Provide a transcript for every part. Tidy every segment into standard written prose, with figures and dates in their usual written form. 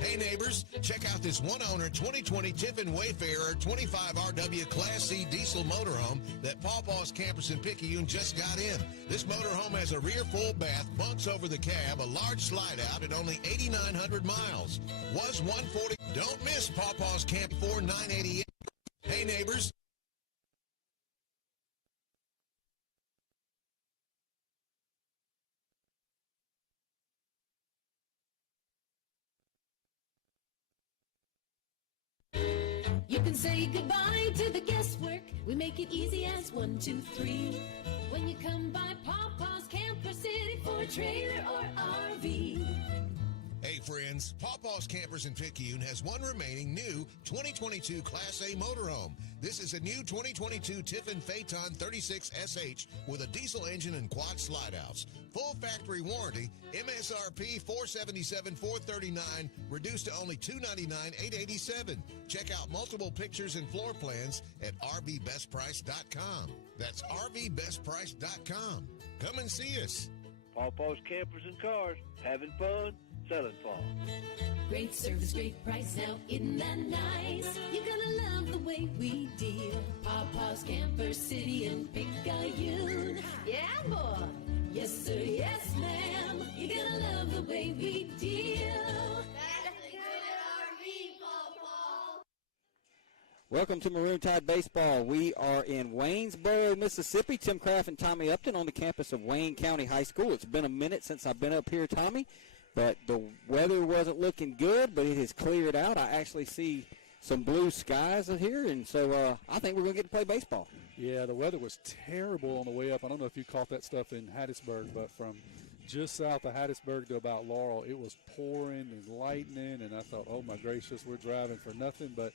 Hey neighbors, check out this one-owner 2020 Tiffin Wayfarer 25RW Class C diesel motorhome that Pawpaw's Campers in Picayune just got in. This motorhome has a rear full bath, bunks over the cab, a large slide out at only 8,900 miles. Was 140. Don't miss Pawpaw's Camp 4988. Hey neighbors. You can say goodbye to the guesswork. We make it easy as 1, 2, 3. When you come by Pawpaw's Camper City for a trailer or RV. Hey friends, Pawpaw's Campers in Picayune has one remaining new 2022 Class A motorhome. This is a new 2022 Tiffin Phaeton 36SH with a diesel engine and quad slide-outs. Full factory warranty, MSRP $477,439, reduced to only $299,887. Check out multiple pictures and floor plans at RVBestPrice.com. That's RVBestPrice.com. Come and see us. Pawpaw's Campers and Cars, having fun, selling fun. Great service, great price, now isn't that nice? You're gonna love the way we deal. Pawpaw's Camper City in Picayune. Yeah, boy. Yes, sir, yes, ma'am. You're gonna love the way we deal. That's a good RV, Pawpaw. Welcome to Maroon Tide Baseball. We are in Waynesboro, Mississippi. Tim Kraft and Tommy Upton on the campus of Wayne County High School. It's been a minute since I've been up here, Tommy, but the weather wasn't looking good, but it has cleared out. I actually see some blue skies here, and so I think we're going to get to play baseball. Yeah, the weather was terrible on the way up. I don't know if you caught that stuff in Hattiesburg, but from just south of Hattiesburg to about Laurel, it was pouring and lightning, and I thought, oh, my gracious, we're driving for nothing. But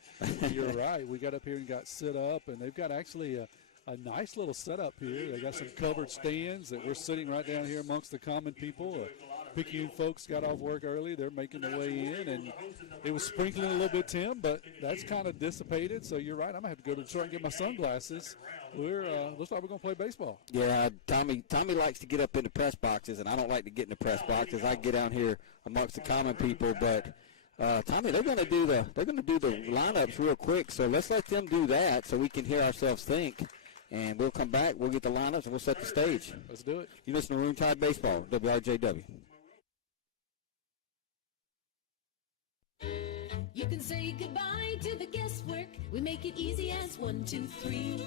you're right. We got up here and got set up, and they've got actually a nice little setup here. They got some covered stands that we're sitting right down here amongst the common people. Picayune folks got off work early. They're making their way in, and it was sprinkling a little bit, Tim, but that's kind of dissipated. So you're right. I'm going to have to go to Detroit and get my sunglasses. Looks like we're going to play baseball. Yeah, Tommy likes to get up in the press boxes, and I don't like to get in the press boxes. I get down here amongst the common people, but Tommy, they're going to do the lineups real quick. So let's let them do that so we can hear ourselves think. And we'll come back, we'll get the lineups, and we'll set the stage. Let's do it. You listen to Maroon Tide Baseball, WRJW. You can say goodbye to the guesswork. We make it easy as 1, 2, 3.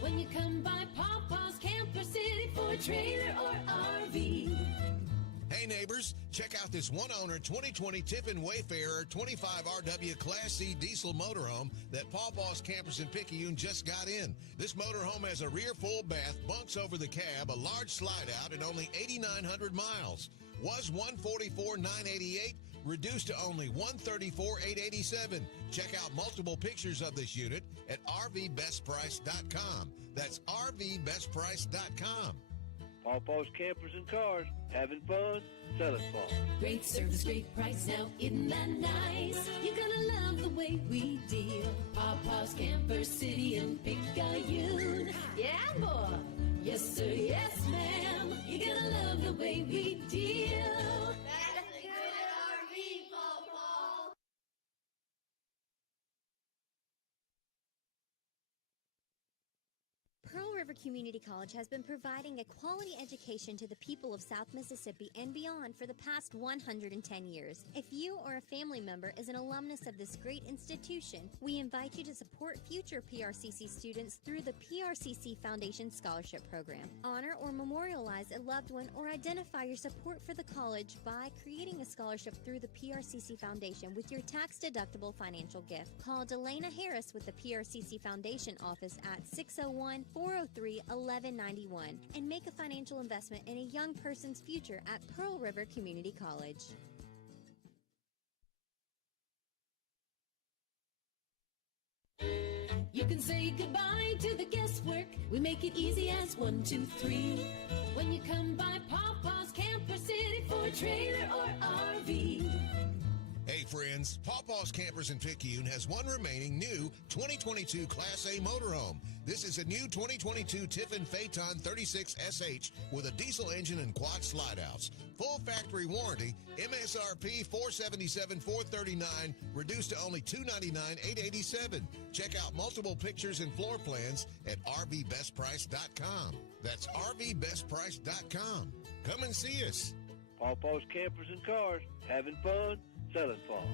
When you come by Pawpaw's Camper City for a trailer or RV. Hey neighbors, check out this one-owner 2020 Tiffin Wayfarer 25RW Class C diesel motorhome that Pawpaw's Campers in Picayune just got in. This motorhome has a rear full bath, bunks over the cab, a large slide-out, and only 8,900 miles. Was 144,988, reduced to only 134,887. Check out multiple pictures of this unit at RVBestPrice.com. That's RVBestPrice.com. Pawpaw's Campers and Cars, having fun, selling fun. Great service, great price, now isn't that nice? You're gonna love the way we deal. Pawpaw's Camper City in Picayune. Yeah, boy. Yes, sir, yes, ma'am. You're gonna love the way we deal. That's a good RV, Pawpaw. Pearl River Community College has been providing a quality education to the people of South Mississippi and beyond for the past 110 years. If you or a family member is an alumnus of this great institution, we invite you to support future PRCC students through the PRCC Foundation Scholarship Program. Honor or memorialize a loved one or identify your support for the college by creating a scholarship through the PRCC Foundation with your tax-deductible financial gift. Call Delana Harris with the PRCC Foundation office at 601-403-1191 and make a financial investment in a young person's future at Pearl River Community College. You can say goodbye to the guesswork. We make it easy as 1, 2, 3. When you come by Pawpaw's Camper City for a trailer or RV. Hey friends, Pawpaw's Campers in Picayune has one remaining new 2022 Class A motorhome. This is a new 2022 Tiffin Phaeton 36SH with a diesel engine and quad slide-outs. Full factory warranty, MSRP $477,439, reduced to only $299,887. Check out multiple pictures and floor plans at RVBestPrice.com. That's RVBestPrice.com. Come and see us. Pawpaw's Campers and Cars, having fun, selling fun.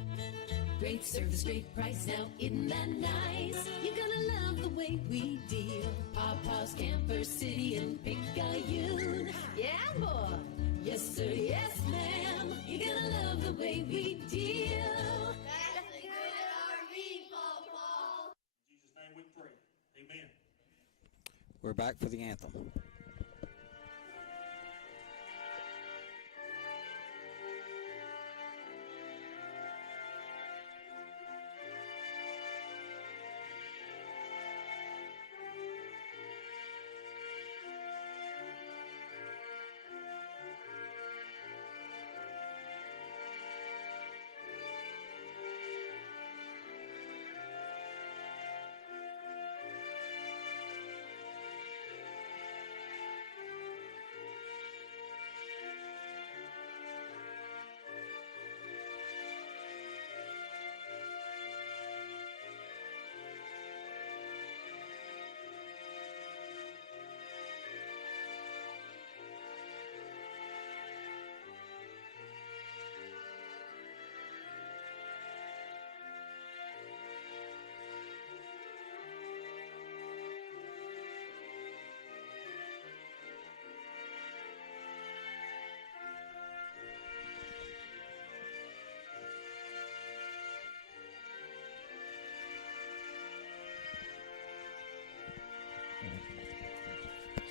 Great service, great price, now isn't that nice? You're gonna love the way we deal. Pawpaw's Camper City and Picayune. Yeah, boy. Yes, sir, yes, ma'am. You're gonna love the way we deal. That's a good RV, Pawpaw. In Jesus' name we pray. Amen. We're back for the anthem.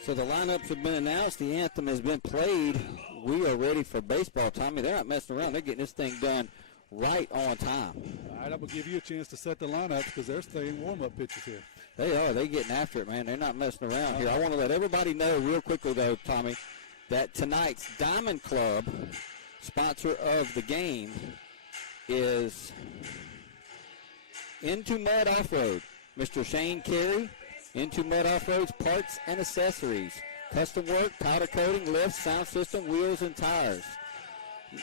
So the lineups have been announced. The anthem has been played. We are ready for baseball, Tommy. They're not messing around. They're getting this thing done right on time. All right, I'm going to give you a chance to set the lineups because they're staying warm-up pitches here. They are. They're getting after it, man. They're not messing around here. I want to let everybody know real quickly, though, Tommy, that tonight's Diamond Club, sponsor of the game, is Into Mud Off-Road. Mr. Shane Carey, Into Mud Off-Road's parts and accessories. Custom work, powder coating, lifts, sound system, wheels, and tires.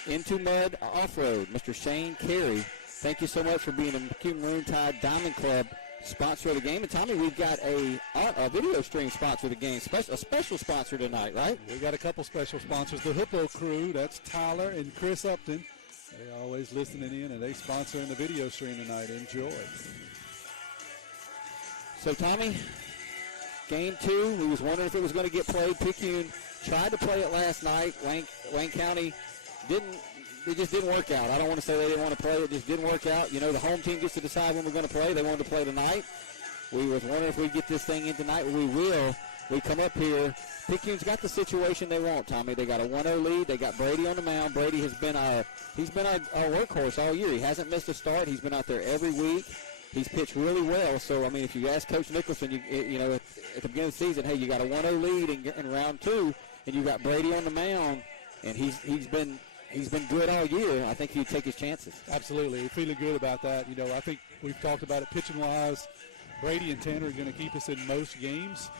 Into Mud Off-Road, Mr. Shane Carey. Thank you so much for being the Maroon Tide Diamond Club sponsor of the game. And Tommy, we've got a video stream sponsor of the game, a special sponsor tonight, right? We got a couple special sponsors. The Hippo Crew, that's Tyler and Chris Upton. They're always listening in, and they sponsor in the video stream tonight. Enjoy. So, Tommy, game 2, we was wondering if it was going to get played. Picayune tried to play it last night. Wayne County it just didn't work out. I don't want to say they didn't want to play. It just didn't work out. You know, the home team gets to decide when we're going to play. They wanted to play tonight. We was wondering if we'd get this thing in tonight. We will. We come up here. Picayune's got the situation they want, Tommy. They got a 1-0 lead. They got Brady on the mound. Brady has been our workhorse all year. He hasn't missed a start. He's been out there every week. He's pitched really well. So, I mean, if you ask Coach Nicholson, at the beginning of the season, hey, you got a 1-0 lead in round 2, and you got Brady on the mound, and he's been good all year. I think he'd take his chances. Absolutely. Feeling good about that. You know, I think we've talked about it pitching-wise. Brady and Tanner are going to keep us in most games.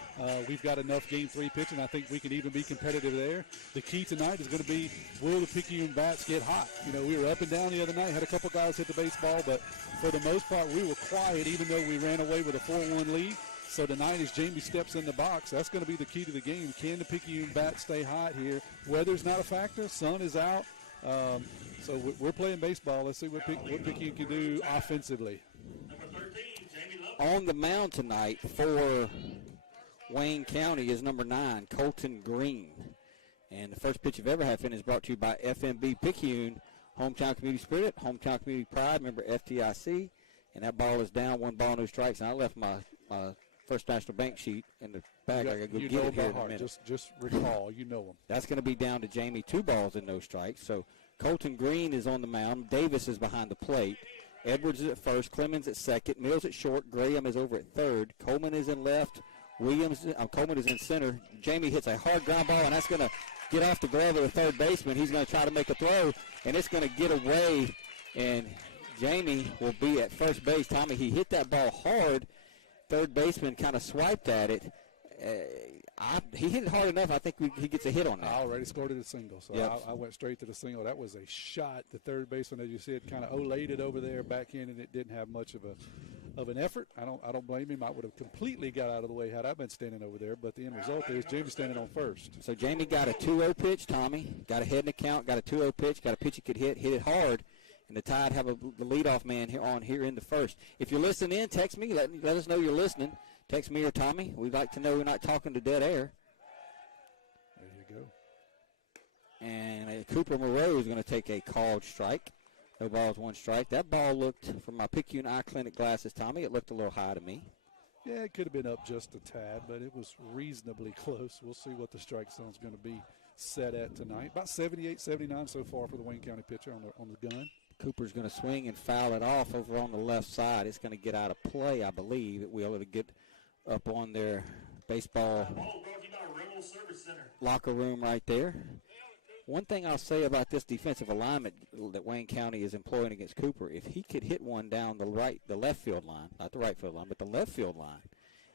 We've got enough Game 3 pitching. I think we can even be competitive there. The key tonight is going to be, will the Picayune bats get hot? You know, we were up and down the other night, had a couple guys hit the baseball, but for the most part, we were quiet even though we ran away with a 4-1 lead. So tonight, as Jamie steps in the box, that's going to be the key to the game. Can the Picayune bats stay hot here? Weather's not a factor. Sun is out. So we're playing baseball. Let's see what Picayune can do offensively. On the mound tonight for Wayne County is number 9, Colton Green. And the first pitch you've ever had finished brought to you by FMB Picayune, Hometown Community Spirit, Hometown Community Pride, member FTIC. And that ball is down, 1 ball, no strikes. And I left my First National Bank sheet in the bag. I got to go get it here in a minute. Just recall, you know them. That's going to be down to Jamie, 2 balls and no strikes. So Colton Green is on the mound. Davis is behind the plate. Edwards is at first, Clemens at second, Mills at short, Graham is over at third, Coleman is in left, Coleman is in center. Jamie hits a hard ground ball, and that's going to get off the glove of the third baseman. He's going to try to make a throw, and it's going to get away And Jamie will be at first base. Tommy, he hit that ball hard. Third baseman kind of swiped at it. He hit it hard enough. I think he gets a hit on that. I already scored it a single, so Yep. I went straight to the single. That was a shot. The third baseman, as you said, kind of olayed it over there back in, and it didn't have much of an effort. I don't blame him. I would have completely got out of the way had I been standing over there. But the end result is Jamie standing on first. So Jamie got a 2-0 pitch. Tommy got ahead in the count. Got a 2-0 pitch. Got a pitch he could hit it hard. And the Tide have the leadoff man here in the first. If you're listening in, text me. Let us know you're listening. Text me or Tommy. We'd like to know we're not talking to dead air. There you go. And Cooper Moreau is going to take a called strike. No balls, 1 strike. That ball looked, from my Picayune Eye Clinic glasses, Tommy, it looked a little high to me. Yeah, it could have been up just a tad, but it was reasonably close. We'll see what the strike zone is going to be set at tonight. About 78, 79 so far for the Wayne County pitcher on the gun. Cooper's going to swing and foul it off over on the left side. It's going to get out of play, I believe. It will get up on their baseball locker room right there. One thing I'll say about this defensive alignment that Wayne County is employing against Cooper, if he could hit one down the left field line, not the right field line, but the left field line,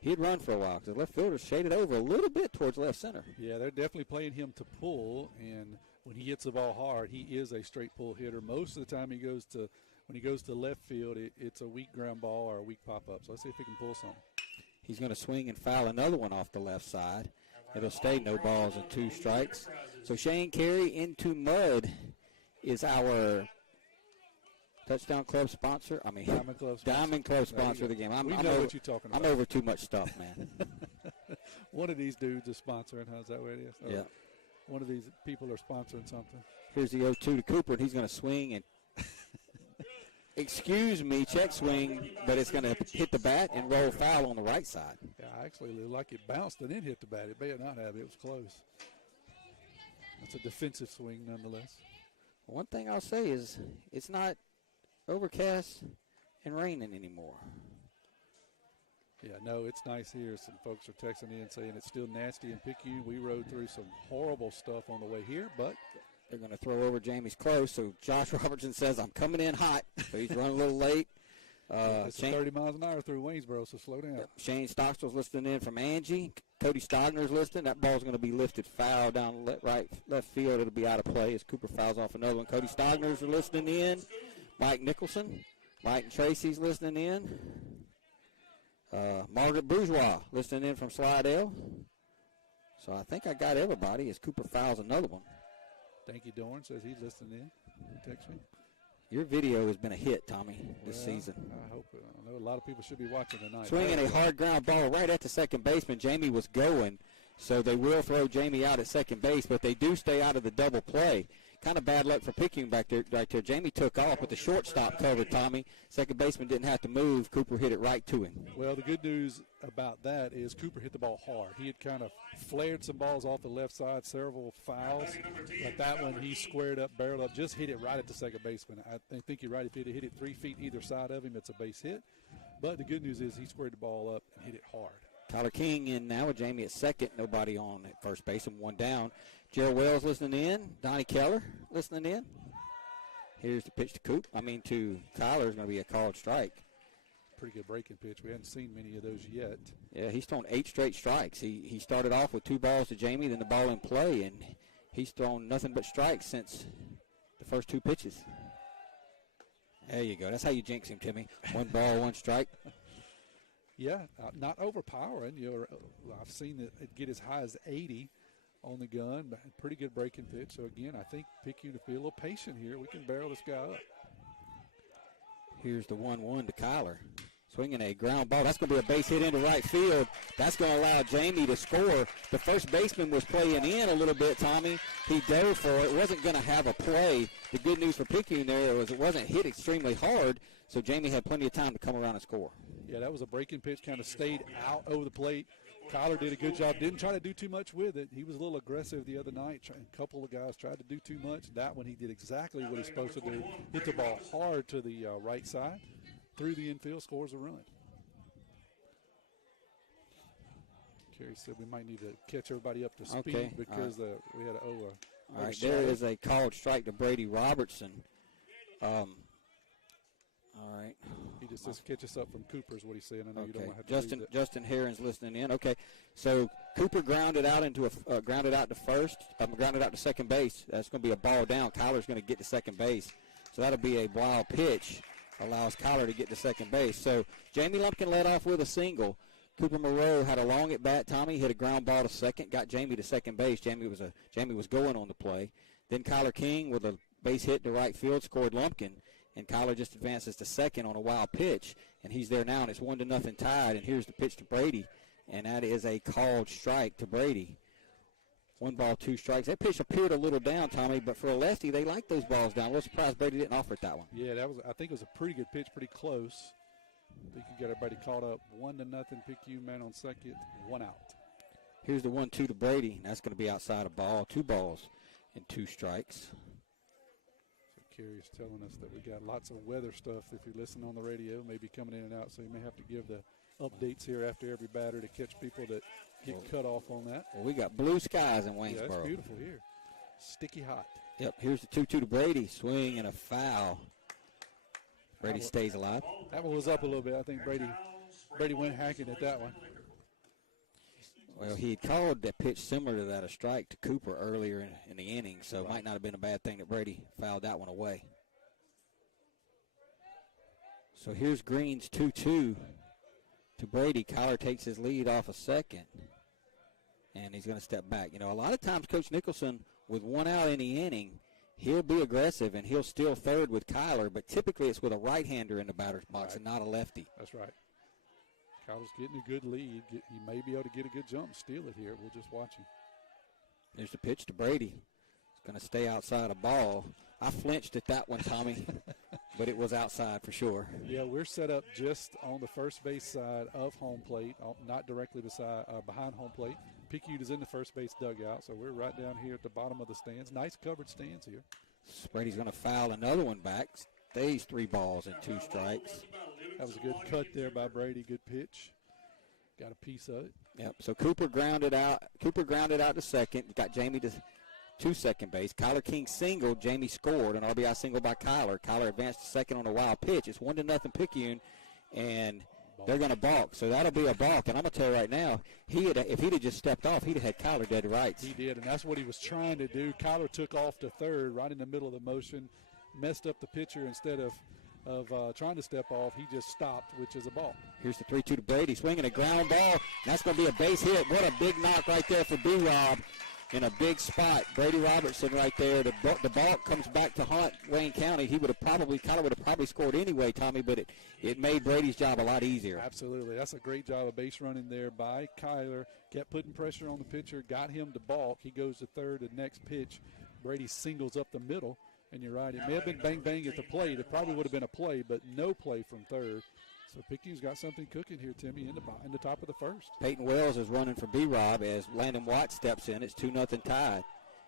he'd run for a while because the left fielder's shaded over a little bit towards left center. Yeah, they're definitely playing him to pull, and when he hits the ball hard, he is a straight pull hitter. Most of the time when he goes to left field, it's a weak ground ball or a weak pop-up. So let's see if he can pull something. He's going to swing and foul another one off the left side. It'll stay no balls and 2 strikes. So Shane Carey into mud is our touchdown club sponsor. I mean, Diamond Club sponsor of the game. We know what you're talking about. I'm over too much stuff, man. One of these dudes is sponsoring. How's that way it is? Yeah. One of these people are sponsoring something. Here's the 0-2 to Cooper, and he's going to swing and excuse me, check swing, but it's going to hit the bat and roll foul on the right side. Yeah, actually, it looked like it bounced and then hit the bat. It may not have. It was close. That's a defensive swing nonetheless. One thing I'll say is it's not overcast and raining anymore. Yeah, no, it's nice here. Some folks are texting in saying it's still nasty in Picayune. We rode through some horrible stuff on the way here, but they're going to throw over Jamie's close. So Josh Robertson says, I'm coming in hot. So he's running a little late. It's 30 miles an hour through Waynesboro, so slow down. Shane Stockstill's listening in from Angie. Cody Stogner's listening. That ball's going to be lifted foul down left field. It'll be out of play as Cooper fouls off another one. Cody Stogner's listening in. Mike Nicholson. Mike and Tracy's listening in. Margaret Bourgeois listening in from Slidell. So I think I got everybody as Cooper fouls another one. Thank you, Dorn says he's listening in. Text me. Your video has been a hit, Tommy, this season. I hope. I know a lot of people should be watching tonight. Swinging a hard ground ball right at the second baseman. Jamie was going, so they will throw Jamie out at second base, but they do stay out of the double play. Kind of bad luck for Picayune back there, right there. Jamie took off, but the shortstop covered Tommy. Second baseman didn't have to move. Cooper hit it right to him. Well, the good news about that is Cooper hit the ball hard. He had kind of flared some balls off the left side, several fouls. But that one, he squared up, barreled up, just hit it right at the second baseman. I think you're right. If he'd hit it 3 feet either side of him, it's a base hit. But the good news is he squared the ball up and hit it hard. Tyler King in now with Jamie at second. Nobody on at first base and one down. Gerald Wells listening in. Donnie Keller listening in. Here's the pitch to Kyler is going to be a called strike. Pretty good breaking pitch. We haven't seen many of those yet. Yeah, he's thrown 8 straight strikes. He started off with 2 balls to Jamie, then the ball in play, and he's thrown nothing but strikes since the first 2 pitches. There you go. That's how you jinx him, Timmy. 1 ball, 1 strike. Yeah, not overpowering. I've seen it get as high as 80 on the gun, but pretty good breaking pitch. So, again, I think Picayune, to be a little patient here, we can barrel this guy up. Here's the 1-1 to Kyler. Swinging a ground ball. That's going to be a base hit into right field. That's going to allow Jamie to score. The first baseman was playing in a little bit, Tommy. He dove for it. Wasn't going to have a play. The good news for Picayune there was it wasn't hit extremely hard, so Jamie had plenty of time to come around and score. Yeah, that was a breaking pitch, kind of stayed out over the plate. Kyler did a good job. Didn't try to do too much with it. He was a little aggressive the other night. A couple of guys tried to do too much. That one he did exactly what he's supposed to do. Hit the ball hard to the right side. Through the infield, scores a run. Kerry said we might need to catch everybody up to speed because we had an over. All right, there is a called strike to Brady Robertson. All right. He just says catch us up from Cooper is what he's saying. I know you don't Okay. want to have to read it. Justin Herron's listening in. Okay. So Cooper grounded out grounded out to first, grounded out to second base. That's going to be a ball down. Kyler's going to get to second base. So that'll be a wild pitch. Allows Kyler to get to second base. So Jamie Lumpkin led off with a single. Cooper Moreau had a long at bat. Tommy hit a ground ball to second, got Jamie to second base. Jamie was going on the play. Then Kyler King with a base hit to right field scored Lumpkin, and Kyler just advances to second on a wild pitch, and he's there now, and it's 1-0 Tide. And here's the pitch to Brady, and that is a called strike to Brady. 1 ball, 2 strikes. That pitch appeared a little down, Tommy, but for a lefty, they like those balls down. A little surprised Brady didn't offer it that one. Yeah, I think it was a pretty good pitch, pretty close. I think you got everybody caught up. 1-0, PQ, man on second, 1 out. Here's the 1-2 to Brady, and that's going to be outside a ball. 2 balls and 2 strikes. So Kerry's telling us that we got lots of weather stuff if you listen on the radio, maybe coming in and out, so you may have to give the updates here after every batter to catch people that get cut off on that. Well, we got blue skies in Waynesboro. Yeah, it's beautiful here. Sticky hot. Yep, here's the 2-2 to Brady. Swing and a foul. Brady stays alive. That one was up a little bit. I think Brady went hacking at that one. Well, he had called that pitch similar to that, a strike to Cooper earlier in the inning, so it might not have been a bad thing that Brady fouled that one away. So here's Green's 2-2 to Brady. Kyler takes his lead off a second, and he's going to step back. You know, a lot of times Coach Nicholson, with 1 out in the inning, he'll be aggressive and he'll steal third with Kyler, but typically it's with a right-hander in the batter's box and not a lefty. That's right. Kyler's getting a good lead. He may be able to get a good jump and steal it here. We'll just watch him. There's the pitch to Brady. It's going to stay outside a ball. I flinched at that one, Tommy, but it was outside for sure. Yeah, we're set up just on the first base side of home plate, not directly behind home plate. Picayune is in the first base dugout, so we're right down here at the bottom of the stands. Nice covered stands here. Brady's going to foul another one back. Stays 3 balls and 2 strikes. That was a good cut there by Brady. Good pitch. Got a piece of it. Yep. So Cooper grounded out. To second. Got Jamie to second base. Kyler King singled. Jamie scored an RBI single by Kyler. Kyler advanced to second on a wild pitch. It's 1-0 Picayune, and they're going to balk. So that'll be a balk. And I'm going to tell you right now, if he'd have just stepped off, he'd have had Kyler dead to rights. He did, and that's what he was trying to do. Kyler took off to third right in the middle of the motion, messed up the pitcher instead of trying to step off. He just stopped, which is a ball. Here's the 3-2 to Brady. Swinging a ground ball. That's going to be a base hit. What a big knock right there for B-Rob in a big spot. Brady Robertson right there. The ball comes back to haunt Wayne County. Kyler would have probably scored anyway, Tommy, but it made Brady's job a lot easier. Absolutely. That's a great job of base running there by Kyler. Kept putting pressure on the pitcher, got him to balk. He goes to third. The next pitch, Brady singles up the middle. And you're right, it may have been bang-bang at the plate. It probably would have been a play, but no play from third. So Picayune's got something cooking here, Timmy, in the top of the first. Peyton Wells is running for B-Rob as Landon Watts steps in. It's 2-0 Tide.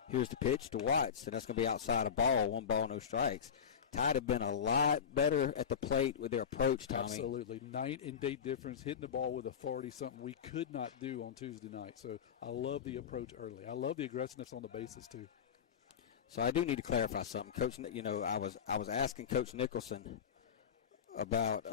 Here's the pitch to Watts, and that's going to be outside a ball. 1 ball, no strikes. Tide have been a lot better at the plate with their approach, Tommy. Absolutely. Night and day difference, hitting the ball with authority, something we could not do on Tuesday night. So I love the approach early. I love the aggressiveness on the bases, too. So I do need to clarify something, Coach. You know, I was asking Coach Nicholson about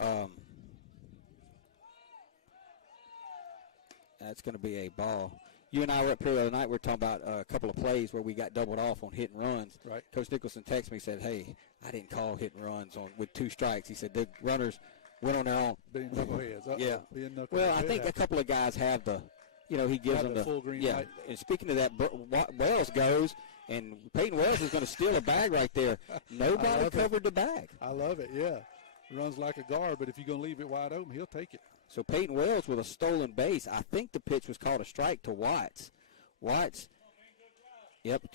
that's going to be a ball. You and I were up here the other night. We were talking about a couple of plays where we got doubled off on hit and runs. Right. Coach Nicholson texted me, said, "Hey, I didn't call hit and runs with 2 strikes." He said the runners went on their own. Being knuckleheads. Yeah. Being knuckleheads. Well, I think a couple of guys have the, you know, he gives them the full green yeah. light. And speaking of that, Wells goes. And Peyton Wells is going to steal a bag right there. Nobody covered the bag. I love it, yeah. Runs like a guard, but if you're going to leave it wide open, he'll take it. So Peyton Wells with a stolen base. I think the pitch was called a strike to Watts. Called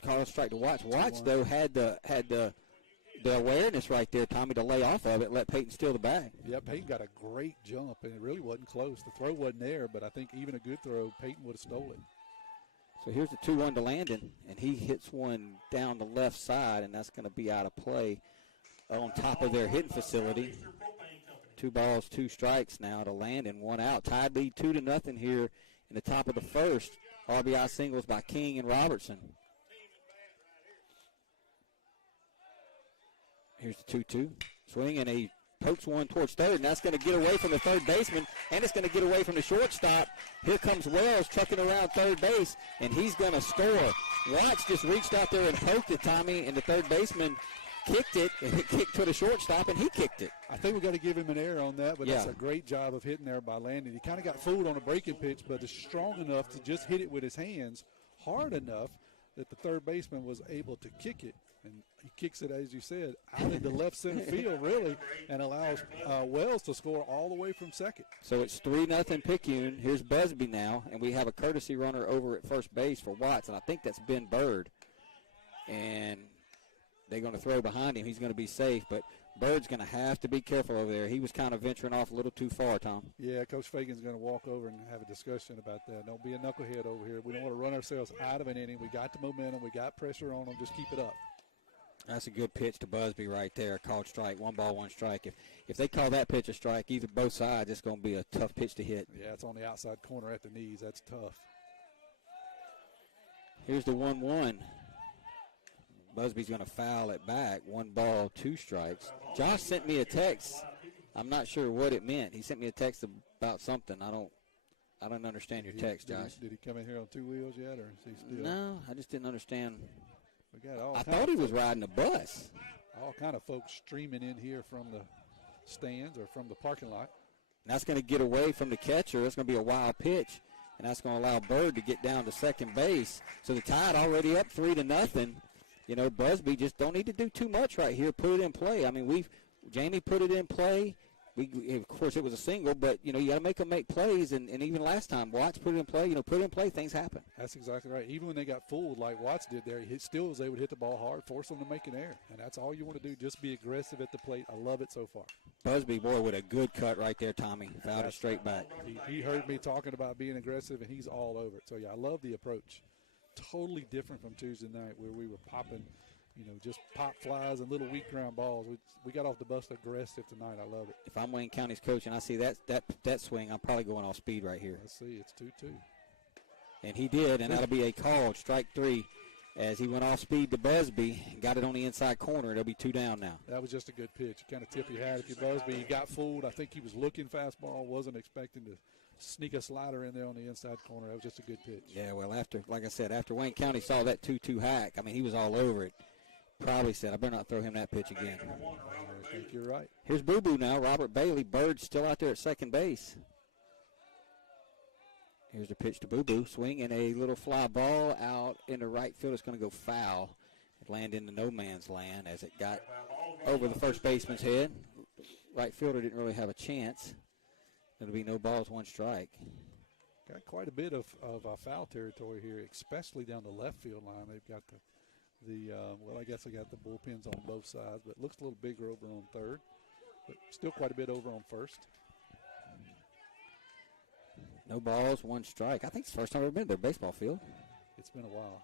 a strike to Watts. Watts, though, had the awareness right there, Tommy, to lay off of it and let Peyton steal the bag. Yeah, Peyton got a great jump, and it really wasn't close. The throw wasn't there, but I think even a good throw, Peyton would have stolen it. So here's the 2-1 to Landon, and he hits one down the left side, and that's going to be out of play on top of their hitting facility. 2 balls, 2 strikes now to Landon, 1 out. Tide lead 2-0 here in the top of the first. RBI singles by King and Robertson. Here's the 2-2. Swing and a pokes one towards third, and that's going to get away from the third baseman, and it's going to get away from the shortstop. Here comes Wells trucking around third base, and he's going to score. Watts just reached out there and poked it, Tommy, and the third baseman kicked it, and it kicked to the shortstop, and he kicked it. I think we got to give him an error on that, but that's a great job of hitting there by Landon. He kind of got fooled on a breaking pitch, but is strong enough to just hit it with his hands hard enough that the third baseman was able to kick it. And he kicks it, as you said, out into left center field, really, and allows Wells to score all the way from second. So it's 3-0 Picayune. Here's Busby now, and we have a courtesy runner over at first base for Watts, and I think that's Ben Bird. And they're going to throw behind him. He's going to be safe, but Bird's going to have to be careful over there. He was kind of venturing off a little too far, Tom. Yeah, Coach Fagan's going to walk over and have a discussion about that. Don't be a knucklehead over here. We don't want to run ourselves out of an inning. We got the momentum. We got pressure on them. Just keep it up. That's a good pitch to Busby right there. Called strike, 1 ball, 1 strike. If they call that pitch a strike, either both sides, it's going to be a tough pitch to hit. Yeah, it's on the outside corner at the knees. That's tough. Here's the 1-1. Busby's going to foul it back. 1 ball, 2 strikes. Josh sent me a text. I'm not sure what it meant. He sent me a text about something. I don't understand your text, Josh. Did he come in here on 2 wheels yet, or is he still? No, I just didn't understand. I thought he was riding a bus. All kind of folks streaming in here from the stands or from the parking lot. And that's going to get away from the catcher. It's going to be a wild pitch, and that's going to allow Bird to get down to second base. So the Tide already up 3-0. You know, Busby just don't need to do too much right here. Put it in play. I mean, Jamie put it in play. Of course, it was a single, but, you know, you got to make them make plays. And even last time, Watts put it in play. You know, put it in play, things happen. That's exactly right. Even when they got fooled like Watts did there, he still was able to hit the ball hard, force them to make an error. And that's all you want to do, just be aggressive at the plate. I love it so far. Busby, boy, with a good cut right there, Tommy. Fouled it straight back. He heard me talking about being aggressive, and he's all over it. So, yeah, I love the approach. Totally different from Tuesday night where we were popping, you know, just pop flies and little weak ground balls. We got off the bus aggressive tonight. I love it. If I'm Wayne County's coach and I see that swing, I'm probably going off speed right here. Let's see. It's 2-2. And he did, and that'll be a called strike 3 as he went off speed to Busby and got it on the inside corner. It'll be 2 down now. That was just a good pitch. You kind of tip your hat if you Busby. He got fooled. I think he was looking fastball, wasn't expecting to sneak a slider in there on the inside corner. That was just a good pitch. Yeah, well, like I said, after Wayne County saw that 2-2 hack, I mean, he was all over it. Probably said, I better not throw him that pitch again. I think you're right. Here's Boo Boo now. Robert Bailey. Bird's still out there at second base. Here's the pitch to Boo Boo. Swing and a little fly ball out into right field. It's going to go foul. It landed into no man's land as it got over the first baseman's head. Right fielder didn't really have a chance. It'll be no balls, 1 strike. Got quite a bit of foul territory here, especially down the left field line. They've got well, I guess I got the bullpens on both sides, but it looks a little bigger over on third, but still quite a bit over on first. No balls, 1 strike. I think it's the first time I've ever been to their baseball field. It's been a while.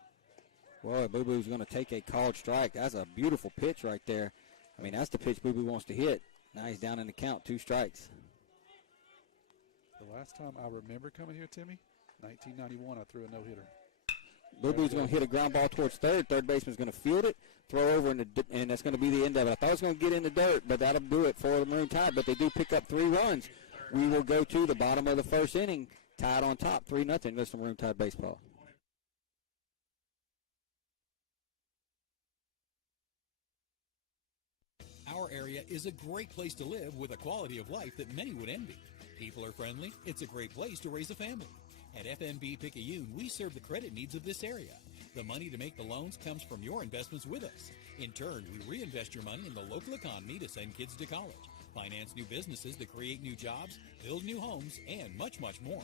Boy, Boo Boo's going to take a called strike. That's a beautiful pitch right there. I mean, that's the pitch Boo Boo wants to hit. Now he's down in the count, 2 strikes. The last time I remember coming here, Timmy, 1991, I threw a no-hitter. Boo Boo's going to hit a ground ball towards third. Third baseman's going to field it, throw over, and that's going to be the end of it. I thought it was going to get in the dirt, but that'll do it for the Maroon Tide. But they do pick up 3 runs. We will go to the bottom of the first inning, Tide on top, 3-0. Listen to Maroon Tide baseball. Our area is a great place to live with a quality of life that many would envy. People are friendly. It's a great place to raise a family. At FNB Picayune, we serve the credit needs of this area. The money to make the loans comes from your investments with us. In turn, we reinvest your money in the local economy to send kids to college, finance new businesses to create new jobs, build new homes, and much, much more.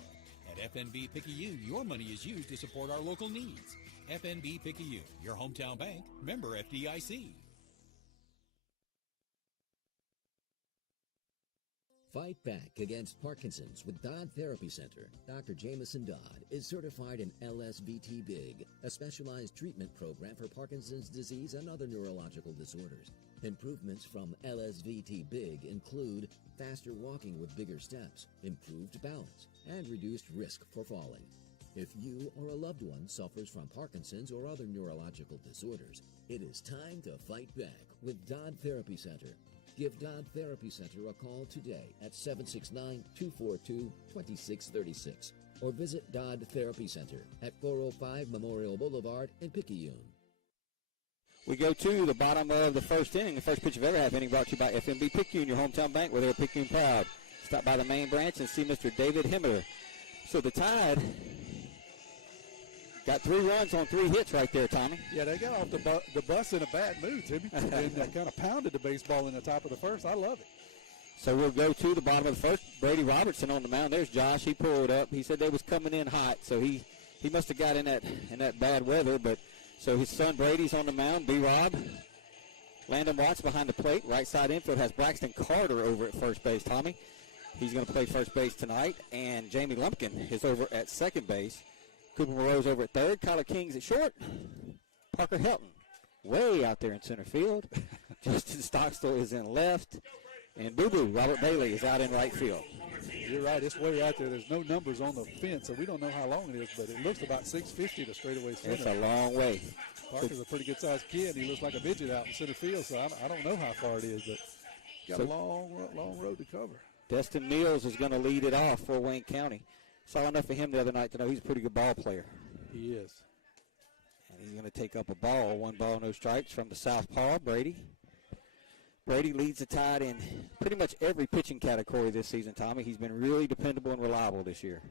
At FNB Picayune, your money is used to support our local needs. FNB Picayune, your hometown bank, member FDIC. Fight back against Parkinson's with Dodd Therapy Center. Dr. Jameson Dodd is certified in LSVT BIG, a specialized treatment program for Parkinson's disease and other neurological disorders. Improvements from LSVT BIG include faster walking with bigger steps, improved balance, and reduced risk for falling. If you or a loved one suffers from Parkinson's or other neurological disorders, it is time to fight back with Dodd Therapy Center. Give Dodd Therapy Center a call today at 769-242-2636 or visit Dodd Therapy Center at 405 Memorial Boulevard in Picayune. We go to the bottom of the first inning. The first pitch of every half inning brought to you by FMB Picayune, your hometown bank, where they're Picayune proud. Stop by the main branch and see Mr. David Himmeler. So the Tide got 3 runs on 3 hits right there, Tommy. Yeah, they got off the bus in a bad mood, Timmy, and kind of pounded the baseball in the top of the first. I love it. So we'll go to the bottom of the first. Brady Robertson on the mound. There's Josh. He pulled up. He said they was coming in hot, so he must have got in that bad weather, but. So his son Brady's on the mound, B-Rob. Landon Watts behind the plate. Right side infield has Braxton Carter over at first base, Tommy. He's going to play first base tonight. And Jamie Lumpkin is over at second base. Cooper Moreau's over at third. Kyler King's at short. Parker Helton way out there in center field. Justin Stockstill is in left. And Boo-Boo, Robert Bailey, is out in right field. You're right. It's way out there. There's no numbers on the fence, so we don't know how long it is, but it looks about 650 to straightaway center. It's a long way. Parker's a pretty good-sized kid. He looks like a midget out in center field, so I don't know how far it is, but got a long road to cover. Destin Mills is going to lead it off for Wayne County. Saw enough of him the other night to know he's a pretty good ball player. He is. And he's going to take up a ball. 1 ball, no strikes from the southpaw, Brady. Brady leads the Tide in pretty much every pitching category this season, Tommy. He's been really dependable and reliable this year.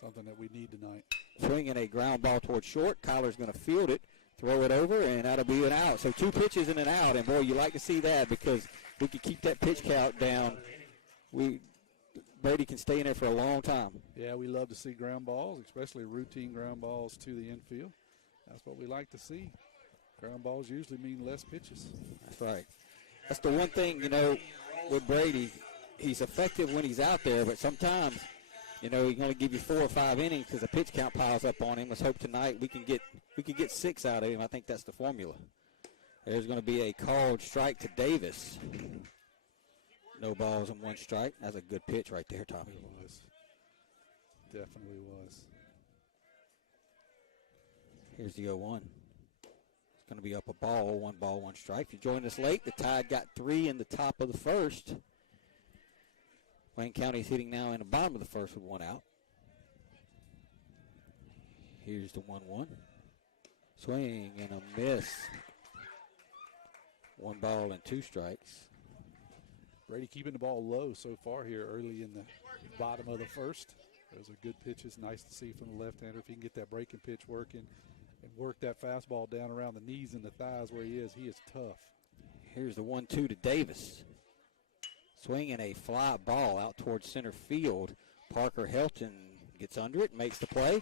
Something that we need tonight. Swinging a ground ball towards short. Kyler's going to field it, throw it over, and that'll be an out. So 2 pitches and an out, and, boy, you like to see that because we can keep that pitch count down. Brady can stay in there for a long time. Yeah, we love to see ground balls, especially routine ground balls to the infield. That's what we like to see. Ground balls usually mean less pitches. That's right. That's the one thing, with Brady. He's effective when he's out there, but sometimes, he's going to give you 4 or 5 innings because the pitch count piles up on him. Let's hope tonight we can get 6 out of him. I think that's the formula. There's going to be a called strike to Davis. No balls and 1 strike. That's a good pitch right there, Tommy. It was. Definitely was. Here's the 0-1. Going to be up a ball, 1 ball, 1 strike. If you joined us late, the Tide got 3 in the top of the first. Wayne County's hitting now in the bottom of the first with 1 out. Here's the 1-1. Swing and a miss. 1 ball and 2 strikes. Brady keeping the ball low so far here early in the bottom of the first. Those are good pitches. Nice to see from the left-hander. If he can get that breaking pitch working and work that fastball down around the knees and the thighs where he is tough. Here's the 1-2 to Davis. Swinging a fly ball out towards center field. Parker Helton gets under it, makes the play.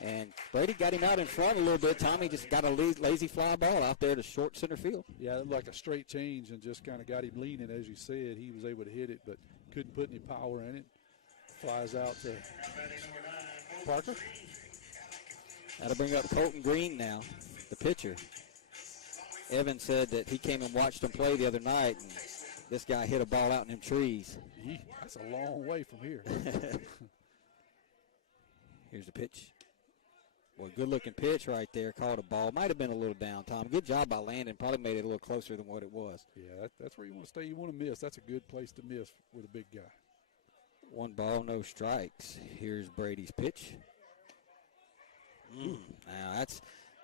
And Brady got him out in front a little bit. Tommy just got a lazy fly ball out there to short center field. Yeah, it looked like a straight change and just kind of got him leaning. As you said, he was able to hit it, but couldn't put any power in it. Flies out to Parker. That'll bring up Colton Green now, the pitcher. Evan said that he came and watched him play the other night, and this guy hit a ball out in them trees. That's a long way from here. Here's the pitch. Well, good-looking pitch right there. Called a ball. Might have been a little down, Tom. Good job by Landon. Probably made it a little closer than what it was. Yeah, that's where you want to stay. You want to miss. That's a good place to miss with a big guy. 1 ball, no strikes. Here's Brady's pitch. Now,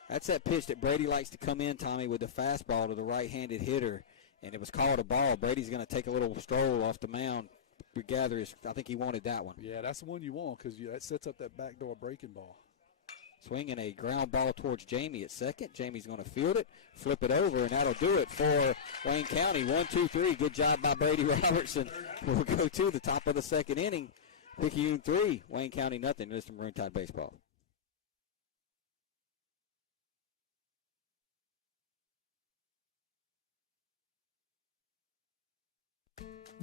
that's that pitch that Brady likes to come in, Tommy, with the fastball to the right-handed hitter. And it was called a ball. Brady's going to take a little stroll off the mound. I think he wanted that one. Yeah, that's the one you want because that sets up that backdoor breaking ball. Swinging a ground ball towards Jamie at second. Jamie's going to field it, flip it over, and that'll do it for Wayne County. 1, 2, 3. Good job by Brady Robertson. We'll go to the top of the second inning. Picayune 3, Wayne County nothing. This is Maroon Tide Baseball.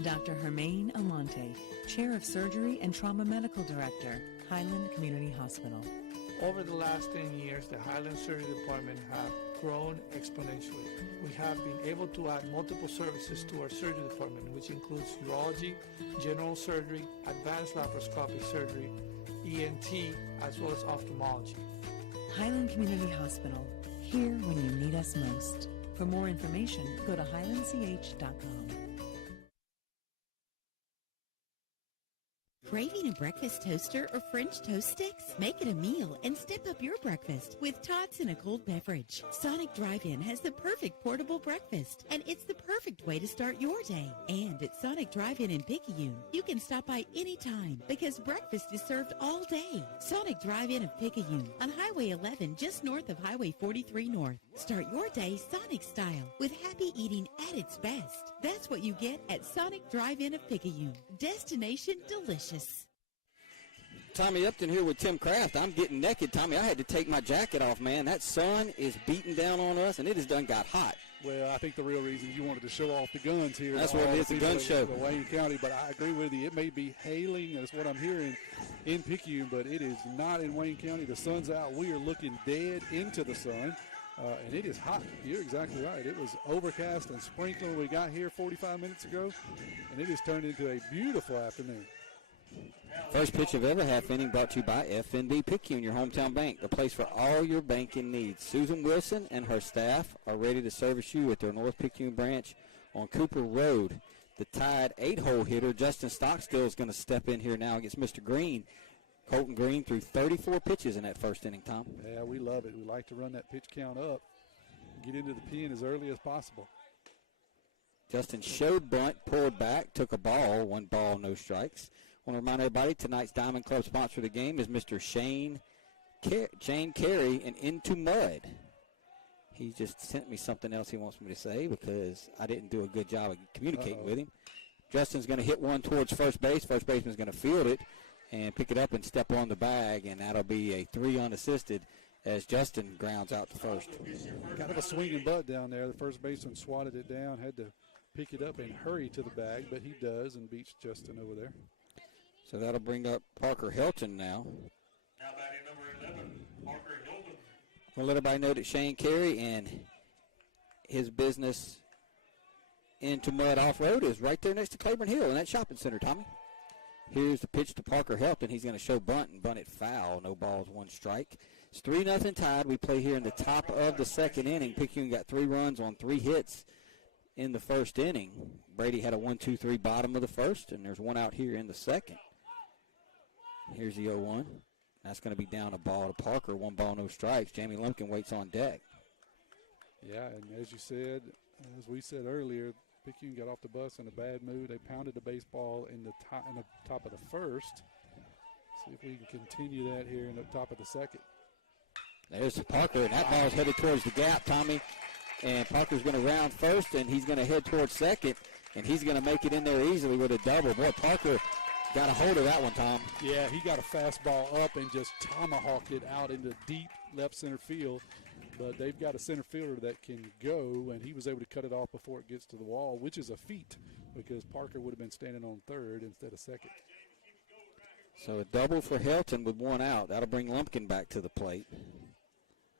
Dr. Hermaine Amante, Chair of Surgery and Trauma Medical Director, Highland Community Hospital. Over the last 10 years, the Highland Surgery Department have grown exponentially. We have been able to add multiple services to our surgery department, which includes urology, general surgery, advanced laparoscopic surgery, ENT, as well as ophthalmology. Highland Community Hospital, here when you need us most. For more information, go to highlandch.com. Craving a breakfast toaster or French toast sticks? Make it a meal and step up your breakfast with tots and a cold beverage. Sonic Drive-In has the perfect portable breakfast, and it's the perfect way to start your day. And at Sonic Drive-In in Picayune, you can stop by anytime because breakfast is served all day. Sonic Drive-In of Picayune on Highway 11 just north of Highway 43 North. Start your day Sonic style with happy eating at its best. That's what you get at Sonic Drive-In of Picayune. Destination delicious. Tommy Upton here with Tim Kraft. I'm getting naked, Tommy. I had to take my jacket off, man. That sun is beating down on us, and it has done got hot. Well, I think the real reason you wanted to show off the guns here. That's what it is, the gun show. In Wayne County, but I agree with you. It may be hailing, that's what I'm hearing in Picayune, but it is not in Wayne County. The sun's out. We are looking dead into the sun, and it is hot. You're exactly right. It was overcast and sprinkling when we got here 45 minutes ago, and it has turned into a beautiful afternoon. First pitch of every half inning brought to you by FNB Picayune, your hometown bank, the place for all your banking needs. Susan Wilson and her staff are ready to service you at their North Picayune branch on Cooper Road. The Tide 8-hole hitter, Justin Stockstill, is going to step in here now against Mr. Green. Colton Green threw 34 pitches in that first inning, Tom. Yeah, we love it. We like to run that pitch count up, get into the pen as early as possible. Justin showed bunt, pulled back, took a ball, 1 ball, no strikes. I want to remind everybody, tonight's Diamond Club sponsor of the game is Mr. Shane Carey and Into Mud. He just sent me something else he wants me to say because I didn't do a good job of communicating with him. Justin's going to hit one towards first base. First baseman's going to field it and pick it up and step on the bag, and that'll be a 3 unassisted as Justin grounds out to first. Kind of a swinging butt down there. The first baseman swatted it down, had to pick it up and hurry to the bag, but he does and beats Justin over there. So that'll bring up Parker Hilton now. Now batting number 11, Parker Hilton. We'll let everybody know that Shane Carey and his business Into Mud Off-Road is right there next to Claiborne Hill in that shopping center, Tommy. Here's the pitch to Parker Hilton. He's going to show bunt and bunt it foul. No balls, 1 strike. It's 3-0 Tide. We play here in the top of the second inning. Picayune got 3 runs on 3 hits in the first inning. Brady had a 1-2-3 bottom of the first, and there's 1 out here in the second. Here's the 0-1. That's going to be down a ball to Parker. 1 ball, no strikes. Jamie Lumpkin waits on deck. Yeah, and as you said, as we said earlier, Picayune got off the bus in a bad mood. They pounded the baseball in the top of the first. See if we can continue that here in the top of the second. There's Parker, and that ball's headed towards the gap, Tommy. And Parker's going to round first, and he's going to head towards second, and he's going to make it in there easily with a double. Boy, Parker got a hold of that one, Tom. Yeah, he got a fastball up and just tomahawked it out into deep left center field. But they've got a center fielder that can go, and he was able to cut it off before it gets to the wall, which is a feat because Parker would have been standing on third instead of second. So a double for Helton with 1 out. That'll bring Lumpkin back to the plate.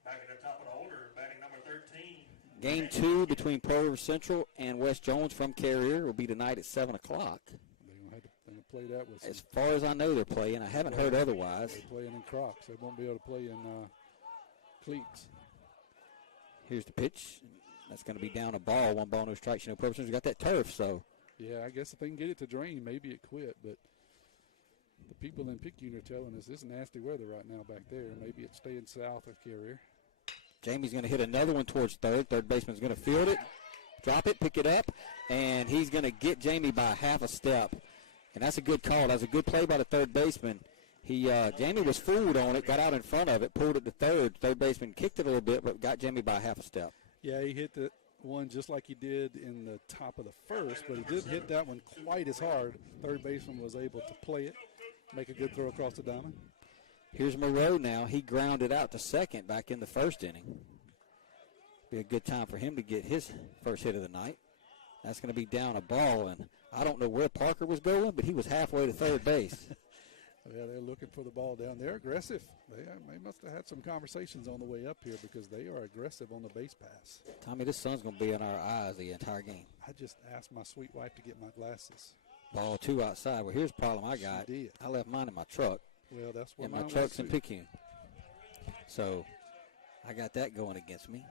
Back at the top of the order, batting number 13. Game 2 between Pearl River Central and West Jones from Carrier will be tonight at 7 o'clock. They're going to play that with as far as I know, they're playing. I haven't heard otherwise. They're playing in Crocs. They won't be able to play in cleats. Here's the pitch. That's going to be down a ball. 1 ball, no strikes. You know, Purple Center's got that turf, so. Yeah, I guess if they can get it to drain, maybe it quit. But the people in Picayune are telling us this is nasty weather right now back there. Maybe it's staying south of Carrier. Jamie's going to hit another one towards third. Third baseman's going to field it, drop it, pick it up, and he's going to get Jamie by half a step. And that's a good call. That's a good play by the third baseman. Jamie was fooled on it, got out in front of it, pulled it to third. Third baseman kicked it a little bit, but got Jamie by half a step. Yeah, he hit the one just like he did in the top of the first, but he didn't hit that one quite as hard. Third baseman was able to play it, make a good throw across the diamond. Here's Moreau now. He grounded out to second back in the first inning. Be a good time for him to get his first hit of the night. That's going to be down a ball, and I don't know where Parker was going, but he was halfway to third base. Yeah, they're looking for the ball down there. Aggressive. They must have had some conversations on the way up here because they are aggressive on the base pass. Tommy, this sun's going to be in our eyes the entire game. I just asked my sweet wife to get my glasses. Ball 2 outside. Well, here's the problem I got. I left mine in my truck. Well, that's what my truck's in Picayune. So I got that going against me.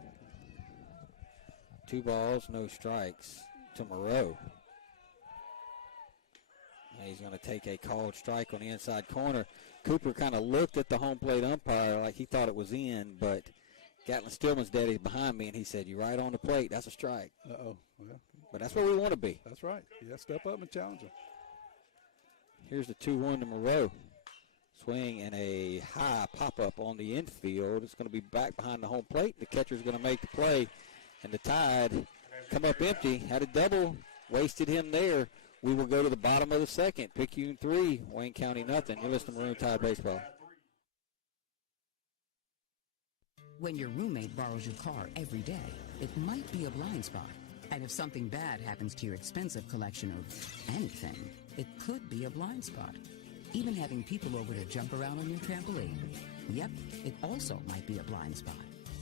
2 balls, no strikes to Moreau. And he's going to take a called strike on the inside corner. Cooper kind of looked at the home plate umpire like he thought it was in, but Gatlin Stillman's daddy's behind me, and he said, "You're right on the plate. That's a strike." Uh-oh. Well, but that's where we want to be. That's right. Yeah, step up and challenge him. Here's the 2-1 to Moreau. Swing and a high pop-up on the infield. It's going to be back behind the home plate. The catcher's going to make the play, and the Tide come up empty. Had a double, wasted him there. We will go to the bottom of the second. Picayune 3, Wayne County nothing. You're listening to Maroon Tide Baseball. When your roommate borrows your car every day, it might be a blind spot. And if something bad happens to your expensive collection of anything, it could be a blind spot. Even having people over to jump around on your trampoline. Yep, it also might be a blind spot.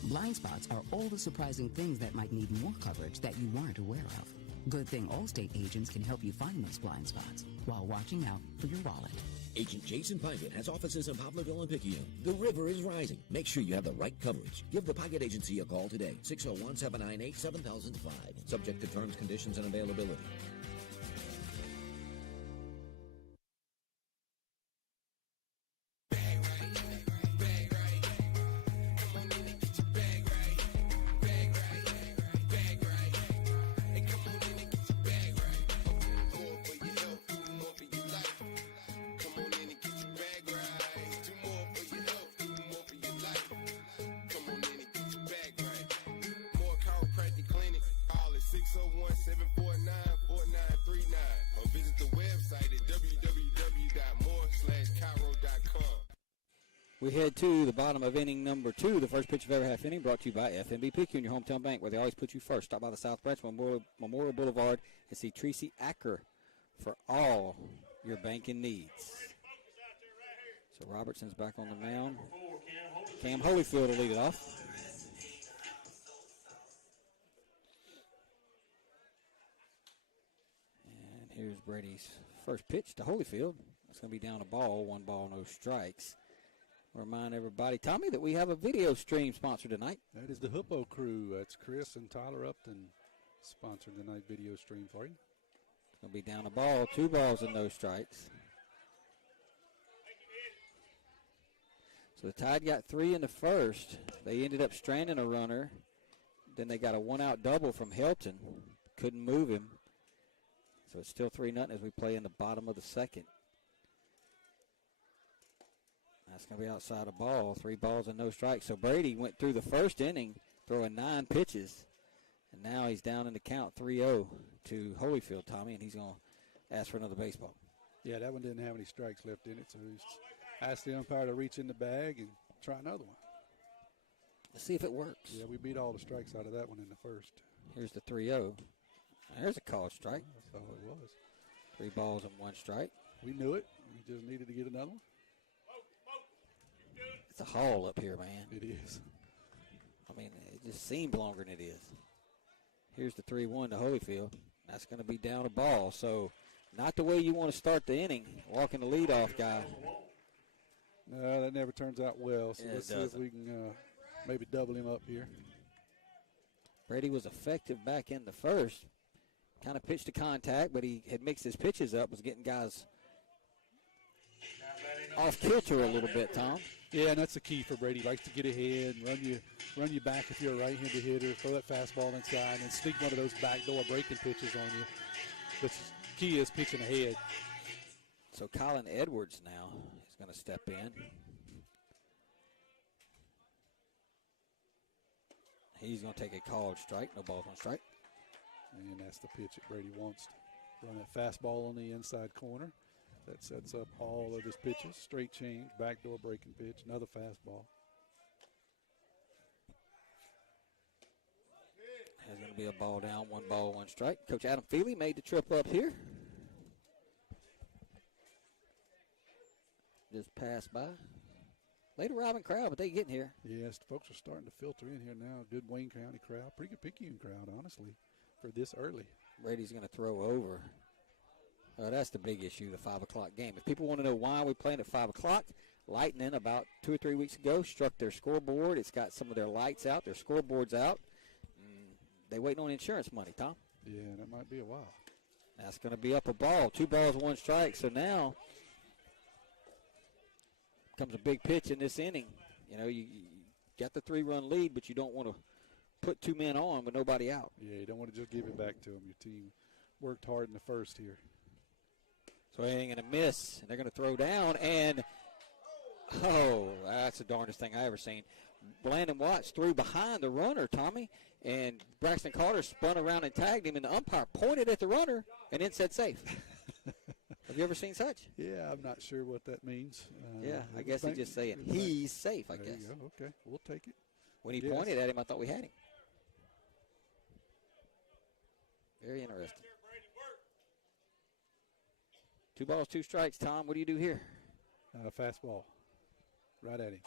Blind spots are all the surprising things that might need more coverage that you weren't aware of. Good thing Allstate agents can help you find those blind spots while watching out for your wallet. Agent Jason Pygott has offices in Poplarville and Picayune. The river is rising. Make sure you have the right coverage. Give the Pygott Agency a call today, 601-798-7005. Subject to terms, conditions, and availability. We head to the bottom of inning number 2, the first pitch of every half inning, brought to you by FNB Picayune, your hometown bank, where they always put you first. Stop by the South Branch Memorial Boulevard and see Tracy Acker for all your banking needs. So Robertson's back on the mound. Cam Holyfield will lead it off. And here's Brady's first pitch to Holyfield. It's going to be down a ball, 1 ball, no strikes. Remind everybody, Tommy, that we have a video stream sponsor tonight. That is the Hippo Crew. That's Chris and Tyler Upton sponsoring tonight's video stream for you. It's going to be down a ball, 2 balls and no strikes. So the Tide got 3 in the first. They ended up stranding a runner. Then they got a 1-out double from Helton. Couldn't move him. So it's still 3-0 as we play in the bottom of the second. That's going to be outside a ball, 3 balls and no strikes. So Brady went through the first inning throwing 9 pitches, and now he's down in the count 3-0 to Holyfield, Tommy, and he's going to ask for another baseball. Yeah, that one didn't have any strikes left in it, so he's asked the umpire to reach in the bag and try another one. Let's see if it works. Yeah, we beat all the strikes out of that one in the first. Here's the 3-0. There's a called strike. That's all it was. 3 balls and 1 strike. We knew it. We just needed to get another one. It's a haul up here, man. It is. I mean, it just seemed longer than it is. Here's the 3-1 to Holyfield. That's going to be down a ball. So not the way you want to start the inning, walking the leadoff guy. No, that never turns out well. So Yeah, let's see if we can maybe double him up here. Brady was effective back in the first. Kind of pitched to contact, but he had mixed his pitches up, was getting guys off kilter a little bit, Tom. Yeah, and that's the key for Brady. He likes to get ahead and run you back if you're a right-handed hitter, throw that fastball inside, and sneak one of those backdoor breaking pitches on you. The key is pitching ahead. So Colin Edwards now is going to step in. He's going to take a called strike. No balls, 1 strike. And that's the pitch that Brady wants. Run that fastball on the inside corner. That sets up all of his pitches. Straight change, backdoor breaking pitch, another fastball. There's going to be a ball down, 1 ball, 1 strike. Coach Adam Feely made the trip up here. Just passed by. Late arriving crowd, but they getting here. Yes, folks are starting to filter in here now. Good Wayne County crowd. Pretty good Picayune crowd, honestly, for this early. Brady's going to throw over. That's the big issue, the 5 o'clock game. If people want to know why we playing at 5 o'clock, Lightning about 2 or 3 weeks ago struck their scoreboard. It's got some of their lights out, their scoreboards out. They waiting on insurance money, Tom. Yeah, that might be a while. That's going to be up a ball. 2 balls, 1 strike. So now comes a big pitch in this inning. You know, you got the 3-run lead, but you don't want to put 2 men on with nobody out. Yeah, you don't want to just give it back to them. Your team worked hard in the first here. Swing and a miss, and they're going to throw down, and that's the darndest thing I ever seen. Landon Watts threw behind the runner, Tommy, and Braxton Carter spun around and tagged him, and the umpire pointed at the runner and then said safe. Have you ever seen such? Yeah, I'm not sure what that means. I guess he's just saying he's safe, I guess. There you go. Okay, we'll take it. When he pointed at him, I thought we had him. Very interesting. 2 balls, 2 strikes. Tom, what do you do here? Fastball. Right at him.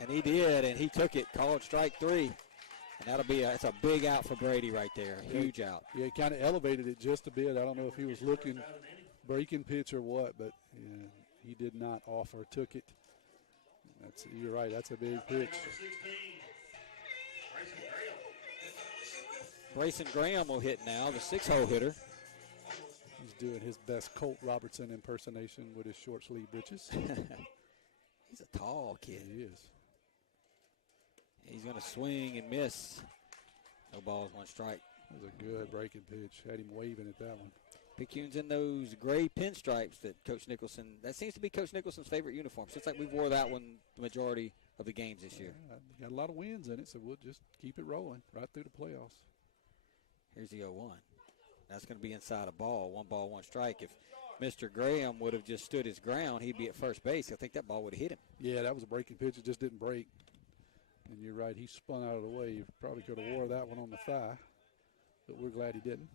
And he did, and he took it. Called strike 3. And it's a big out for Brady right there. Huge out. Yeah, he kind of elevated it just a bit. I don't know if he was looking breaking pitch or what, but he did not offer. Took it. You're right. That's a big pitch. Grayson Graham will hit now, the 6-hole hitter. He's doing his best Colt Robertson impersonation with his short sleeve breeches. He's a tall kid. He is. He's going to swing and miss. No balls, 1 strike. That was a good breaking pitch. Had him waving at that one. Picayune's in those gray pinstripes that Coach Nicholson, that seems to be Coach Nicholson's favorite uniform. Seems like we wore that one the majority of the games this year. Got a lot of wins in it, so we'll just keep it rolling right through the playoffs. Here's the 0-1. That's going to be inside a ball. 1 ball, 1 strike. If Mr. Graham would have just stood his ground, he'd be at first base. I think that ball would have hit him. Yeah, that was a breaking pitch. It just didn't break. And you're right, he spun out of the way. He probably could have wore that one on the thigh, but we're glad he didn't.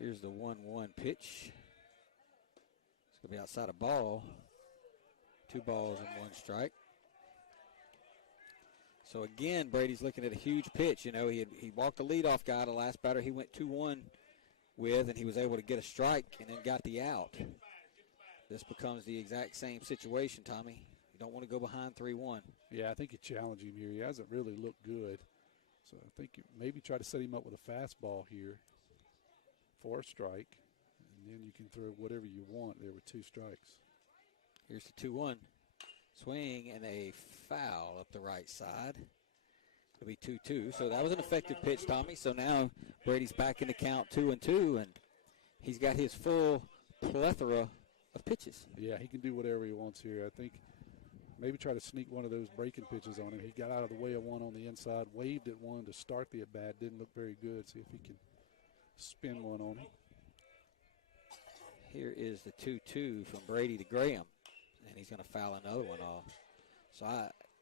Here's the 1-1 pitch. It's going to be outside a ball. 2 balls and 1 strike. So, again, Brady's looking at a huge pitch. You know, he walked the leadoff guy, the last batter he went 2-1 with, and he was able to get a strike and then got the out. This becomes the exact same situation, Tommy. You don't want to go behind 3-1. Yeah, I think you challenge him here. He hasn't really looked good. So I think you maybe try to set him up with a fastball here for a strike. And then you can throw whatever you want there with 2 strikes. Here's the 2-1. Swing and a foul up the right side. It'll be 2-2. So that was an effective pitch, Tommy. So now Brady's back in the count 2-2, and he's got his full plethora of pitches. Yeah, he can do whatever he wants here. I think maybe try to sneak one of those breaking pitches on him. He got out of the way of one on the inside, waved at one to start the at-bat. Didn't look very good. See if he can spin one on him. Here is the 2-2 from Brady to Graham, and he's going to foul another one off. So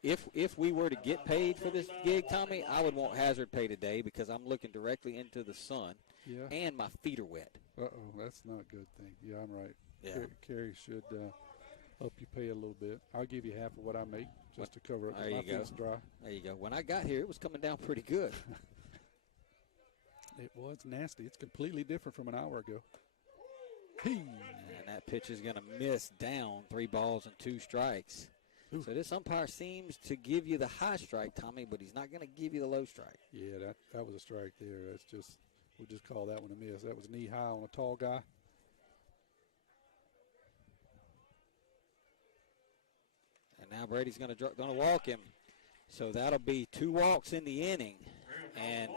if we were to get paid for this gig, Tommy, I would want hazard pay today because I'm looking directly into the sun, and my feet are wet. Uh-oh, that's not a good thing. Yeah, I'm right. Yeah. Kerry should help you pay a little bit. I'll give you half of what I make just to cover it. There you go. Dry. There you go. When I got here, it was coming down pretty good. It was nasty. It's completely different from an hour ago. And that pitch is going to miss down. 3 balls and 2 strikes. Ooh. So this umpire seems to give you the high strike, Tommy, but he's not going to give you the low strike. Yeah, that was a strike there. That's just, we'll just call that one a miss. That was knee high on a tall guy. And now Brady's going to walk him. So that'll be 2 walks in the inning. And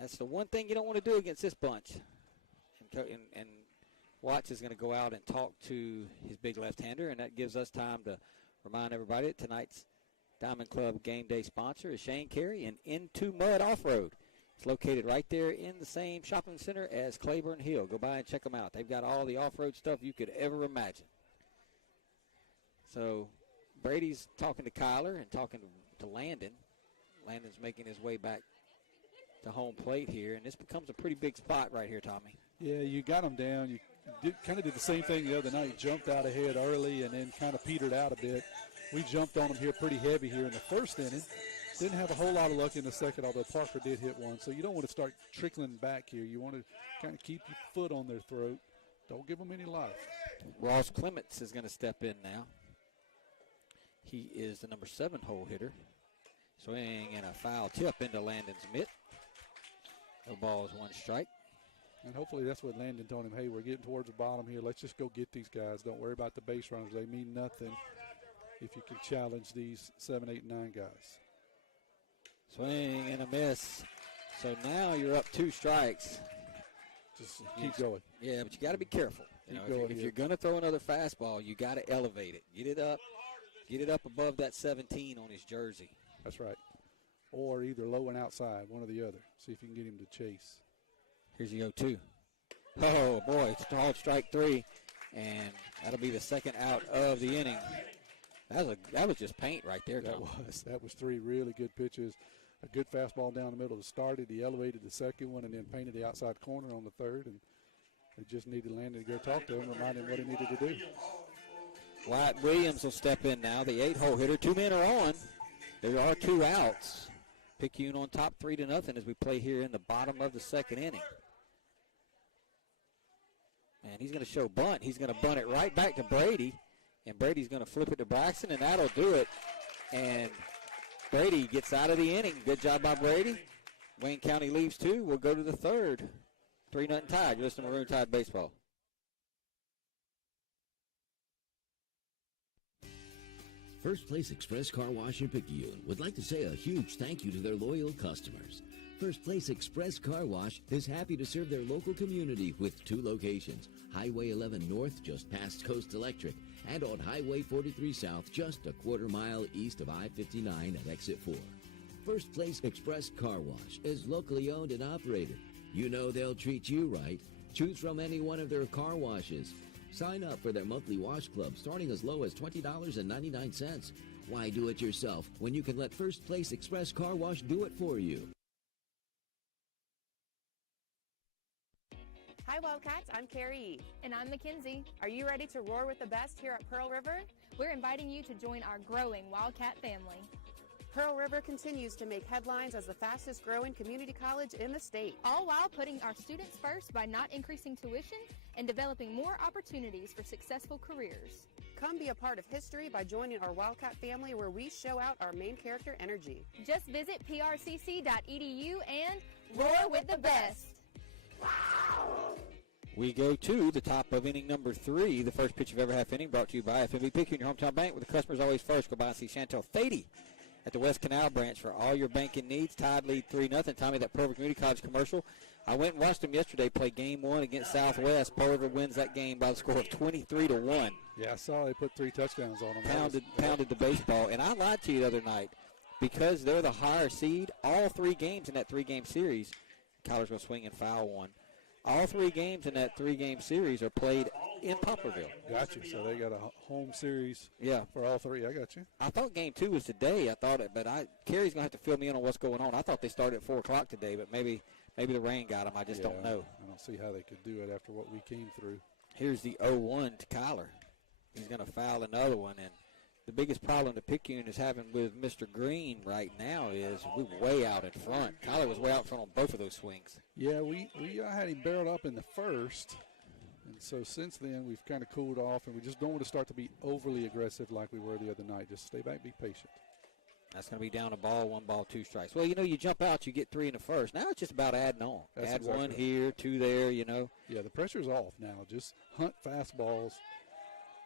that's the one thing you don't want to do against this bunch. And Watts is going to go out and talk to his big left-hander, and that gives us time to remind everybody that tonight's Diamond Club game day sponsor is Shane Carey and Into Mud Off-Road. It's located right there in the same shopping center as Claiborne Hill. Go by and check them out. They've got all the off-road stuff you could ever imagine. So Brady's talking to Kyler and talking to Landon. Landon's making his way back to home plate here, and this becomes a pretty big spot right here, Tommy. Yeah, you got him down. You kind of did the same thing the other night. Jumped out ahead early and then kind of petered out a bit. We jumped on him here pretty heavy here in the first inning. Didn't have a whole lot of luck in the second, although Parker did hit one. So you don't want to start trickling back here. You want to kind of keep your foot on their throat. Don't give them any life. Ross Clements is going to step in now. He is the number 7 hole hitter. Swing and a foul tip into Landon's mitt. The ball is one strike. And hopefully that's what Landon told him. Hey, we're getting towards the bottom here. Let's just go get these guys. Don't worry about the base runners. They mean nothing if you can challenge these 7, 8, 9 guys. Swing and a miss. So now you're up 2 strikes. Just keep going. Yeah, but you got to be careful. If you're going to throw another fastball, you got to elevate it. Get it up above that 17 on his jersey. That's right. Or either low and outside, one or the other. See if you can get him to chase. Here's the 0-2. Oh, boy, it's called strike 3, and that'll be the second out of the inning. That was just paint right there, Tom. That was 3 really good pitches. A good fastball down the middle to start it. He elevated the second one and then painted the outside corner on the third, and they just needed Landon to go talk to him, remind him what he needed to do. Wyatt Williams will step in now, the 8-hole hitter. 2 men are on. There are 2 outs. Picayune on top 3-0 as we play here in the bottom of the second inning. And he's going to show bunt. He's going to bunt it right back to Brady. And Brady's going to flip it to Braxton, and that'll do it. And Brady gets out of the inning. Good job by Brady. Wayne County leaves 2. We'll go to the third. 3-0 Tide. You're listening to Maroon Tide Baseball. First Place Express Car Wash in Picayune would like to say a huge thank you to their loyal customers. First Place Express Car Wash is happy to serve their local community with 2 locations, Highway 11 North just past Coast Electric, and on Highway 43 South just a quarter mile east of I-59 at Exit 4. First Place Express Car Wash is locally owned and operated. You know they'll treat you right. Choose from any one of their car washes. Sign up for their monthly wash club starting as low as $20.99. Why do it yourself when you can let First Place Express Car Wash do it for you? Hi Wildcats, I'm Carrie Eve. And I'm Mackenzie. Are you ready to roar with the best here at Pearl River? We're inviting you to join our growing Wildcat family. Pearl River continues to make headlines as the fastest growing community college in the state. All while putting our students first by not increasing tuition and developing more opportunities for successful careers. Come be a part of history by joining our Wildcat family where we show out our main character energy. Just visit prcc.edu and roar with the best. We go to the top of inning number 3, the first pitch of every half inning, brought to you by FMB Picayune, your hometown bank, with the customers always first. Go by and see Chantel Thady at the West Canal branch for all your banking needs. Tide lead 3-0. Tommy, that Pearl River Community College commercial. I went and watched them yesterday play game 1 against Southwest. Pearl River wins that game by the score of 23-1. Yeah, I saw they put 3 touchdowns on them. Pounded the baseball. And I lied to you the other night. Because they're the higher seed, all 3 games in that 3-game series, Kyler's going to swing and foul one. All 3 games in that 3-game series are played in Poplarville. Gotcha. So they got a home series for all 3. I got you. I thought game 2 was today. Carrie's going to have to fill me in on what's going on. I thought they started at 4 o'clock today, but maybe the rain got them. I just don't know. I don't see how they could do it after what we came through. Here's the 0-1 to Kyler. He's going to foul another one, and the biggest problem that Picayune is having with Mr. Green right now is we're way out in front. Kyler was way out front on both of those swings. Yeah, we had him barreled up in the first, and so since then we've kind of cooled off, and we just don't want to start to be overly aggressive like we were the other night. Just stay back, be patient. That's going to be down a ball, 1 ball, 2 strikes. Well, you jump out, you get 3 in the first. Now it's just about adding on. That's Add exactly 1 right. here, 2 there, Yeah, the pressure's off now. Just hunt fastballs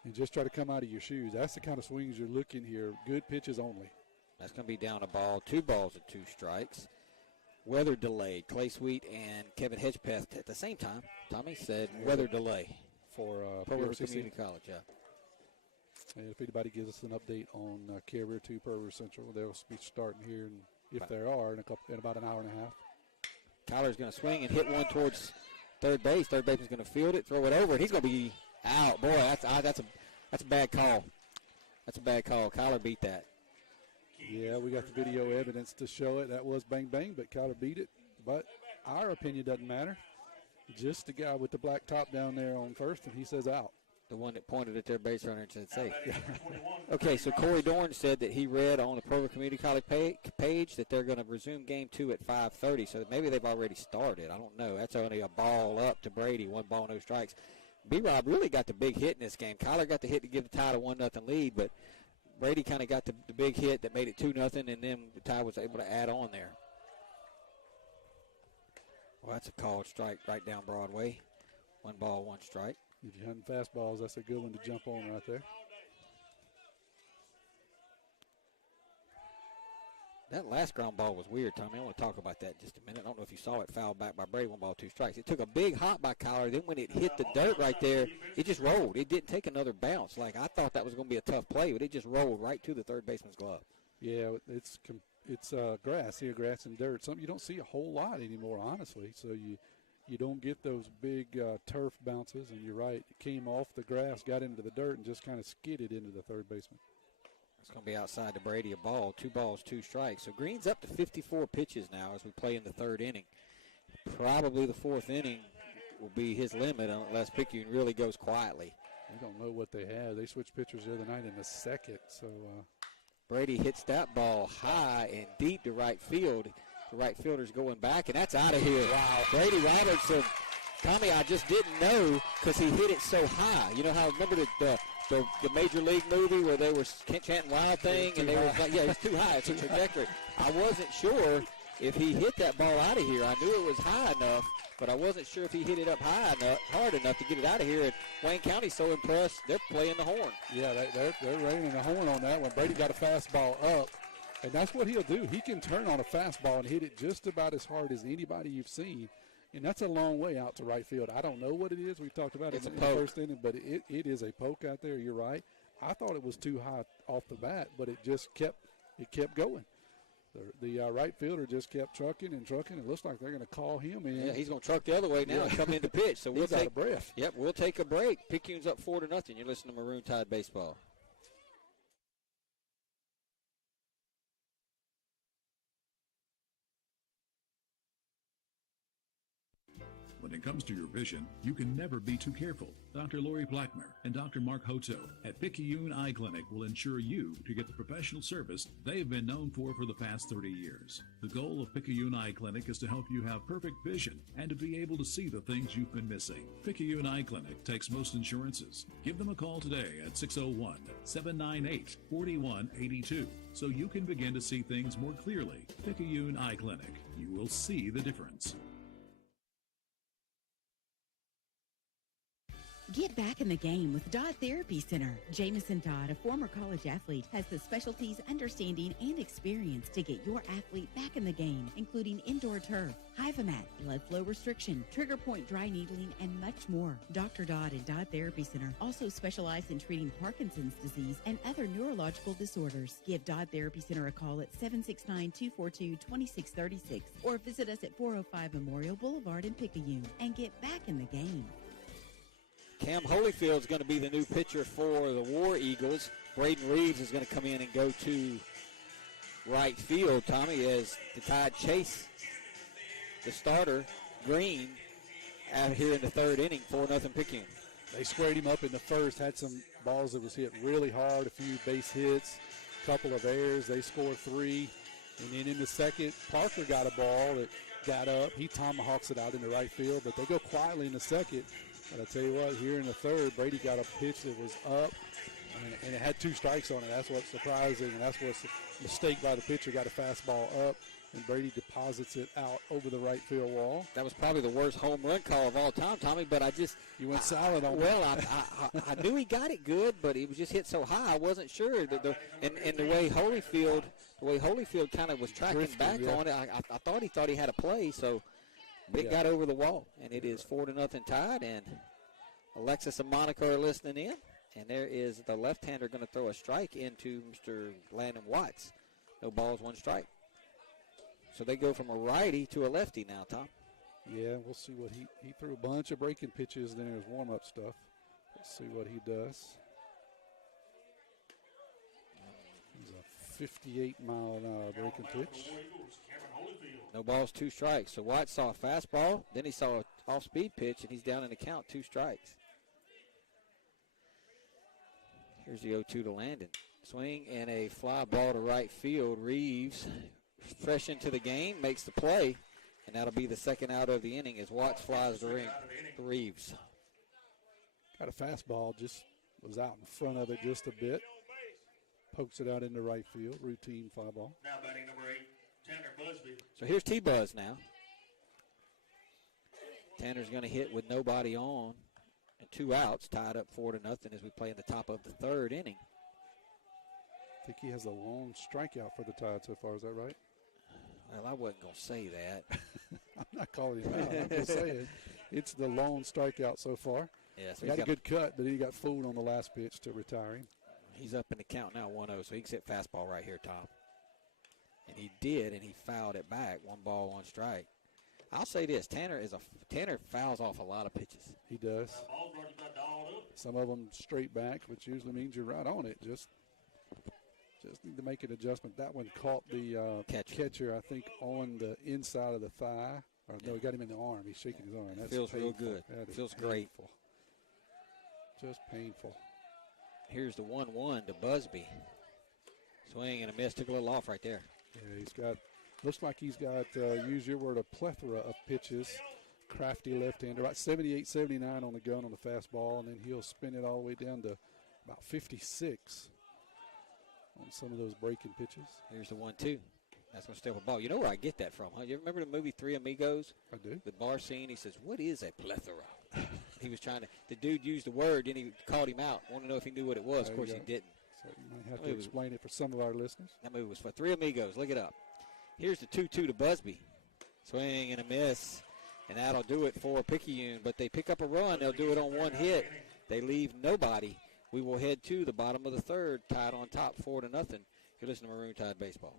and just try to come out of your shoes. That's the kind of swings you're looking here. Good pitches only. That's going to be down a ball, 2 balls and 2 strikes. Weather delay. Clay Sweet and Kevin Hedgepeth at the same time. Tommy said weather delay for Pearl River PRCC. Community College. Yeah. And if anybody gives us an update on Carrier 2 Pearl River Central, they'll be starting here, and if there are, in about an hour and a half. Kyler's going to swing and hit one towards third base. Third baseman's going to field it, throw it over, and he's going to be out. Boy, that's a bad call. That's a bad call. Kyler beat that. Yeah, we got the video evidence to show it. That was bang, bang, but Kyler beat it. But our opinion doesn't matter. Just the guy with the black top down there on first, and he says out. The one that pointed at their base runner and said safe. Okay, so Corey Dorn said that he read on the Pearl River Community College page that they're going to resume game 2 at 5:30, so maybe they've already started. I don't know. That's only a ball up to Brady, 1 ball, no strikes. B-Rob really got the big hit in this game. Kyler got the hit to give the Tide a 1-0 lead, but Brady kind of got the big hit that made it 2-0, and then the Tide was able to add on there. Well, that's a called strike right down Broadway. 1 ball, 1 strike. If you're hunting fastballs, that's a good one to jump on right there. That last ground ball was weird, Tommy. I want to talk about that in just a minute. I don't know if you saw it, fouled back by Brady, 1 ball, 2 strikes. It took a big hop by Kyler. Then when it hit the dirt right there, it just rolled. It didn't take another bounce. Like, I thought that was going to be a tough play, but it just rolled right to the third baseman's glove. Yeah, it's grass here, grass and dirt. Something you don't see a whole lot anymore, honestly. So you don't get those big turf bounces, and you're right. It came off the grass, got into the dirt, and just kind of skidded into the third baseman. It's going to be outside to Brady, a ball. 2 balls, 2 strikes. So Green's up to 54 pitches now as we play in the 3rd inning. Probably the 4th inning will be his limit unless Picayune really goes quietly. We don't know what they have. They switched pitchers the other night in the 2nd. So Brady hits that ball high and deep to right field. The right fielder's going back, and that's out of here. Wow. Brady Robertson. Tommy, I just didn't know because he hit it so high. You know how, remember the Major League movie where they were chanting Wild Thing, and they were like, yeah, it's too high. It's a trajectory. I wasn't sure if he hit that ball out of here. I knew it was high enough, but I wasn't sure if he hit it up hard enough to get it out of here. And Wayne County's so impressed, they're playing the horn. Yeah, they're raining the horn on that one. Brady got a fastball up, and that's what he'll do. He can turn on a fastball and hit it just about as hard as anybody you've seen. And that's a long way out to right field. I don't know what it is. We've talked about it in the first inning, but it is a poke out there. You're right. I thought it was too high off the bat, but it just kept going. The right fielder just kept trucking and trucking. It looks like they're going to call him in. Yeah, he's going to truck the other way now and come in to pitch. So we'll take out of breath. Yep, we'll take a break. Picayune's up 4-0. You're listening to Maroon Tide Baseball. When it comes to your vision, you can never be too careful. Dr. Lori Blackmer and Dr. Mark Hoto at Picayune Eye Clinic will ensure you to get the professional service they've been known for the past 30 years. The goal of Picayune Eye Clinic is to help you have perfect vision and to be able to see the things you've been missing. Picayune Eye Clinic takes most insurances. Give them a call today at 601-798-4182 so you can begin to see things more clearly. Picayune Eye Clinic. You will see the difference. Get back in the game with Dodd Therapy Center. Jamison Dodd, a former college athlete, has the specialties, understanding, and experience to get your athlete back in the game, including indoor turf, Hyvamat, blood flow restriction, trigger point dry needling, and much more. Dr. Dodd and Dodd Therapy Center also specialize in treating Parkinson's disease and other neurological disorders. Give Dodd Therapy Center a call at 769-242-2636 or visit us at 405 Memorial Boulevard in Picayune and get back in the game. Cam Holyfield's going to be the new pitcher for the War Eagles. Braden Reeves is going to come in and go to right field, Tommy, as the Tide chase the starter, Green, out here in the 3rd inning, 4-0 Picayune. They squared him up in the first, had some balls that was hit really hard, a few base hits, a couple of errors. They scored 3. And then in the 2nd, Parker got a ball that got up. He tomahawks it out into right field, but they go quietly in the 2nd. But I tell you what, here in the 3rd, Brady got a pitch that was up, and it had 2 strikes on it. That's what's surprising, and that's what's a mistake by the pitcher. Got a fastball up, and Brady deposits it out over the right field wall. That was probably the worst home run call of all time, Tommy, but You went silent on that. Well, I knew he got it good, but it was just hit so high, I wasn't sure. And the way Holyfield kind of was tracking back on it, I thought he had a play, so it got over the wall, and it is 4-0 Tide, and Alexis and Monica are listening in, and there is the left-hander going to throw a strike into Mr. Landon Watts. No balls, 1 strike. So they go from a righty to a lefty now, Tom. Yeah, we'll see what he threw a bunch of breaking pitches, then there's warm-up stuff. Let's see what he does. He's a 58-mile-an-hour breaking pitch. No balls, 2 strikes. So White saw a fastball, then he saw an off-speed pitch, and he's down in the count, 2 strikes. Here's the 0-2 to Landon. Swing and a fly ball to right field. Reeves, fresh into the game, makes the play, and that'll be the 2nd out of the inning as Watts flies the ring. Reeves. Got a fastball, just was out in front of it just a bit. Pokes it out into right field, routine fly ball. Now batting number 8, Tanner Busby. So here's T-Buzz now. Tanner's going to hit with nobody on and 2 outs, tied up 4-0 as we play in the top of the 3rd inning. I think he has a lone strikeout for the Tide so far. Is that right? Well, I wasn't going to say that. I'm not calling him out. I'm just saying it's the lone strikeout so far. Yeah, so he got a good cut, but he got fooled on the last pitch to retire him. He's up in the count now, 1-0, so he can sit fastball right here, Tom. And he did, and he fouled it back. 1 ball, 1 strike. I'll say this: Tanner fouls off a lot of pitches. He does. Some of them straight back, which usually means you're right on it. Just need to make an adjustment. That one caught the catcher, I think, on the inside of the thigh. Or no, he got him in the arm. He's shaking his arm. That feels painful. real good. That feels painful. great. Just painful. Here's the 1-1 to Busby. Swing and a miss. Took a little off right there. Yeah, he's got. Looks like he's got, use your word, a plethora of pitches. Crafty left-hander, about 78, 79 on the gun on the fastball, and then he'll spin it all the way down to about 56 on some of those breaking pitches. Here's the 1-2. That's going to stay up a ball. You know where I get that from, huh? You remember the movie Three Amigos? I do. The bar scene, he says, what is a plethora? He was trying to, the dude used the word, then he called him out. Want to know if he knew what it was. Of course, he didn't. So you might have to explain it for some of our listeners. That movie was for Three Amigos. Look it up. Here's the 2-2 to Busby. Swing and a miss, and that'll do it for Picayune. But they pick up a run. They'll do it on 1 hit. They leave nobody. We will head to the bottom of the 3rd, tied on top 4-0. You're listening to Maroon Tide Baseball.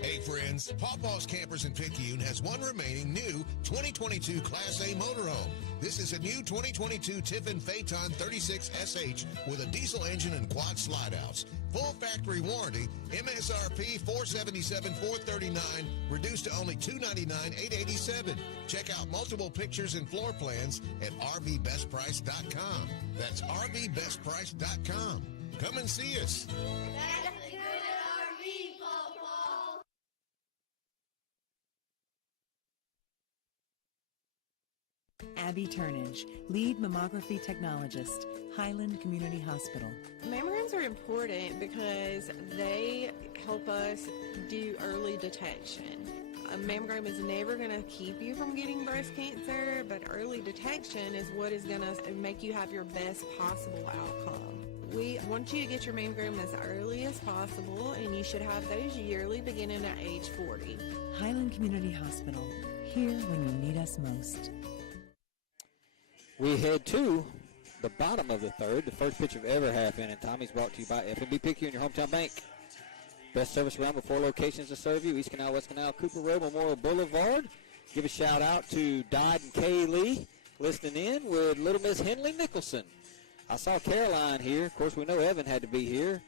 Hey friends, Pawpaw's Campers in Picayune has one remaining new 2022 Class A motorhome. This is a new 2022 Tiffin Phaeton 36SH with a diesel engine and quad slide-outs. Full factory warranty, MSRP $477,439, reduced to only $299,887. Check out multiple pictures and floor plans at RVBestPrice.com. That's RVBestPrice.com. Come and see us. That's the good RV, Pawpaw. Abby Turnage, lead mammography technologist, Highland Community Hospital. Mammograms are important because they help us do early detection. A mammogram is never going to keep you from getting breast cancer, but early detection is what is going to make you have your best possible outcome. We want you to get your mammogram as early as possible, and you should have those yearly beginning at age 40. Highland Community Hospital, here when you need us most. We head to the bottom of the 3rd, the first pitch of every half inning. Tommy's brought to you by F&B Picayune, your hometown bank. Best service around with 4 locations to serve you: East Canal, West Canal, Cooper Road, Memorial Boulevard. Give a shout out to Dodd and Kay Lee listening in with Little Miss Henley Nicholson. I saw Caroline here. Of course, we know Evan had to be here.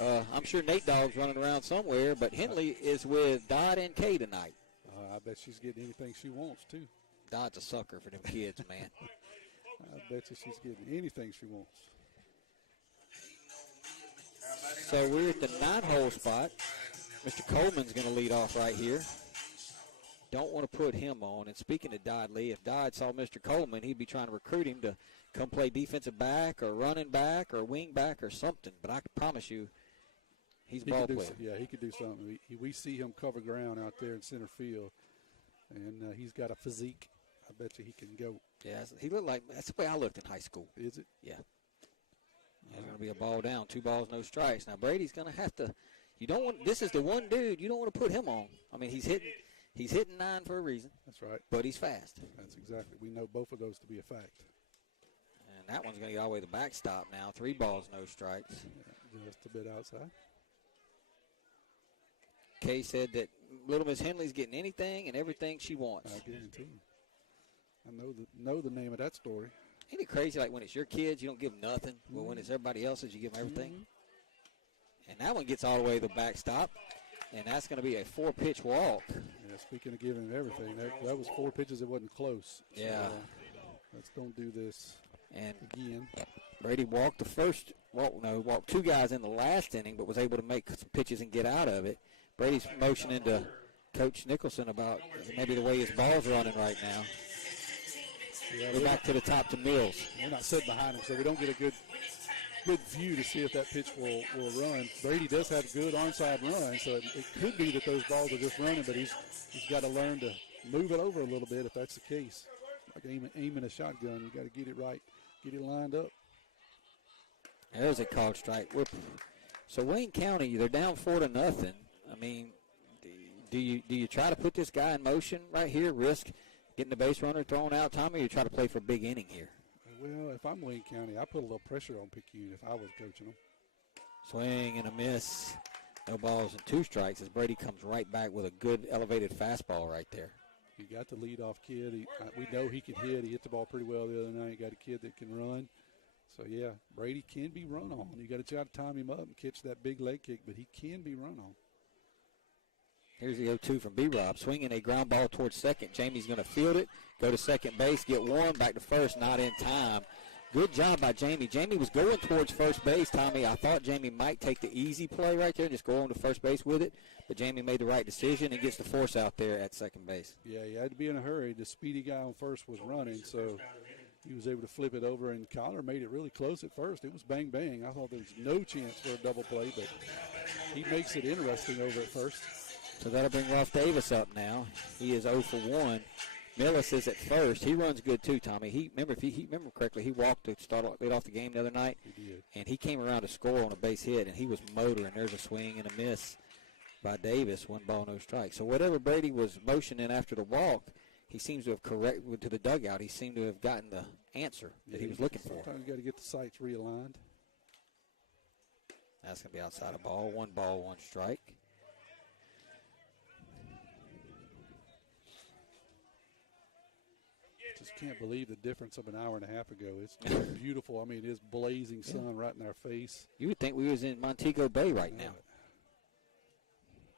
I'm sure Nate Dogg's running around somewhere, but Henley is with Dodd and Kay tonight. I bet she's getting anything she wants, too. Dodd's a sucker for them kids, man. I bet you she's getting anything she wants. So we're at the 9-hole spot. Mr. Coleman's going to lead off right here. Don't want to put him on. And speaking of Dodd Lee, if Dodd saw Mr. Coleman, he'd be trying to recruit him to come play defensive back or running back or wing back or something. But I can promise you, he's a ball player. Yeah, he could do something. We see him cover ground out there in center field, and he's got a physique. I bet you he can go. Yeah, he looked like, that's the way I looked in high school. Is it? Yeah. There's going to be a ball down, 2 balls, no strikes. Now, Brady's going to have to, this is the one dude you don't want to put him on. I mean, he's hitting 9 for a reason. That's right. But he's fast. That's exactly. We know both of those to be a fact. And that one's going to get all the way to the backstop now. 3 balls, no strikes. Yeah, just a bit outside. Kay said that Little Miss Henley's getting anything and everything she wants. I guarantee you. I know the name of that story. Ain't it crazy, like when it's your kids, you don't give them nothing, but when it's everybody else's, you give them everything? And that one gets all the way to the backstop, and that's going to be a 4-pitch walk. Yeah, speaking of giving them everything, that was 4 pitches that wasn't close. Yeah. So, let's don't do this again. Brady walked walked 2 guys in the last inning, but was able to make some pitches and get out of it. Brady's motioning to Coach Nicholson about maybe the way his ball's running right now. Yeah, we're back to the top to Mills. We're not sitting behind him, so we don't get a good view to see if that pitch will run. Brady does have a good onside run, so it could be that those balls are just running, but he's got to learn to move it over a little bit if that's the case. Like aiming a shotgun, you got to get it right, get it lined up. There's a called strike. So Wayne County, they're down 4-0. I mean, do you try to put this guy in motion right here, risk getting the base runner thrown out, Tommy, or you try to play for a big inning here? Well, if I'm Wayne County, I put a little pressure on Picayune if I was coaching them. Swing and a miss. No balls and 2 strikes as Brady comes right back with a good elevated fastball right there. You got the leadoff kid. We know he can hit. He hit the ball pretty well the other night. You got a kid that can run. So, yeah, Brady can be run on. You got to try to time him up and catch that big leg kick, but he can be run on. Here's the 0-2 from B-Rob. Swinging a ground ball towards second. Jamie's going to field it, go to second base, get one, back to first, not in time. Good job by Jamie. Jamie was going towards first base, Tommy. I thought Jamie might take the easy play right there and just go on to first base with it, but Jamie made the right decision and gets the force out there at second base. Yeah, you had to be in a hurry. The speedy guy on first was running, so he was able to flip it over, and Collar made it really close at first. It was bang, bang. I thought there was no chance for a double play, but he makes it interesting over at first. So that'll bring Ralph Davis up now. He is 0 for 1. Millis is at first. He runs good too, Tommy. If he remember correctly, he walked to lead off the game the other night. He did. And he came around to score on a base hit, and he was motoring. There's a swing and a miss by Davis. 1 ball, no strike. So whatever Brady was motioning after the walk, he seems to have corrected to the dugout. He seemed to have gotten the answer that he was looking for. Sometimes you got to get the sights realigned. That's going to be outside of ball. 1 ball, 1 strike. Just can't believe the difference of an hour and a half ago. It's beautiful. I mean, it's blazing sun right in our face. You would think we was in Montego Bay right now.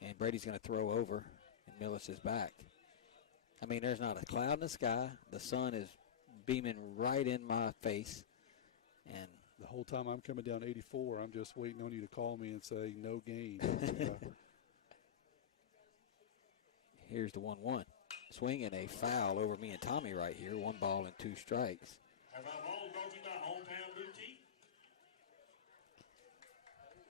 And Brady's going to throw over, and Millis is back. I mean, there's not a cloud in the sky. The sun is beaming right in my face. And the whole time I'm coming down 84, I'm just waiting on you to call me and say, no game. Here's the 1-1. Swinging a foul over me and Tommy right here. 1 ball and 2 strikes. Have our ball brought to you by Hometown Boutique?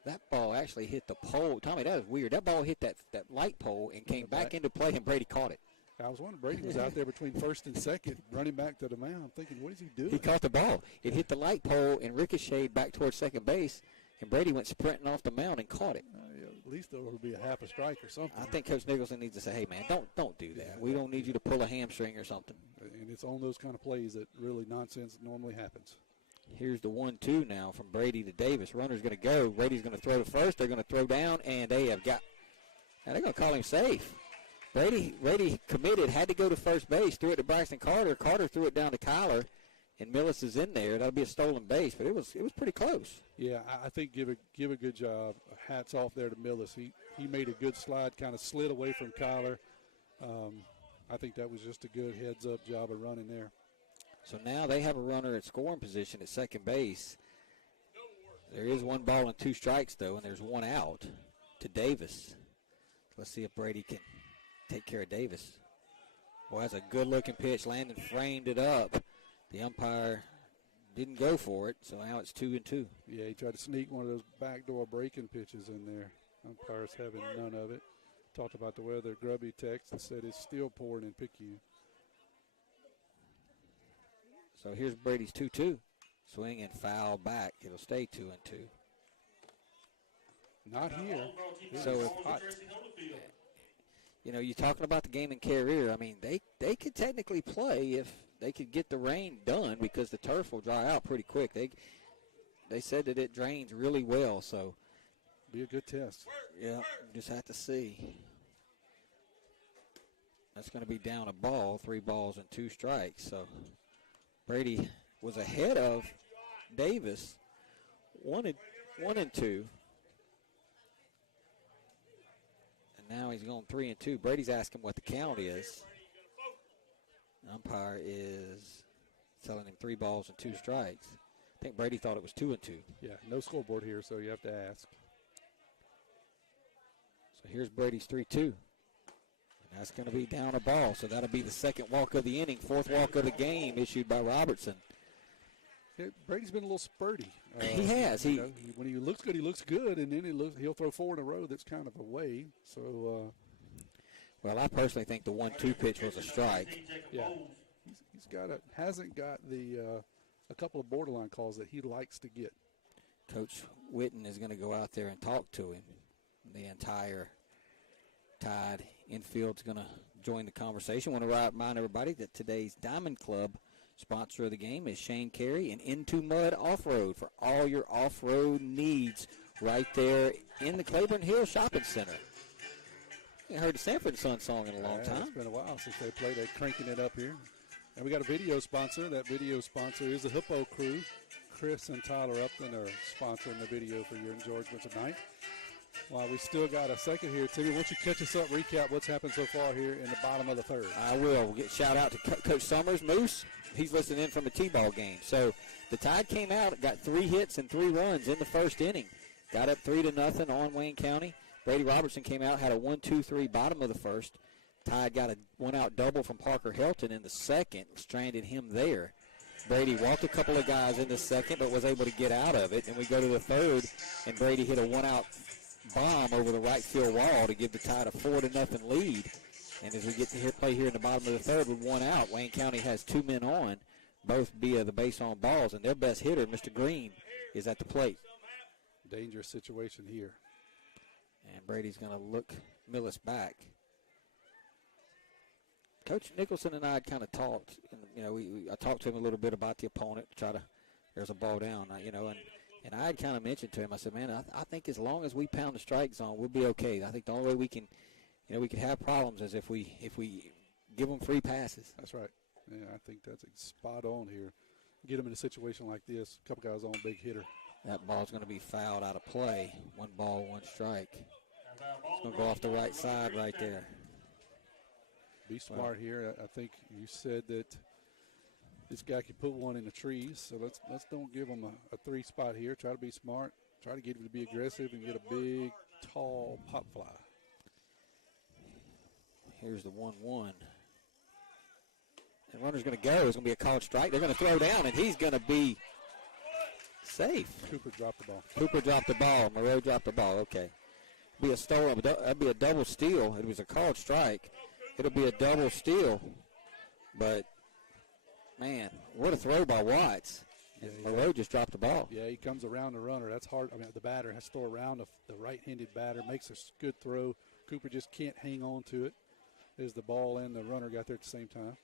That ball actually hit the pole. Tommy, that was weird. That ball hit that light pole and came back into play, and Brady caught it. I was wondering, Brady was out there between first and second, running back to the mound. I'm thinking, what is he doing? He caught the ball. It hit the light pole and ricocheted back towards second base, and Brady went sprinting off the mound and caught it. Yeah, at least there would be a half a strike or something. I think Coach Nicholson needs to say, hey, man, don't do that. We don't need you to pull a hamstring or something. And it's on those kind of plays that really nonsense normally happens. Here's the 1-2 now from Brady to Davis. Runner's going to go. Brady's going to throw to first. They're going to throw down, and they have got – now they're going to call him safe. Brady committed, had to go to first base, threw it to Braxton Carter. Carter threw it down to Kyler, and Millis is in there. That'll be a stolen base, but it was pretty close. Yeah, I think give a good job. Hats off there to Millis. He made a good slide, kind of slid away from Kyler. I think that was just a good heads-up job of running there. So now they have a runner at scoring position at second base. There is 1 ball and 2 strikes, though, and there's 1 out to Davis. Let's see if Brady can take care of Davis. Well, that's a good-looking pitch. Landon framed it up. The umpire didn't go for it, so now it's 2-2. Yeah, he tried to sneak one of those backdoor breaking pitches in there. Umpires having none of it. Talked about the weather. Grubby text and said it's still pouring in Picayune. So here's Brady's 2-2. Swing and foul back. It'll stay 2-2. Not here. So you're talking about the game in Carrier. I mean, they could technically play if they could get the rain done because the turf will dry out pretty quick. They said that it drains really well, so be a good test. Yeah, just have to see. That's going to be down a ball, 3 balls and 2 strikes. So Brady was ahead of Davis, 1-2. And now he's going 3-2. Brady's asking what the count is. The umpire is telling him 3 balls and 2 strikes. I think Brady thought it was 2-2. Yeah, no scoreboard here, so you have to ask. So here's Brady's 3-2. And that's going to be down a ball. So that'll be the second walk of the inning, 4th walk of the game issued by Robertson. Yeah, Brady's been a little spurty. He has. When he looks good, and then he'll throw 4 in a row that's kind of away. So, Well, I personally think the 1-2 pitch was a strike. Yeah, hasn't got the a couple of borderline calls that he likes to get. Coach Witten is going to go out there and talk to him. The entire Tide infield's going to join the conversation. I want to remind everybody that today's Diamond Club sponsor of the game is Shane Carey and Into Mud Off-Road for all your off-road needs right there in the Claiborne Hill Shopping Center. I haven't heard the Sanford & Son song in a long time. It's been a while since they played. They're cranking it up here. And we got a video sponsor. That video sponsor is the Hippo Crew. Chris and Tyler Upton are sponsoring the video for your enjoyment tonight. Well, we still got a second here, Timmy. Why don't you catch us up, recap what's happened so far here in the bottom of the third? I will. We'll get shout out to Coach Summers, Moose. He's listening in from the T-ball game. So the Tide came out, got 3 hits and 3 runs in the first inning. Got up 3-0 on Wayne County. Brady Robertson came out, had a 1-2-3 bottom of the first. Tide got a one-out double from Parker Helton in the second, stranded him there. Brady walked a couple of guys in the second, but was able to get out of it. And we go to the third, and Brady hit a one-out bomb over the right field wall to give the Tide a 4-0 lead. And as we get to play here in the bottom of the third with 1 out, Wayne County has 2 men on, both via the base on balls, and their best hitter, Mr. Green, is at the plate. Dangerous situation here. And Brady's going to look Millis back. Coach Nicholson and I had kind of talked. And, I talked to him a little bit about the opponent. There's a ball down, and I had kind of mentioned to him. I said, man, I think as long as we pound the strike zone, we'll be okay. I think the only way we can have problems is if we give them free passes. That's right. Yeah, I think that's spot on here. Get them in a situation like this. A couple guys on, big hitter. That ball's going to be fouled out of play. 1 ball, 1 strike. It's going to go off the right side right there. Be smart here. I think you said that this guy could put one in the trees, so let's don't give him a 3 spot here. Try to be smart. Try to get him to be aggressive and get a big, tall pop fly. Here's the 1-1. The runner's going to go. It's going to be a called strike. They're going to throw down, and he's going to be safe. Cooper dropped the ball. Cooper dropped the ball. Moreau dropped the ball. Okay. Be a stolen. That'd be a double steal. It was a called strike. It'll be a double steal. But, man, what a throw by Watts. And Moreau just dropped the ball. Yeah, he comes around the runner. That's hard. I mean, the batter has to throw around the right-handed batter, makes a good throw. Cooper just can't hang on to it as the ball and the runner got there at the same time.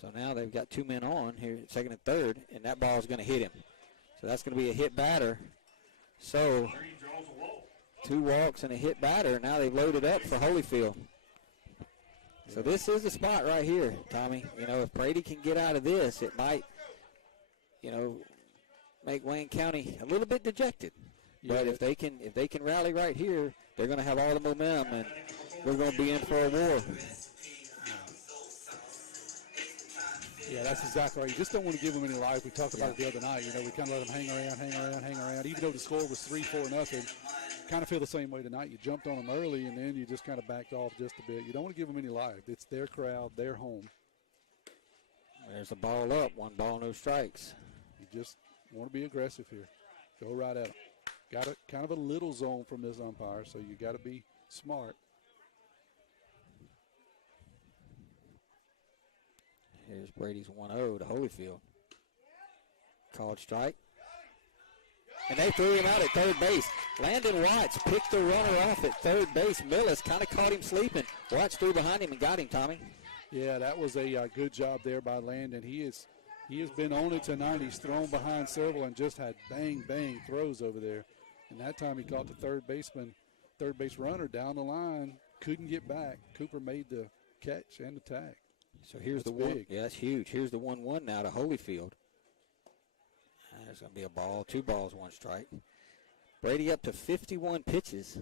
So now they've got 2 men on here, second and third, and that ball is going to hit him. So that's going to be a hit batter. So 2 walks and a hit batter. Now they've loaded up for Holyfield. So this is the spot right here, Tommy. If Brady can get out of this, it might, make Wayne County a little bit dejected. Yeah. But if they can rally right here, they're going to have all the momentum, and we're going to be in for a war. Yeah, that's exactly right. You just don't want to give them any life. We talked about it the other night. We kind of let them hang around. Even though the score was 3-4-0, kind of feel the same way tonight. You jumped on them early, and then you just kind of backed off just a bit. You don't want to give them any life. It's their crowd, their home. There's a ball up. 1 ball, no strikes. You just want to be aggressive here. Go right at them. Got a kind of a little zone from this umpire, so you got to be smart. Here's Brady's 1-0 to Holyfield. Called strike. And they threw him out at third base. Landon Watts picked the runner off at third base. Millis kind of caught him sleeping. Watts threw behind him and got him, Tommy. Yeah, that was a good job there by Landon. He has been on it tonight. He's thrown behind several and just had bang throws over there. And that time he caught the third base runner down the line. Couldn't get back. Cooper made the catch and the tag. So here's the one. Yeah, that's huge. Here's the 1-1 now to Holyfield. There's going to be a ball. 2 balls, 1 strike. Brady up to 51 pitches.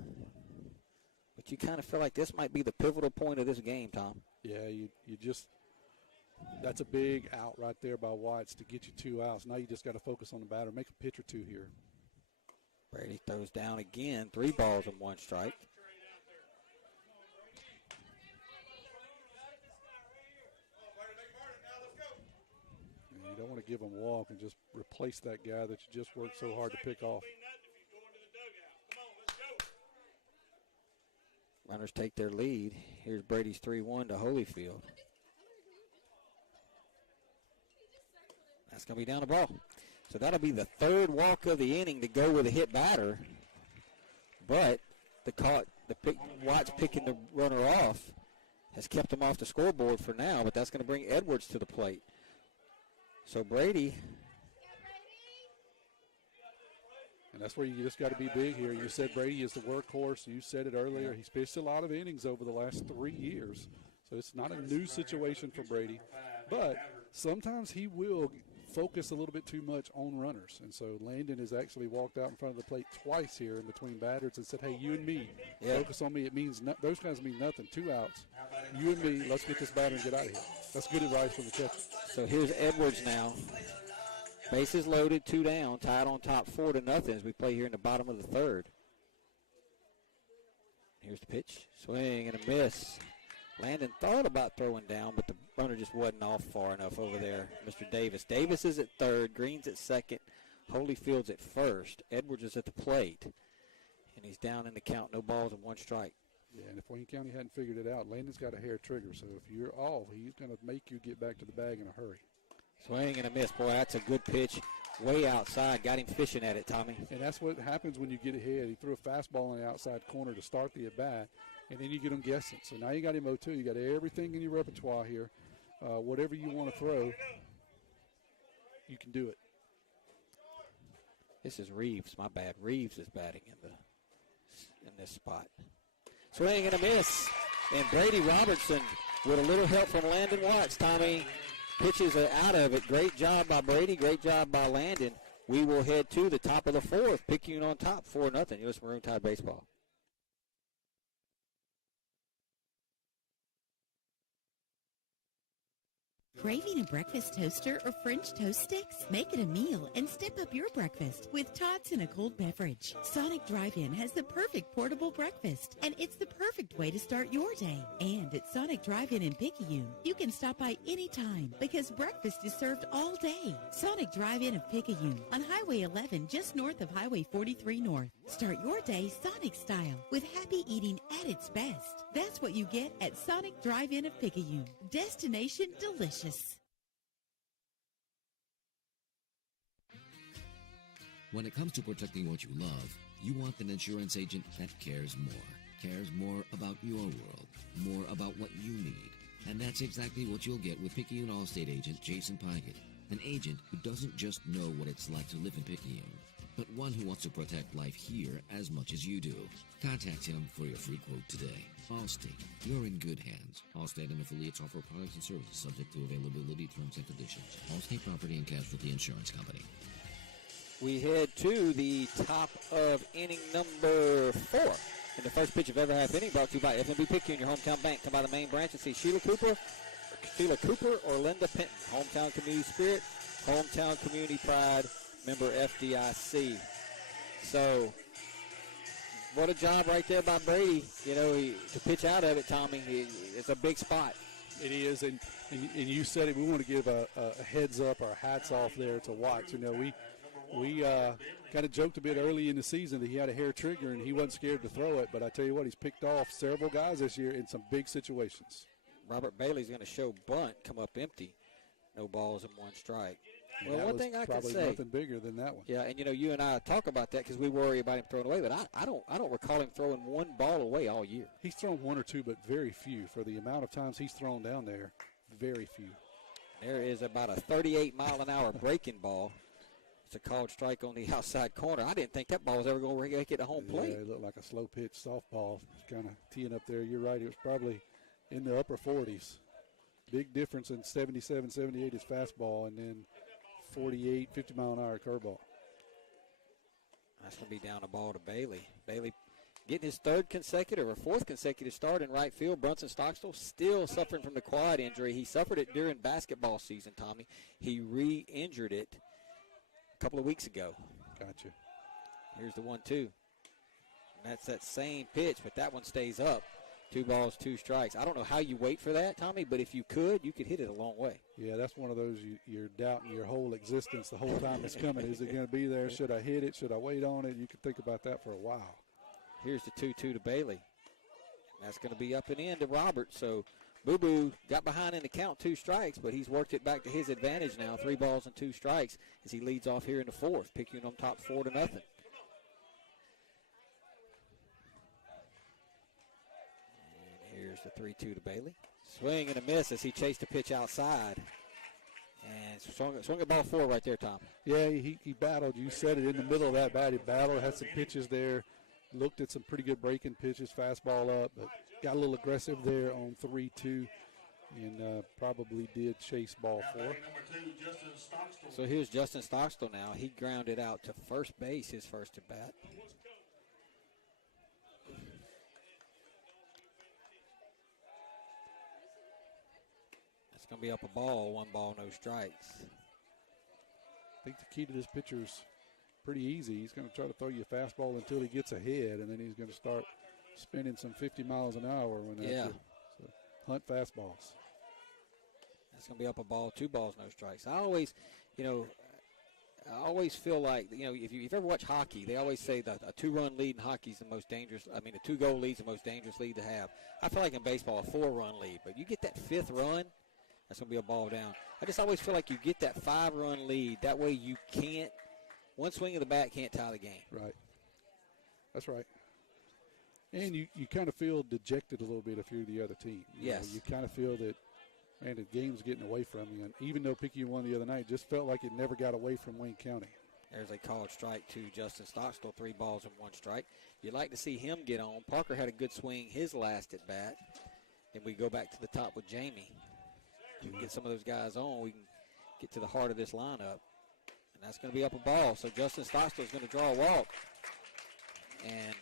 But you kind of feel like this might be the pivotal point of this game, Tom. Yeah, you just – that's a big out right there by Watts to get you 2 outs. Now you just got to focus on the batter. Make a pitch or 2 here. Brady throws down again. 3 balls and 1 strike. You don't want to give them a walk and just replace that guy that you just worked so hard to pick off. Runners take their lead. Here's Brady's 3-1 to Holyfield. That's going to be down the ball. So that'll be the third walk of the inning to go with a hit batter. But Watts picking the runner off has kept him off the scoreboard for now, but that's going to bring Edwards to the plate. So Brady. And that's where you just got to be big here. You said Brady is the workhorse. You said it earlier. He's pitched a lot of innings over the last 3 years. So it's not a new situation for Brady. But sometimes he will focus a little bit too much on runners. And so Landon has actually walked out in front of the plate twice here in between batters and said, hey, you and me, focus on me. It means those guys mean nothing. 2 outs. You and me, let's get this batter and get out of here. That's good advice from the catcher. So here's Edwards now. Bases loaded, 2 down, tied on top 4-0 as we play here in the bottom of the third. Here's the pitch. Swing and a miss. Landon thought about throwing down, but the runner just wasn't off far enough over there. Mr. Davis. Davis is at third. Green's at second. Holyfield's at first. Edwards is at the plate. And he's down in the count. No balls and 1 strike. Yeah, and if Wayne County hadn't figured it out, Landon's got a hair trigger. So if you're off, he's going to make you get back to the bag in a hurry. Swing and a miss. Boy, that's a good pitch. Way outside. Got him fishing at it, Tommy. And that's what happens when you get ahead. He threw a fastball in the outside corner to start the at-bat, and then you get him guessing. So now you got him 0-2. You got everything in your repertoire here. Whatever you want to throw, you can do it. This is Reeves. My bad. Reeves is batting in this spot. Swing and a miss. And Brady Robertson with a little help from Landon Watts, Tommy, pitches out of it. Great job by Brady. Great job by Landon. We will head to the top of the fourth. Picayune on top, 4-0. U.S. Maroon Tide baseball. Craving a breakfast toaster or French toast sticks? Make it a meal and step up your breakfast with tots and a cold beverage. Sonic Drive-In has the perfect portable breakfast, and it's the perfect way to start your day. And at Sonic Drive-In in Picayune, you can stop by anytime because breakfast is served all day. Sonic Drive-In of Picayune on Highway 11 just north of Highway 43 North. Start your day Sonic style with happy eating at its best. That's what you get at Sonic Drive-In of Picayune. Destination delicious. When it comes to protecting what you love, you want an insurance agent that cares more about your world, more about what you need. And that's exactly what you'll get with Picayune Allstate agent Jason Pygott, an agent who doesn't just know what it's like to live in Picayune, but one who wants to protect life here as much as you do. Contact him for your free quote today. Allstate, you're in good hands. Allstate and affiliates offer products and services subject to availability, terms, and conditions. Allstate Property and Casualty Insurance Company. We head to the top of inning number 4. And the first pitch of every half inning brought to you by FNB Picayune, your hometown bank. Come by the main branch and see Sheila Cooper or Linda Penton. Hometown community spirit, hometown community pride, member FDIC. So, what a job right there by Brady. You know, to pitch out of it, Tommy, it's a big spot. It is, and you said it. We want to give a heads up or hats off there to Watts. You know, we kind of joked a bit early in the season that he had a hair trigger and he wasn't scared to throw it. But I tell you what, he's picked off several guys this year in some big situations. Robert Bailey's going to show bunt, come up empty. No balls and 1 strike. And well, one thing I can say, probably nothing bigger than that one. Yeah, and you know, you and I talk about that because we worry about him throwing away. But I don't recall him throwing 1 ball away all year. He's thrown 1 or 2, but very few for the amount of times he's thrown down there. Very few. There is about a 38-mile-an-hour breaking ball. It's a called strike on the outside corner. I didn't think that ball was ever going to get a home plate. Yeah, it looked like a slow pitch softball. Kind of teeing up there. You're right. It was probably in the upper 40s. Big difference in 77, 78 is fastball, and then 48, 50-mile-an-hour curveball. That's going to be down the ball to Bailey. Bailey getting his 3rd consecutive or 4th consecutive start in right field. Brunson Stockstill still suffering from the quad injury. He suffered it during basketball season, Tommy. He re-injured it a couple of weeks ago. Gotcha. Here's the 1-2. And that's that same pitch, but that one stays up. 2 balls, 2 strikes. I don't know how you wait for that, Tommy, but if you could hit it a long way. Yeah, that's one of those you're doubting your whole existence the whole time it's coming. Is it going to be there? Should I hit it? Should I wait on it? You could think about that for a while. Here's the 2-2 to Bailey. That's going to be up and in to Robert. So Boo Boo got behind in the count, 2 strikes, but he's worked it back to his advantage now. 3 balls and 2 strikes as he leads off here in the 4th. Picayune on top 4-0. And here's the 3-2 to Bailey. Swing and a miss as he chased the pitch outside. And swung at ball 4 right there, Tom. Yeah, he battled. You said it in the middle of that bat. He battled, had some pitches there, looked at some pretty good breaking pitches, fastball up, but got a little aggressive there on 3-2 and probably did chase ball 4. So here's Justin Stockstill now. He grounded out to first base his first at bat. That's going to be up a ball, 1 ball, no strikes. I think the key to this pitcher is pretty easy. He's going to try to throw you a fastball until he gets ahead, and then he's going to start spinning some 50 miles an hour when so hunt fastballs. That's going to be up a ball, 2 balls, no strikes. I always feel like, if you've ever watched hockey, they always say that a 2-run lead in hockey is the most dangerous. A 2-goal lead is the most dangerous lead to have. I feel like in baseball, a 4-run lead, but you get that 5th run, that's going to be a ball down. I just always feel like you get that 5-run lead. That way you can't, one swing of the bat can't tie the game. Right. That's right. And you kind of feel dejected a little bit if you're the other team. You kind of feel that, man, the game's getting away from you. And even though Picayune won the other night, just felt like it never got away from Wayne County. There's a called strike to Justin Stockstill, 3 balls and 1 strike. You'd like to see him get on. Parker had a good swing his last at bat. Then we go back to the top with Jamie. We can get some of those guys on. We can get to the heart of this lineup. And that's going to be up a ball. So Justin Stockstill is going to draw a walk. And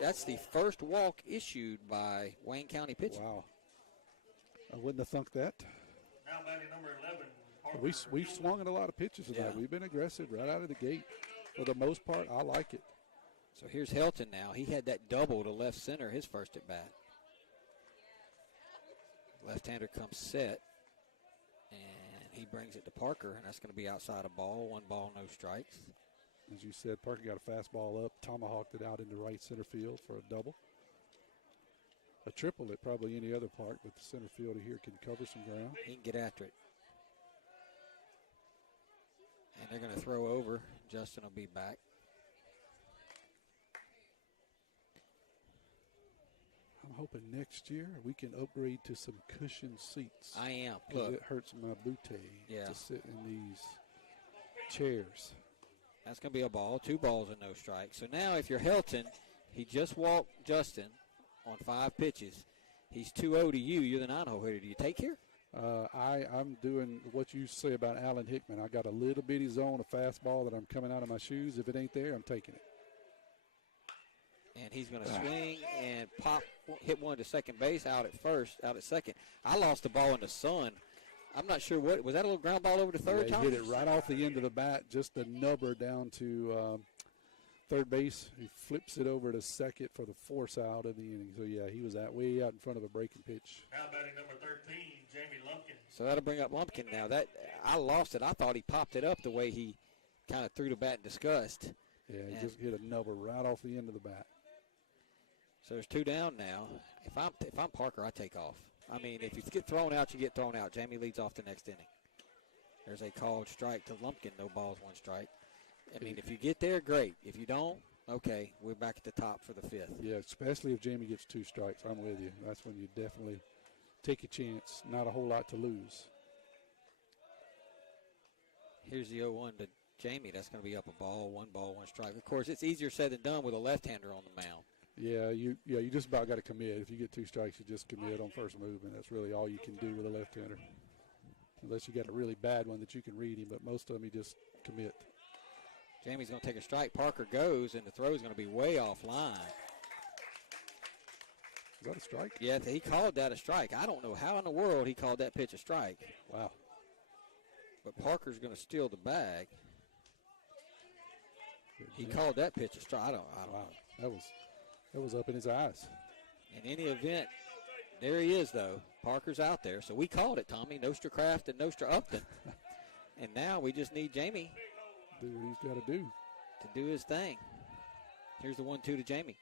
that's the first walk issued by Wayne County pitching. Wow. I wouldn't have thunk that. Now batting number 11. We've swung at a lot of pitches tonight. Yeah. We've been aggressive right out of the gate. For the most part, I like it. So here's Helton now. He had that double to left center his first at bat. Left-hander comes set, and he brings it to Parker, and that's going to be outside a ball. 1 ball, no strikes. As you said, Parker got a fastball up, tomahawked it out into right center field for a double. A triple at probably any other park, but the center fielder here can cover some ground. He can get after it. And they're going to throw over. Justin will be back. I'm hoping next year we can upgrade to some cushioned seats. I am. Look, it hurts my booty to sit in these chairs. That's going to be a ball, 2 balls and no strikes. So now if you're Helton, he just walked Justin on 5 pitches. He's 2-0 to you. You're the 9-hole hitter. Do you take here? I'm doing what you say about Alan Hickman. I got a little bitty zone of fastball that I'm coming out of my shoes. If it ain't there, I'm taking it. And he's going to swing and pop, hit one to second base, out at second. I lost the ball in the sun. I'm not sure what, was that a little ground ball over to third, He Tom? hit it right off the end of the bat, just a nubber down to third base. He flips it over to second for the force out of the inning. So, yeah, he was way out in front of a breaking pitch. Now batting number 13, Jamie Lumpkin. So that'll bring up Lumpkin now. That I lost it. I thought he popped it up the way he kind of threw the bat in disgust. Yeah, he just hit a nubber right off the end of the bat. So there's 2 down now. If I'm Parker, I take off. I mean, if you get thrown out, you get thrown out. Jamie leads off the next inning. There's a called strike to Lumpkin. No balls, 1 strike. I mean, if you get there, great. If you don't, okay, we're back at the top for the 5th. Yeah, especially if Jamie gets 2 strikes. I'm with you. That's when you definitely take a chance. Not a whole lot to lose. Here's the 0-1 to Jamie. That's going to be up a ball, 1 ball, 1 strike. Of course, it's easier said than done with a left-hander on the mound. Yeah, you just about got to commit. If you get 2 strikes, you just commit on first movement. That's really all you can do with a left-hander. Unless you got a really bad one that you can read him, but most of them you just commit. Jamie's going to take a strike. Parker goes, and the throw is going to be way offline. Is that a strike? Yeah, he called that a strike. I don't know how in the world he called that pitch a strike. Wow. But Parker's going to steal the bag. He called that pitch a strike. I don't know. That was up in his eyes. In any event, there he is, though. Parker's out there. So we called it, Tommy. Nostra Kraft and Nostra Upton. And now we just need Jamie. Do what he's got to do. To do his thing. Here's the 1-2 to Jamie.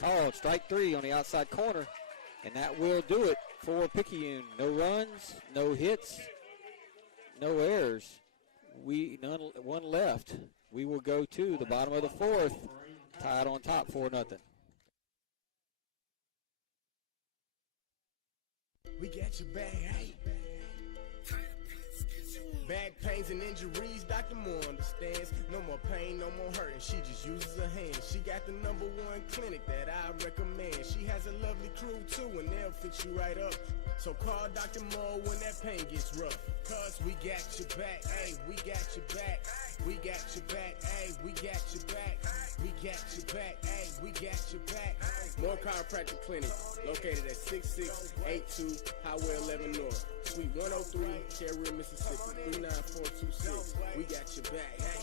Called strike 3 on the outside corner, and that will do it for Picayune. No runs, no hits, no errors. One left. We will go to the bottom of the 4th, tied on top 4-0. We got your back, hey. Back pains and injuries, Dr. Moore understands. No more pain, no more hurting. She just uses her hands. She got the #1 clinic that I recommend. She has a lovely crew too, and they'll fix you right up. So call Dr. Moore when that pain gets rough. Cause we got your back, hey, we got your back. We got your back, hey, we got your back. We got your back, hey, we got your back. Moore Chiropractic Clinic, located at 6682 Highway 11 North, Suite 103, Carrier, Mississippi, 39426. We got your back, hey.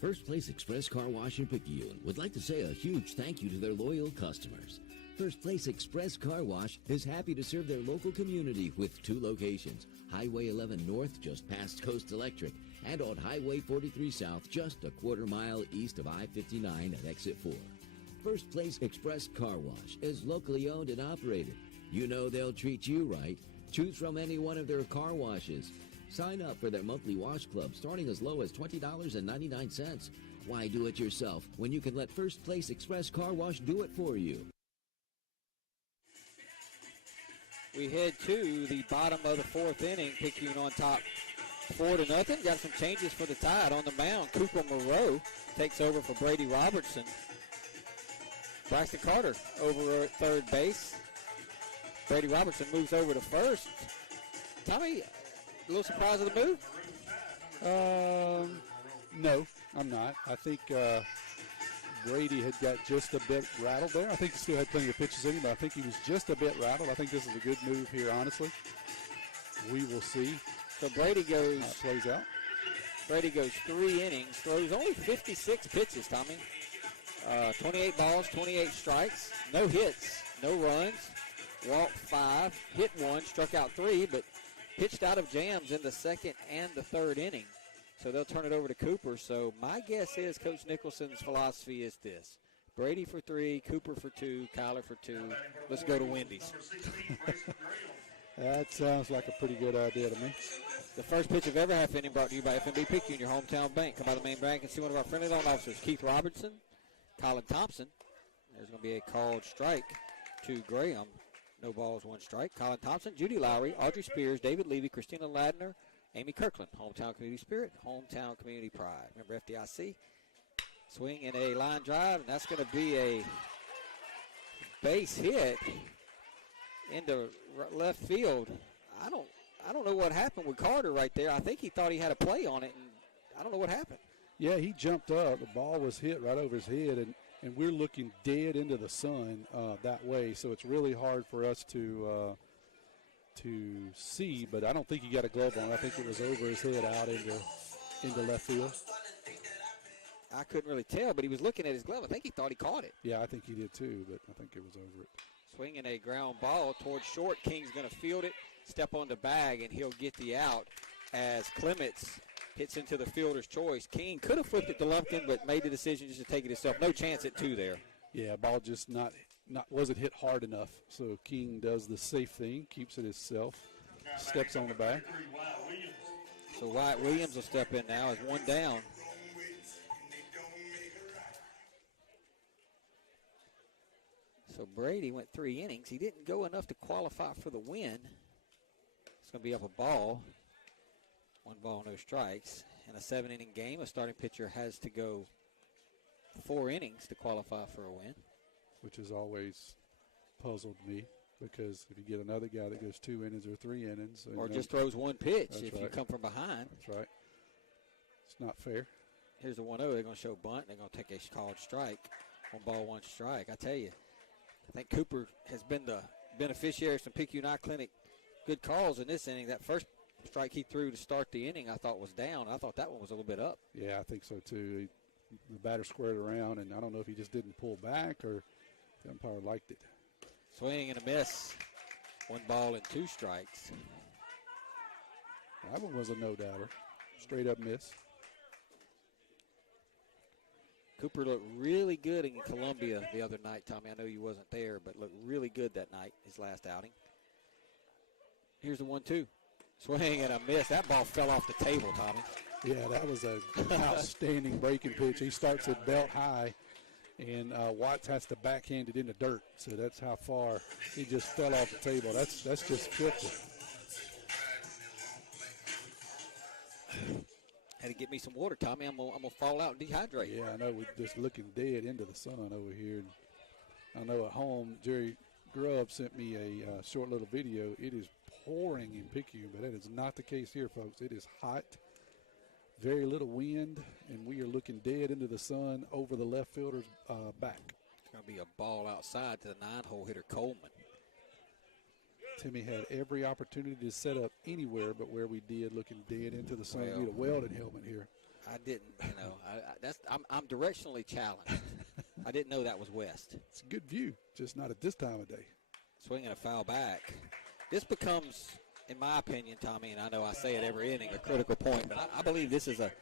First Place Express Car Wash in Picayune would like to say a huge thank you to their loyal customers. First Place Express Car Wash is happy to serve their local community with 2 locations, Highway 11 North just past Coast Electric, and on Highway 43 South just a quarter mile east of I-59 at Exit 4. First Place Express Car Wash is locally owned and operated. You know they'll treat you right. Choose from any one of their car washes. Sign up for their monthly wash club starting as low as $20.99. Why do it yourself when you can let First Place Express Car Wash do it for you? We head to the bottom of the 4th inning. Picayune on top 4-0. Got some changes for the Tide on the mound. Cooper Moreau takes over for Brady Robertson. Braxton Carter over at third base. Brady Robertson moves over to first. Tommy, a little surprised of the move? No, I'm not. I think Brady had got just a bit rattled there. I think he still had plenty of pitches in him, but I think he was just a bit rattled. I think this is a good move here, honestly. We will see. So Brady goes. How it plays out. Brady goes 3 innings, throws only 56 pitches, Tommy. 28 balls, 28 strikes, no hits, no runs, walked 5, hit 1, struck out 3, but pitched out of jams in the 2nd and the 3rd inning. So they'll turn it over to Cooper. So my guess is Coach Nicholson's philosophy is this. Brady for 3, Cooper for 2, Kyler for 2. Let's go to Wendy's. That sounds like a pretty good idea to me. The first pitch of every half inning brought to you by FNB Picayune, your hometown bank. Come by the main bank and see one of our friendly loan officers, Keith Robertson, Colin Thompson. There's going to be a called strike to Graham. No balls, 1 strike. Colin Thompson, Judy Lowry, Audrey Spears, David Levy, Christina Ladner, Amy Kirkland. Hometown community spirit, hometown community pride. Remember FDIC. Swing in a line drive, and that's going to be a base hit into left field. I don't know what happened with Carter right there. I think he thought he had a play on it, and I don't know what happened. Yeah, he jumped up. The ball was hit right over his head, and we're looking dead into the sun that way, so it's really hard for us to see, but I don't think he got a glove on. I think it was over his head out into left field. I couldn't really tell, but he was looking at his glove. I think he thought he caught it. Yeah, I think he did too, but I think it was over it. Swinging a ground ball towards short. King's going to field it, step on the bag, and he'll get the out as Clements hits into the fielder's choice. King could have flipped it to Lumpkin, but made the decision just to take it himself. No chance at 2 there. Yeah, ball just not wasn't hit hard enough. So King does the safe thing, keeps it himself, steps on the bag. So Wyatt Williams will step in now as 1 down. So Brady went 3 innings. He didn't go enough to qualify for the win. It's going to be up a ball. 1 ball, no strikes. In a 7-inning game, a starting pitcher has to go 4 innings to qualify for a win. Which has always puzzled me, because if you get another guy that goes 2 innings or 3 innings. Or just throws 1 pitch if you come from behind. That's right. It's not fair. Here's the 1-0. They're going to show bunt. They're going to take a called strike. 1 ball, 1 strike. I tell you, I think Cooper has been the beneficiary of some Picayune Clinic good calls in this inning. That first strike he threw to start the inning I thought was down. I thought that one was a little bit up. Yeah, I think so too. The batter squared around, and I don't know if he just didn't pull back or the umpire liked it. Swing and a miss. 1 ball and 2 strikes. That one was a no-doubter. Straight up miss. Cooper looked really good in Columbia the other night, Tommy. I know you wasn't there, but looked really good that night, his last outing. Here's the 1-2. Swing and a miss. That ball fell off the table, Tommy. Yeah, that was an outstanding breaking pitch. He starts at belt high, and Watts has to backhand it in the dirt. So that's how far he just fell off the table. That's just filthy. Had to get me some water, Tommy. I'm gonna fall out and dehydrate. Yeah, I know. We're just looking dead into the sun over here. And I know at home, Jerry Grubb sent me a short little video. It is pouring in Picayune, but that is not the case here, folks. It is hot, very little wind, and we are looking dead into the sun over the left fielder's back. It's going to be a ball outside to the 9-hole hitter, Coleman. Timmy had every opportunity to set up anywhere but where we did, looking dead into the sun. We need a welded helmet here. I didn't, I'm directionally challenged. I didn't know that was west. It's a good view, just not at this time of day. Swinging a foul back. This becomes, in my opinion, Tommy, and I know I say it every inning, a critical point, but I believe this is a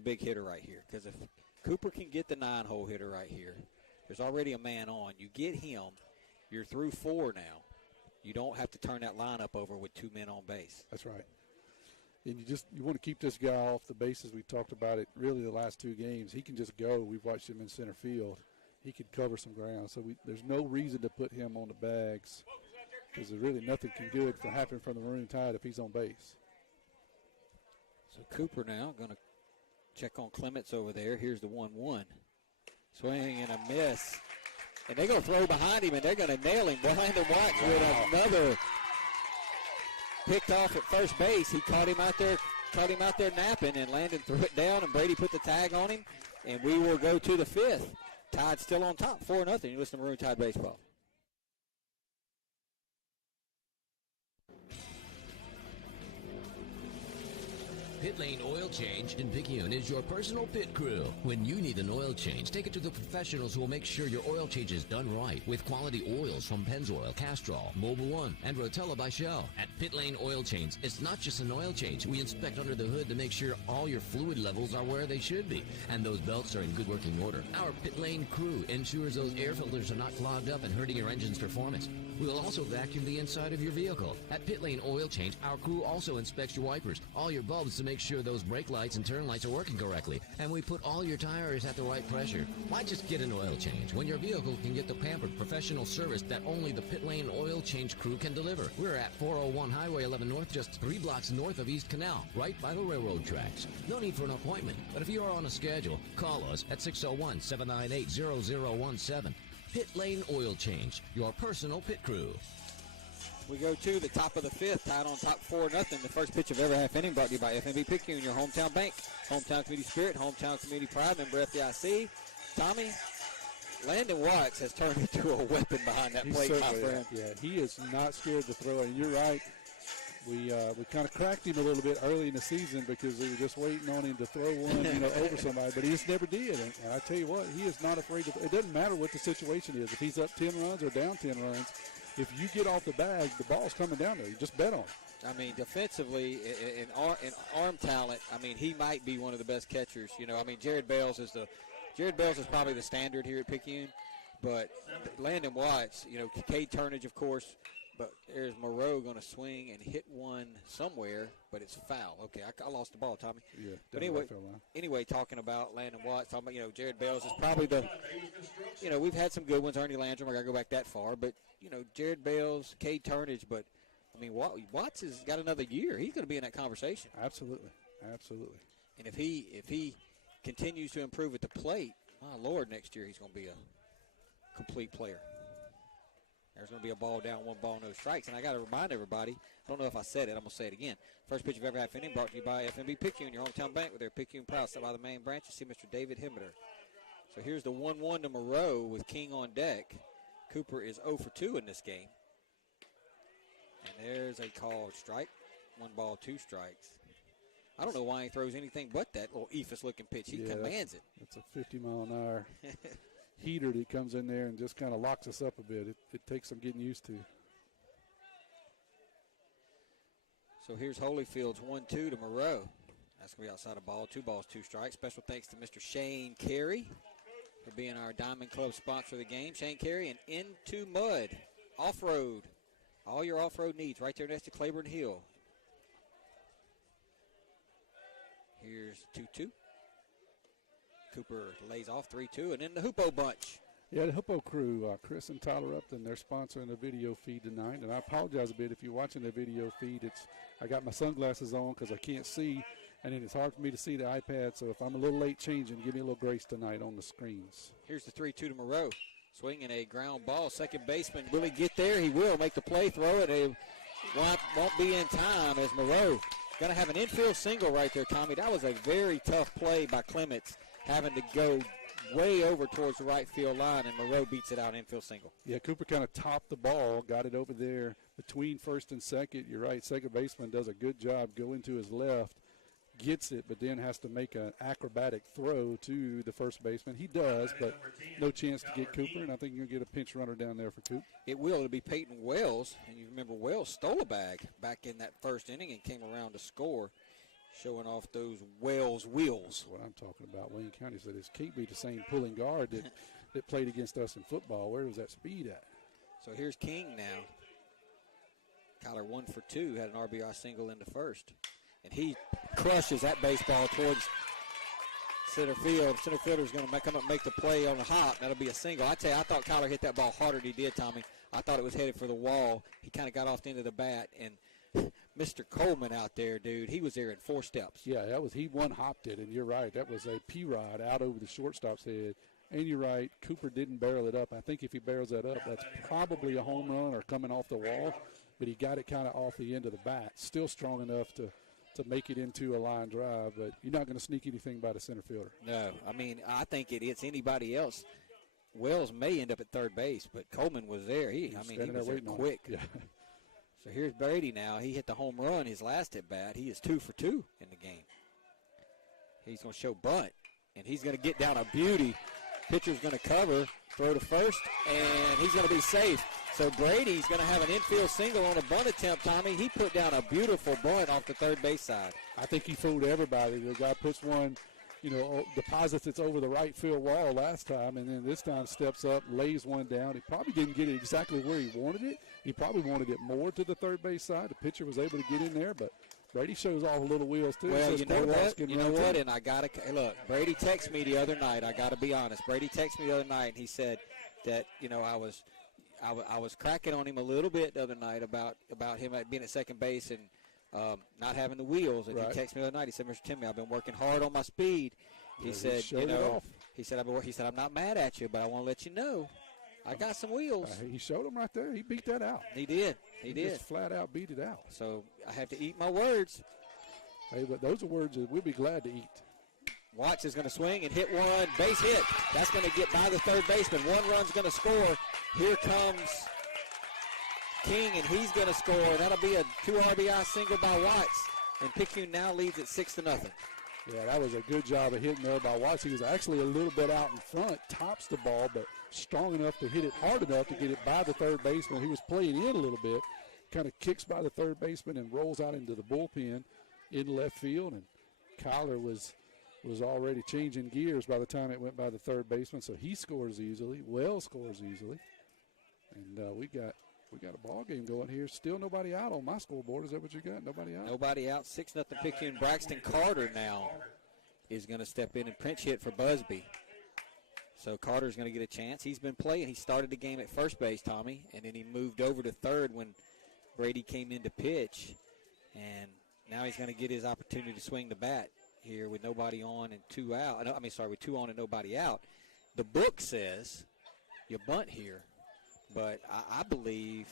big hitter right here, because if Cooper can get the 9-hole hitter right here, there's already a man on. You get him, you're through 4 now. You don't have to turn that lineup over with 2 men on base. That's right. And you want to keep this guy off the bases. We talked about it really the last 2 games. He can just go. We've watched him in center field. He could cover some ground. So there's no reason to put him on the bags, because there's really nothing can good happen from the Maroon Tide if he's on base. So Cooper now going to check on Clements over there. Here's the 1-1. Swing and a miss. And they're going to throw behind him, and they're going to nail him. Landon Watts with another picked off at first base. He caught him out there napping, and Landon threw it down, and Brady put the tag on him. And we will go to the 5th. Tide still on top, 4-0. You listen to Maroon Tide Baseball. Pit Lane Oil Change in Picayune is your personal pit crew. When you need an oil change, take it to the professionals who will make sure your oil change is done right with quality oils from Pennzoil, Castrol, Mobil 1, and Rotella by Shell. At Pit Lane Oil Change, it's not just an oil change. We inspect under the hood to make sure all your fluid levels are where they should be, and those belts are in good working order. Our Pit Lane crew ensures those air filters are not clogged up and hurting your engine's performance. We will also vacuum the inside of your vehicle. At Pit Lane Oil Change, our crew also inspects your wipers, all your bulbs to make sure those brake lights and turn lights are working correctly, and we put all your tires at the right pressure. Why just get an oil change when your vehicle can get the pampered professional service that only the Pit Lane Oil Change crew can deliver? We're at 401 Highway 11 North, just 3 blocks north of East Canal, right by the railroad tracks. No need for an appointment, but if you are on a schedule, call us at 601-798-0017. Pit Lane Oil Change, your personal pit crew. We go to the top of the 5th, tied on top 4-0. The first pitch of every half inning brought to you by FNB Picayune, your hometown bank, hometown community spirit, hometown community pride, member FDIC. Tommy, Landon Watts has turned into a weapon behind that plate, my friend. Yeah, he is not scared to throw, and you're right. We kind of cracked him a little bit early in the season because we were just waiting on him to throw one, over somebody, but he just never did. And I tell you what, he is not afraid to. It doesn't matter what the situation is. If he's up 10 runs or down 10 runs, if you get off the bag, the ball's coming down there. You just bet on it. I mean, defensively, in arm talent, I mean, he might be one of the best catchers. I mean, Jared Bales is probably the standard here at Picayune, but Landon Watts, Cade Turnage, of course. But there's Moreau going to swing and hit one somewhere, but it's foul. Okay, I lost the ball, Tommy. Yeah, but anyway, talking about Landon Watts, talking about, Jared Bales is probably we've had some good ones. Ernie Landrum, I got to go back that far. But, Jared Bales, Cade Turnage, but, I mean, Watts has got another year. He's going to be in that conversation. Absolutely. And if he continues to improve at the plate, my Lord, next year he's going to be a complete player. There's going to be a ball down, 1 ball, no strikes. And I got to remind everybody, I don't know if I said it, I'm going to say it again. First pitch of every half inning brought to you by FNB Picayune, your hometown bank with their Picayune Proud, set by the main branch. You see Mr. David Himmeter. So here's the 1-1 to Moreau with King on deck. Cooper is 0 for 2 in this game. And there's a called strike. 1 ball, 2 strikes. I don't know why he throws anything but that little eephus-looking pitch. He commands it. It's a 50-mile-an-hour heater that comes in there and just kind of locks us up a bit. It takes some getting used to. So here's Holyfield's 1-2 to Moreau. That's going to be outside the ball. 2 balls, 2 strikes. Special thanks to Mr. Shane Carey for being our Diamond Club sponsor of the game. Shane Carey and Into Mud. Off-road. All your off-road needs right there next to Claiborne Hill. Here's 2-2. Cooper lays off 3-2, and then the Hoopo bunch. Yeah, the Hoopo crew, Chris and Tyler Upton, they're sponsoring the video feed tonight. And I apologize a bit if you're watching the video feed. I got my sunglasses on because I can't see, and it's hard for me to see the iPad. So if I'm a little late changing, give me a little grace tonight on the screens. Here's the 3-2 to Moreau. Swinging a ground ball. Second baseman, will he get there? He will make the play, throw it. It won't be in time as Moreau going to have an infield single right there, Tommy. That was a very tough play by Clements, having to go way over towards the right field line, and Moreau beats it out infield single. Yeah, Cooper kind of topped the ball, got it over there between first and second. You're right, second baseman does a good job going to his left, gets it, but then has to make an acrobatic throw to the first baseman. He does, but no chance to get Cooper, and I think you're going to get a pinch runner down there for Coop. It will. It'll be Peyton Wells, and you remember Wells stole a bag back in that first inning and came around to score, showing off those Wells wheels. That's what I'm talking about. Wayne County said this can't be the same pulling guard that played against us in football. Where was that speed at? So here's King now. Kyler 1 for 2, had an RBI single into first. And he crushes that baseball towards center field. Center fielder's going to come up and make the play on the hop. That'll be a single. I tell you, I thought Kyler hit that ball harder than he did, Tommy. I thought it was headed for the wall. He kind of got off the end of the bat, and Mr. Coleman out there, dude, he was there in 4 steps. Yeah, he one-hopped it, and you're right. That was a P-Rod out over the shortstop's head. And you're right, Cooper didn't barrel it up. I think if he barrels that up, that's probably a home run or coming off the wall. But he got it kind of off the end of the bat. Still strong enough to make it into a line drive, but you're not going to sneak anything by the center fielder. No, I mean, I think it's anybody else. Wells may end up at third base, but Coleman was there. He was there quick. Yeah. So here's Brady now. He hit the home run his last at bat. He is 2 for 2 in the game. He's going to show bunt, and he's going to get down a beauty. Pitcher's going to cover, throw to first, and he's going to be safe. So Brady's going to have an infield single on a bunt attempt, Tommy. He put down a beautiful bunt off the third base side. I think he fooled everybody. The guy puts one, deposits it over the right field wall last time, and then this time steps up, lays one down. He probably didn't get it exactly where he wanted it. He probably wanted it more to the third base side. The pitcher was able to get in there, but Brady shows off a little wheels too. Well, you know what? And I got to look. Brady texted me the other night. I got to be honest. Brady texted me the other night, and he said that I was cracking on him a little bit the other night about him being at second base and not having the wheels. And right. He texted me the other night. He said, "Mr. Timmy, I've been working hard on my speed." He said, he said, "I'm not mad at you, but I want to let you know I got some wheels." He showed them right there. He beat that out. He did. He did. Just flat out beat it out. So I have to eat my words. Hey, but those are words that we'll be glad to eat. Watts is going to swing and hit one. Base hit. That's going to get by the third baseman. 1 run's going to score. Here comes King, and he's going to score. That'll be a 2 RBI single by Watts. And Picayune now leads at 6-0. Yeah, that was a good job of hitting there by Watts. He was actually a little bit out in front, tops the ball, but strong enough to hit it hard enough to get it by the third baseman. He was playing in a little bit, kind of kicks by the third baseman and rolls out into the bullpen in left field. And Kyler was already changing gears by the time it went by the third baseman, so he scores easily. Wells scores easily. And we got a ball game going here. Still nobody out on my scoreboard. Is that what you got? Nobody out? Nobody out. 6-0 Picayune. Braxton Carter now is going to step in and pinch hit for Busby. So Carter's going to get a chance. He's been playing. He started the game at first base, Tommy, and then he moved over to third when Brady came in to pitch. And now he's going to get his opportunity to swing the bat here with nobody on and 2 out. With 2 on and nobody out. The book says you bunt here, but I believe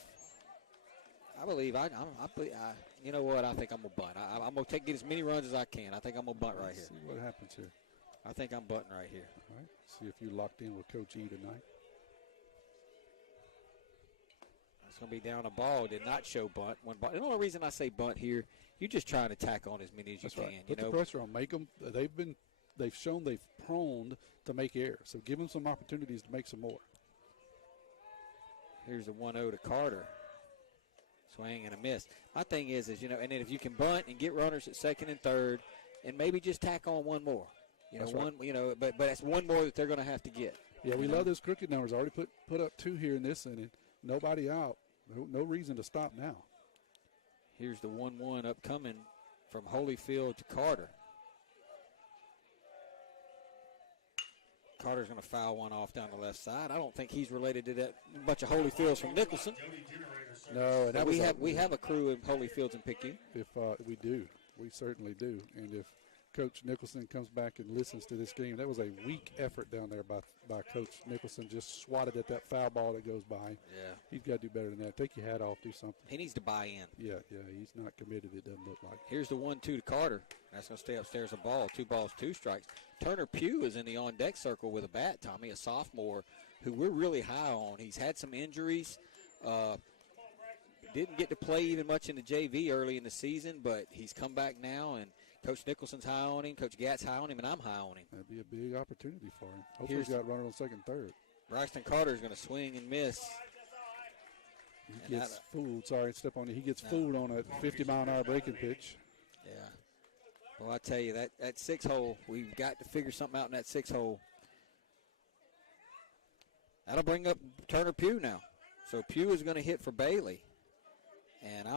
you know what? I think I'm gonna bunt. I'm gonna get as many runs as I can. I think I'm gonna bunt right here. See what happens here. I think I'm bunting right here. All right. See if you locked in with Coach E tonight. It's gonna be down a ball. Did not show bunt. The only reason I say bunt here, you're just trying to tack on as many as you can. Right. Put the pressure on. Make them. They've shown they've prone to make errors. So give them some opportunities to make some more. Here's the 1-0 to Carter. Swing and a miss. My thing is, and then if you can bunt and get runners at second and third, and maybe just tack on one more. That's right. But that's one more that they're going to have to get. Yeah, we love those crooked numbers. Already put up 2 here in this inning. Nobody out. No reason to stop now. Here's the 1-1 upcoming from Holyfield to Carter. Carter's going to foul one off down the left side. I don't think he's related to that bunch of Holyfields from Nicholson. No, and we have a crew in Holyfields and Picayune. If we do, we certainly do. And if Coach Nicholson comes back and listens to this game, that was a weak effort down there by Coach Nicholson. Just swatted at that foul ball that goes by. Yeah, he's got to do better than that. Take your hat off, do something. He needs to buy in. Yeah, he's not committed. It doesn't look like. Here's the 1-2 to Carter. That's going to stay upstairs a ball. 2 balls, 2 strikes. Turner Pugh is in the on-deck circle with a bat, Tommy, a sophomore who we're really high on. He's had some injuries. Didn't get to play even much in the JV early in the season, but he's come back now, and Coach Nicholson's high on him, Coach Gatt's high on him, and I'm high on him. That'd be a big opportunity for him. Hopefully he's got runner on second, third. Braxton Carter's going to swing and miss. He gets fooled. Sorry, step on it. He gets fooled on a 50-mile-an-hour breaking pitch. Yeah. Well, I tell you, that 6-hole, we've got to figure something out in that 6-hole. That'll bring up Turner Pugh now. So Pugh is going to hit for Bailey. And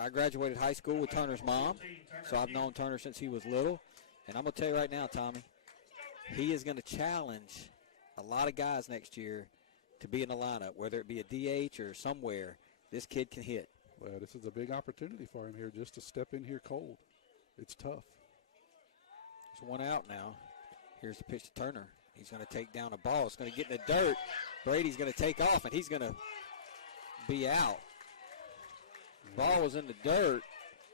I graduated high school with Turner's mom, so I've known Turner since he was little. And I'm going to tell you right now, Tommy, he is going to challenge a lot of guys next year to be in the lineup, whether it be a DH or somewhere. This kid can hit. Well, this is a big opportunity for him here just to step in here cold. It's tough. There's one out now. Here's the pitch to Turner. He's going to take down a ball. It's going to get in the dirt. Brady's going to take off, and he's going to be out. Ball was in the dirt.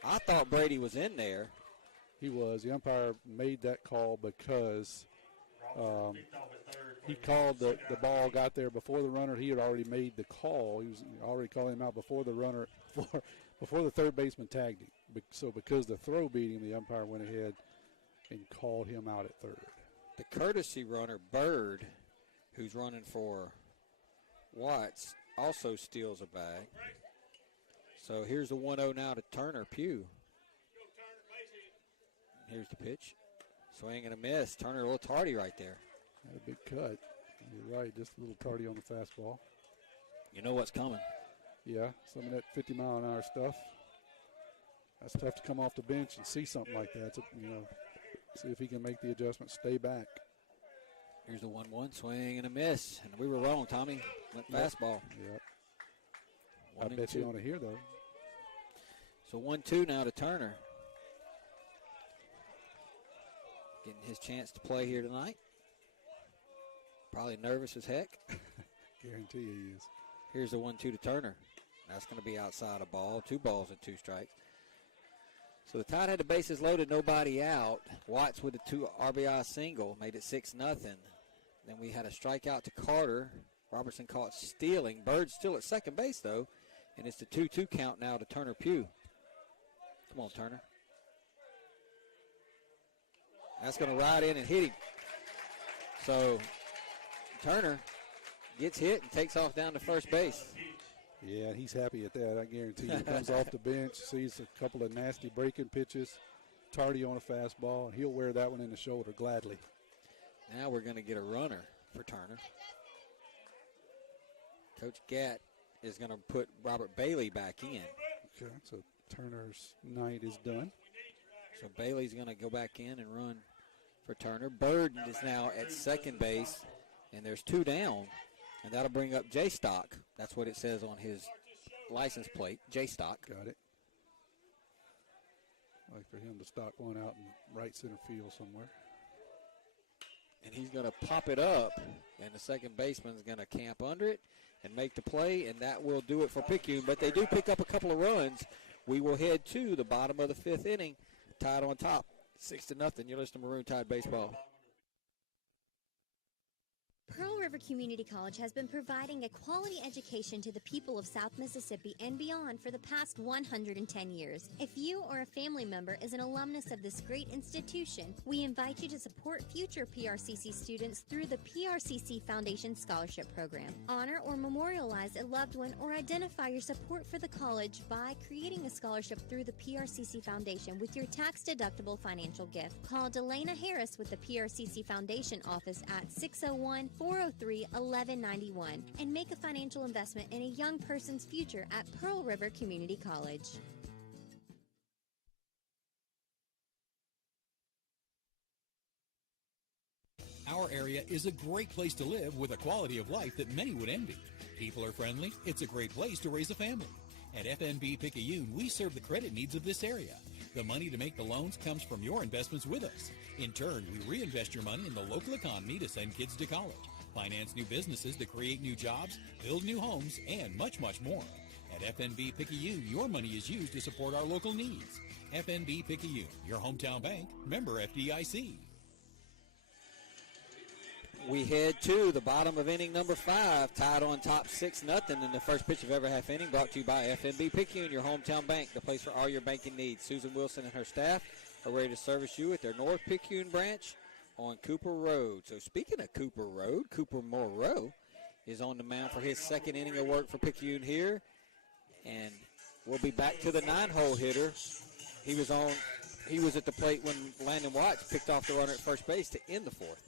I thought Brady was in there. He was. The umpire made that call because he called the ball got there before the runner. He had already made the call. He was already calling him out before the runner, before the third baseman tagged him. So because the throw beat him, the umpire went ahead and called him out at third. The courtesy runner, Bird, who's running for Watts, also steals a bag. So here's the 1-0 now to Turner Pugh. Here's the pitch. Swing and a miss. Turner a little tardy right there. Had a big cut. You're right, just a little tardy on the fastball. You know what's coming. Yeah, some of that 50-mile-an-hour stuff. That's tough to come off the bench and see something like that. So, see if he can make the adjustment, stay back. Here's the 1-1, swing and a miss. And we were wrong, Tommy. Went fastball. Yep. I bet you want to hear, though. So 1-2 now to Turner. Getting his chance to play here tonight. Probably nervous as heck. Guarantee he is. Here's the 1-2 to Turner. That's going to be outside a ball. 2 balls and 2 strikes. So the Tide had the bases loaded, nobody out. Watts with a 2 RBI single made it 6-0. Then we had a strikeout to Carter. Robertson caught stealing. Bird's still at second base, though. And it's the 2-2 count now to Turner Pugh. Come on, Turner. That's going to ride in and hit him. So Turner gets hit and takes off down to first base. Yeah, he's happy at that, I guarantee you. He comes off the bench, sees a couple of nasty breaking pitches, tardy on a fastball, and he'll wear that one in the shoulder gladly. Now we're going to get a runner for Turner. Coach Gatt is going to put Robert Bailey back in. Okay, so Turner's night is done. So Bailey's going to go back in and run for Turner. Bird is now at second base, and there's 2 down, and that'll bring up J Stock. That's what it says on his license plate, J Stock. Got it. Like for him to stock one out in right center field somewhere. And he's going to pop it up, and the second baseman's going to camp under it and make the play, and that will do it for Picayune. But they do pick up a couple of runs. We will head to the bottom of the 5th inning. Tide on top, 6-0. You're listening to Maroon Tide Baseball. Pearl River Community College has been providing a quality education to the people of South Mississippi and beyond for the past 110 years. If you or a family member is an alumnus of this great institution, we invite you to support future PRCC students through the PRCC Foundation Scholarship Program. Honor or memorialize a loved one or identify your support for the college by creating a scholarship through the PRCC Foundation with your tax-deductible financial gift. Call Delana Harris with the PRCC Foundation office at 601-403-1191 and make a financial investment in a young person's future at Pearl River Community College. Our area is a great place to live with a quality of life that many would envy. People are friendly. It's a great place to raise a family. At FNB Picayune, we serve the credit needs of this area. The money to make the loans comes from your investments with us. In turn, we reinvest your money in the local economy to send kids to college, finance new businesses to create new jobs, build new homes, and much, much more. At FNB Picayune, your money is used to support our local needs. FNB Picayune, your hometown bank, member FDIC. We head to the bottom of inning number 5, tied on top 6-0 in the first pitch of every half inning, brought to you by FNB Picayune, your hometown bank, the place for all your banking needs. Susan Wilson and her staff are ready to service you at their North Picayune branch on Cooper Road. So speaking of Cooper Road, Cooper Moreau is on the mound for his second inning of work for Picayune here, and we'll be back to the 9-hole hitter. He was at the plate when Landon Watts picked off the runner at first base to end the fourth.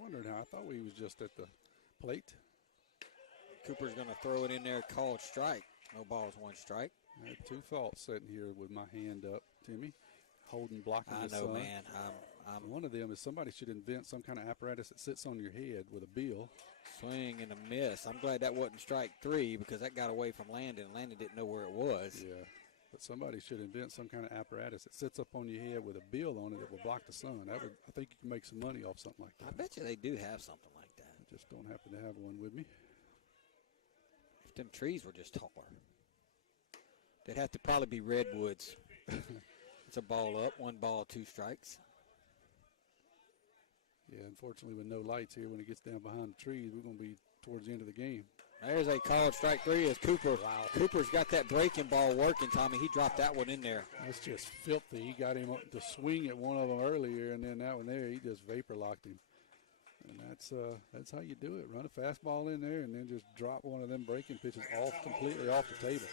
Wondering how I thought he was just at the plate. Cooper's going to throw it in there, called strike. No balls, 1 strike. I had 2 faults sitting here with my hand up, Timmy, blocking the sun. I know, man. One of them is somebody should invent some kind of apparatus that sits on your head with a bill. Swing and a miss. I'm glad that wasn't strike 3 because that got away from Landon. Landon didn't know where it was. Yeah, but somebody should invent some kind of apparatus that sits up on your head with a bill on it that will block the sun. I think you can make some money off something like that. I bet you they do have something like that. I just don't happen to have one with me. If them trees were just taller. They'd have to probably be redwoods. It's a ball up, 1 ball, 2 strikes. Yeah, unfortunately with no lights here, when it gets down behind the trees, we're going to be towards the end of the game. There's a called strike 3 as Cooper. Wow. Cooper's got that breaking ball working, Tommy. He dropped that one in there. That's just filthy. He got him to swing at one of them earlier, and then that one there, he just vapor locked him. And that's how you do it. Run a fastball in there and then just drop one of them breaking pitches completely off the table.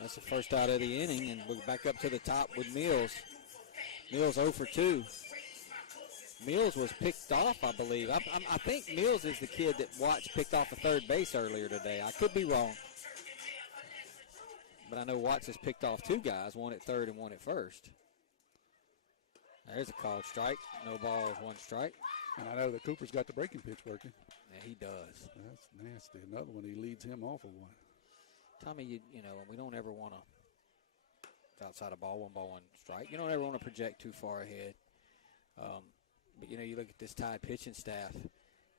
That's the first out of the inning, and we're back up to the top with Mills. Mills 0 for 2. Mills was picked off, I believe. I think Mills is the kid that Watts picked off at third base earlier today. I could be wrong. But I know Watts has picked off 2 guys, one at third and one at first. There's a called strike. No balls, 1 strike. And I know that Cooper's got the breaking pitch working. Yeah, he does. That's nasty. Another one, he leads him off of one. Tommy, you know, we don't ever want to, outside a ball, 1 ball, 1 strike. You don't ever want to project too far ahead. But, you know, you look at this Tide pitching staff,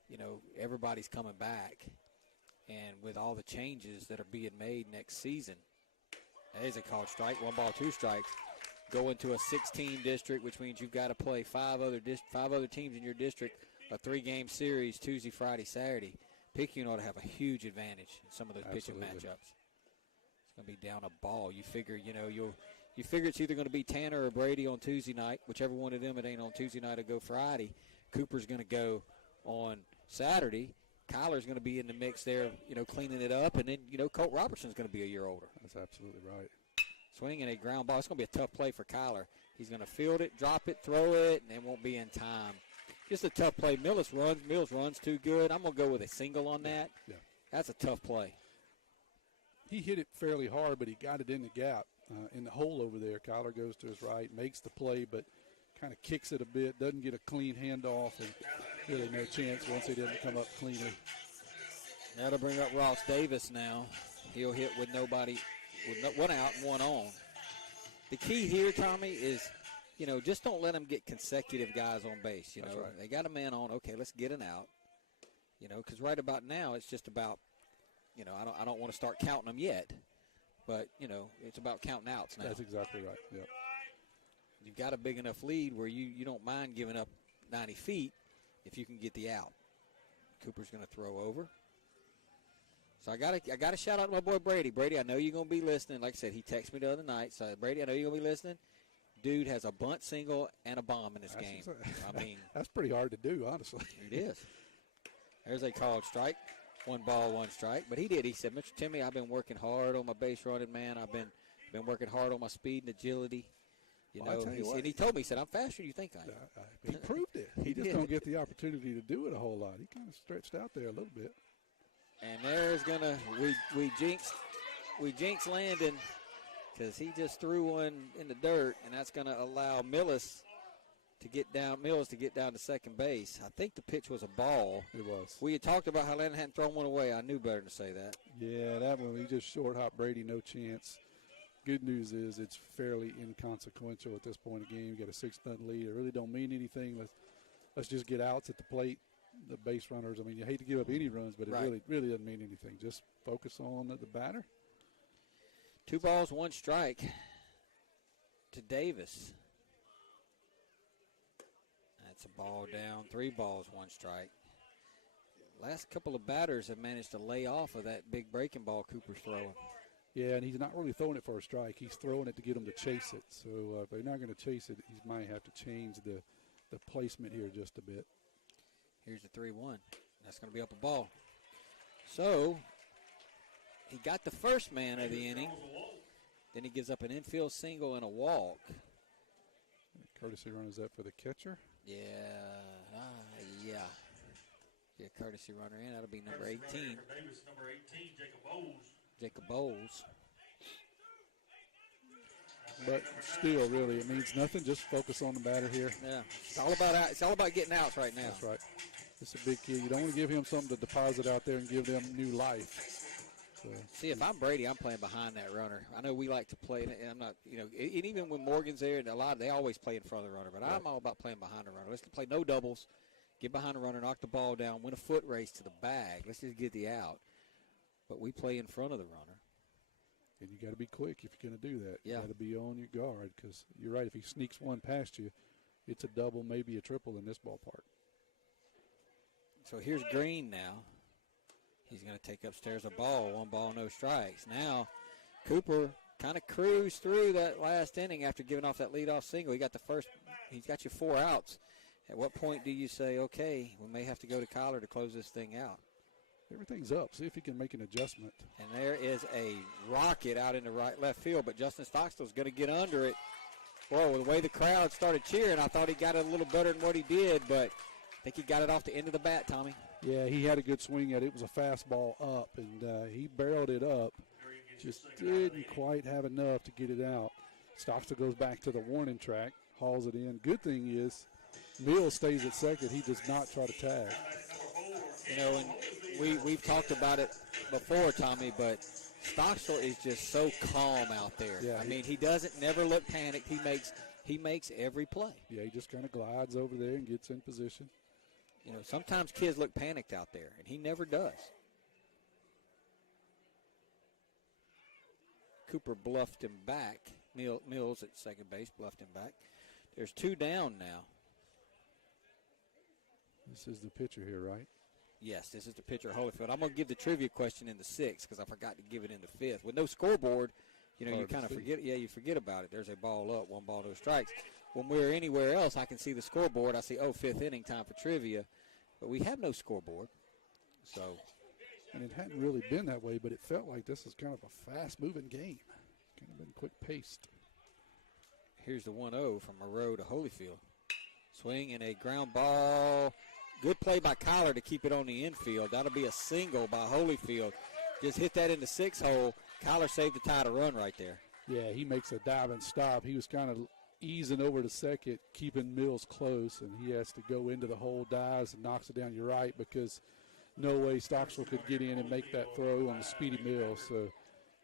you know, everybody's coming back. And with all the changes that are being made next season, there's a called strike, 1 ball, 2 strikes. Go into a 16 district, which means you've got to play 5 other teams in your district, a 3-game series, Tuesday, Friday, Saturday. Picayune ought to have a huge advantage in some of those pitching matchups. It's going to be down a ball. You figure, you know, you figure it's either going to be Tanner or Brady on Tuesday night, whichever one of them it ain't on Tuesday night, will go Friday. Cooper's going to go on Saturday. Kyler's going to be in the mix there, you know, cleaning it up. And then, you know, Colt Robertson's going to be a year older. That's absolutely right. Swinging a ground ball. It's going to be a tough play for Kyler. He's going to field it, drop it, throw it, and it won't be in time. Just a tough play. Mills runs too good. I'm going to go with a single on that. Yeah. That's a tough play. He hit it fairly hard, but he got it in the gap, in the hole over there. Kyler goes to his right, makes the play, but kind of kicks it a bit, doesn't get a clean handoff, and really no chance once he didn't come up cleanly. That'll bring up Ross Davis now. He'll hit with nobody, with 1 out and 1 on. The key here, Tommy, is, you know, just don't let them get consecutive guys on base. You know, right. They got a man on. Okay, let's get an out. You know, because right about now it's just about, you know, I don't want to start counting them yet, but you know, it's about counting outs now. That's exactly right. Yep. You've got a big enough lead where you don't mind giving up 90 feet, if you can get the out. Cooper's going to throw over. So I got to shout out to my boy Brady. Brady, I know you're going to be listening. Like I said, he texted me the other night. So, Brady, I know you're going to be listening. Dude has a bunt single and a bomb in this game. I mean, that's pretty hard to do, honestly. It is. There's a called strike. 1 ball, 1 strike. But he did. He said, Mr. Timmy, I've been working hard on my base running, man. I've been working hard on my speed and agility. You know, and he told me, he said, I'm faster than you think I am. He proved it. He just don't get the opportunity to do it a whole lot. He kind of stretched out there a little bit. And there's we jinx Landon because he just threw one in the dirt, and that's going to allow Mills to get down to second base. I think the pitch was a ball. It was. We had talked about how Landon hadn't thrown one away. I knew better to say that. Yeah, that one, he just short hop Brady, no chance. Good news is it's fairly inconsequential at this point of the game. You got a 6-0 lead. It really don't mean anything. Let's just get outs at the plate. The base runners, I mean, you hate to give up any runs, but it really doesn't mean anything. Just focus on the batter. 2 balls, 1 strike to Davis. That's a ball down. 3 balls, 1 strike. Last couple of batters have managed to lay off of that big breaking ball Cooper's throwing. Yeah, and he's not really throwing it for a strike. He's throwing it to get him to chase it. So if they're not going to chase it, he might have to change the placement here just a bit. Here's the 3-1. That's going to be up a ball. So he got the first man of the inning. Then he gives up an infield single and a walk. Courtesy run, is that for the catcher? Yeah. Yeah, courtesy runner in. That'll be number 18. Davis, number 18, Jacob Bowles. But still, really, it means nothing. Just focus on the batter here. Yeah, it's all about getting outs right now. That's right. It's a big kid. You don't want to give him something to deposit out there and give them new life. So. See, if I'm Brady, I'm playing behind that runner. I know we like to play, and I'm not, and even when Morgan's there, they always play in front of the runner. But I'm all about playing behind the runner. Let's play no doubles, get behind the runner, knock the ball down, win a foot race to the bag. Let's just get the out. But we play in front of the runner. And you got to be quick if you're going to do that. Yeah. You got to be on your guard because you're right. If he sneaks one past you, it's a double, maybe a triple in this ballpark. So here's Green now. He's going to take upstairs a ball. 1 ball, no strikes. Now Cooper kind of cruised through that last inning after giving off that leadoff single. He's got you 4 outs. At what point do you say, okay, we may have to go to Kyler to close this thing out? Everything's up. See if he can make an adjustment. And there is a rocket out into left field, but Justin Stockstill's going to get under it. Well, the way the crowd started cheering, I thought he got it a little better than what he did, but I think he got it off the end of the bat, Tommy. Yeah, he had a good swing at it. It was a fastball up, and he barreled it up. Just didn't quite have enough to get it out. Stockstill goes back to the warning track, hauls it in. Good thing is Mills stays at second. He does not try to tag. And we've talked about it before, Tommy, but Stockstill is just so calm out there. Yeah, I mean, he never look panicked. He makes every play. Yeah, he just kind of glides over there and gets in position. Sometimes kids look panicked out there, and he never does. Cooper bluffed him back. Mills at second base bluffed him back. There's 2 down now. This is the pitcher here, right? Yes, this is the pitcher, Holyfield. I'm going to give the trivia question in the 6th because I forgot to give it in the 5th. With no scoreboard, you kind of forget. Yeah, you forget about it. There's a ball up, 1 ball, no strikes. When we're anywhere else, I can see the scoreboard. I see, 5th inning, time for trivia. But we have no scoreboard. So, and it hadn't really been that way, but it felt like this is kind of a fast-moving game. Kind of been quick-paced. Here's the 1-0 from Moreau to Holyfield. Swing and a ground ball. Good play by Kyler to keep it on the infield. That'll be a single by Holyfield. Just hit that in the 6th hole. Kyler saved the tie to run right there. Yeah, he makes a diving stop. He was kind of easing over to second, keeping Mills close, and he has to go into the hole, dives, and knocks it down. You're right, because no way Stockstill could get in and make that throw on the speedy Mills. So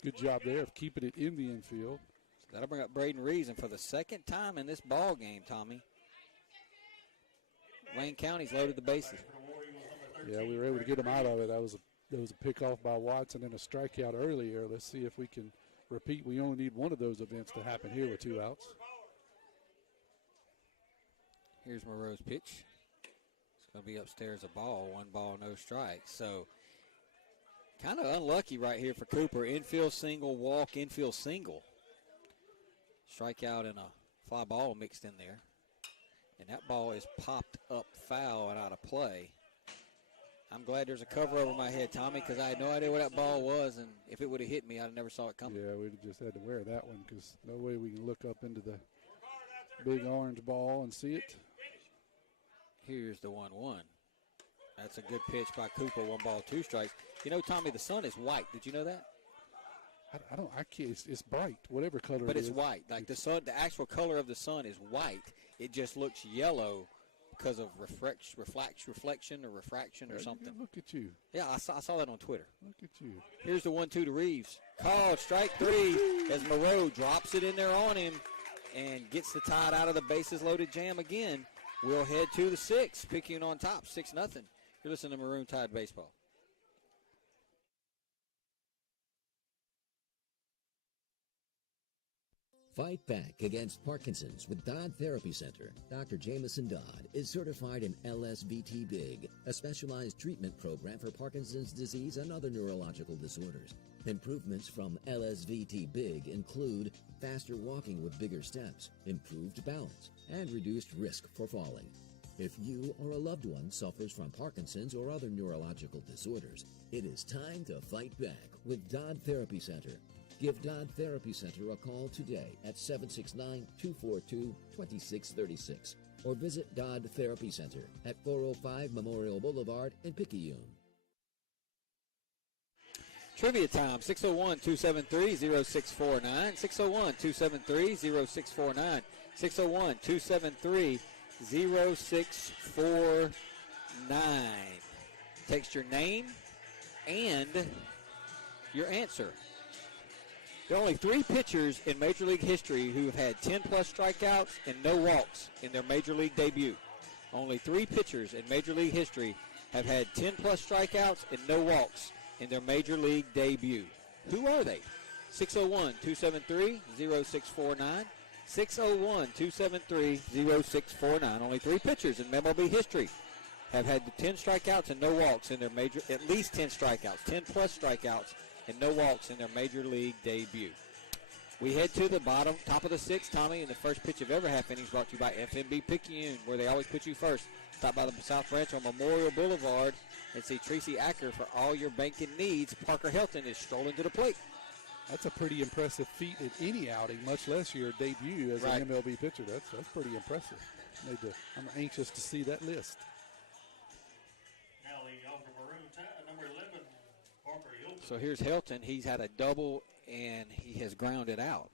good job there of keeping it in the infield. So that'll bring up Braden Reason for the 2nd time in this ball game, Tommy. Wayne County's loaded the bases. Yeah, we were able to get him out of it. There was a pickoff by Watson and a strikeout earlier. Let's see if we can repeat. We only need one of those events to happen here with 2 outs. Here's Moreau's pitch. It's going to be upstairs a ball, 1 ball, no strikes. So kind of unlucky right here for Cooper. Infield single, walk, infield single. Strikeout and a fly ball mixed in there. And that ball is popped up foul and out of play. I'm glad there's a cover over my head, Tommy, because I had no idea where that ball was, and if it would have hit me, I'd never saw it coming. Yeah, we'd have just had to wear that one because no way we can look up into the big orange ball and see it. Here's the 1-1. That's a good pitch by Cooper, 1 ball, 2 strikes. You know, Tommy, the sun is white. Did you know that? I can't, it's bright, whatever color but it is. But it's white. Like the sun, the actual color of the sun is white. It just looks yellow because of reflection or refraction or something. Look at you. Yeah, I saw that on Twitter. Look at you. Here's the 1-2 to Reeves. Called strike 3 as Moreau drops it in there on him and gets the Tide out of the bases loaded jam again. We'll head to the 6th, Picayune on top, 6-0. You're listening to Maroon Tide Baseball. Fight back against Parkinson's with Dodd Therapy Center. Dr. Jameson Dodd is certified in LSVT BIG, a specialized treatment program for Parkinson's disease and other neurological disorders. Improvements from LSVT BIG include faster walking with bigger steps, improved balance, and reduced risk for falling. If you or a loved one suffers from Parkinson's or other neurological disorders, it is time to fight back with Dodd Therapy Center. Give Dodd Therapy Center a call today at 769-242-2636 or visit Dodd Therapy Center at 405 Memorial Boulevard in Picayune. Trivia time, 601-273-0649, 601-273-0649, 601-273-0649. Text your name and your answer. There are only 3 pitchers in Major League history who have had 10-plus strikeouts and no walks in their Major League debut. Only 3 pitchers in Major League history have had 10-plus strikeouts and no walks in their Major League debut. Who are they? 601-273-0649, 601-273-0649. Only 3 pitchers in MLB history have had 10 strikeouts and no walks in their major, at least 10 strikeouts, 10-plus strikeouts, and no walks in their Major League debut. We head to the top of the 6th, Tommy, and the first pitch of every half inning is brought to you by FMB Picayune, where they always put you first. Stop by the South Branch on Memorial Boulevard and see Tracy Acker for all your banking needs. Parker Helton is strolling to the plate. That's a pretty impressive feat in any outing, much less your debut as an MLB pitcher. That's pretty impressive. I'm anxious to see that list. Now leading off for Maroon Tide, number 11, Parker Hilton. So here's Helton. He's had a double, and he has grounded out.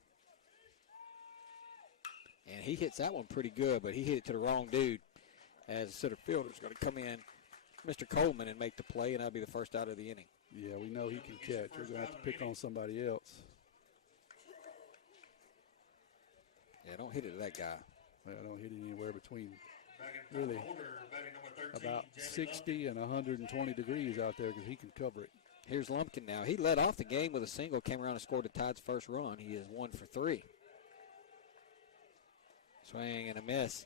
And he hits that one pretty good, but he hit it to the wrong dude as the center fielder is going to come in, Mr. Coleman, and make the play, and that'll be the first out of the inning. Yeah, we know he can catch. We're going to have to pick on somebody else. Yeah, don't hit it to that guy. Well, don't hit it anywhere between really about 60 and 120 degrees out there because he can cover it. Here's Lumpkin now. He led off the game with a single, came around and scored the Tide's first run. He is 1 for 3. Swing and a miss.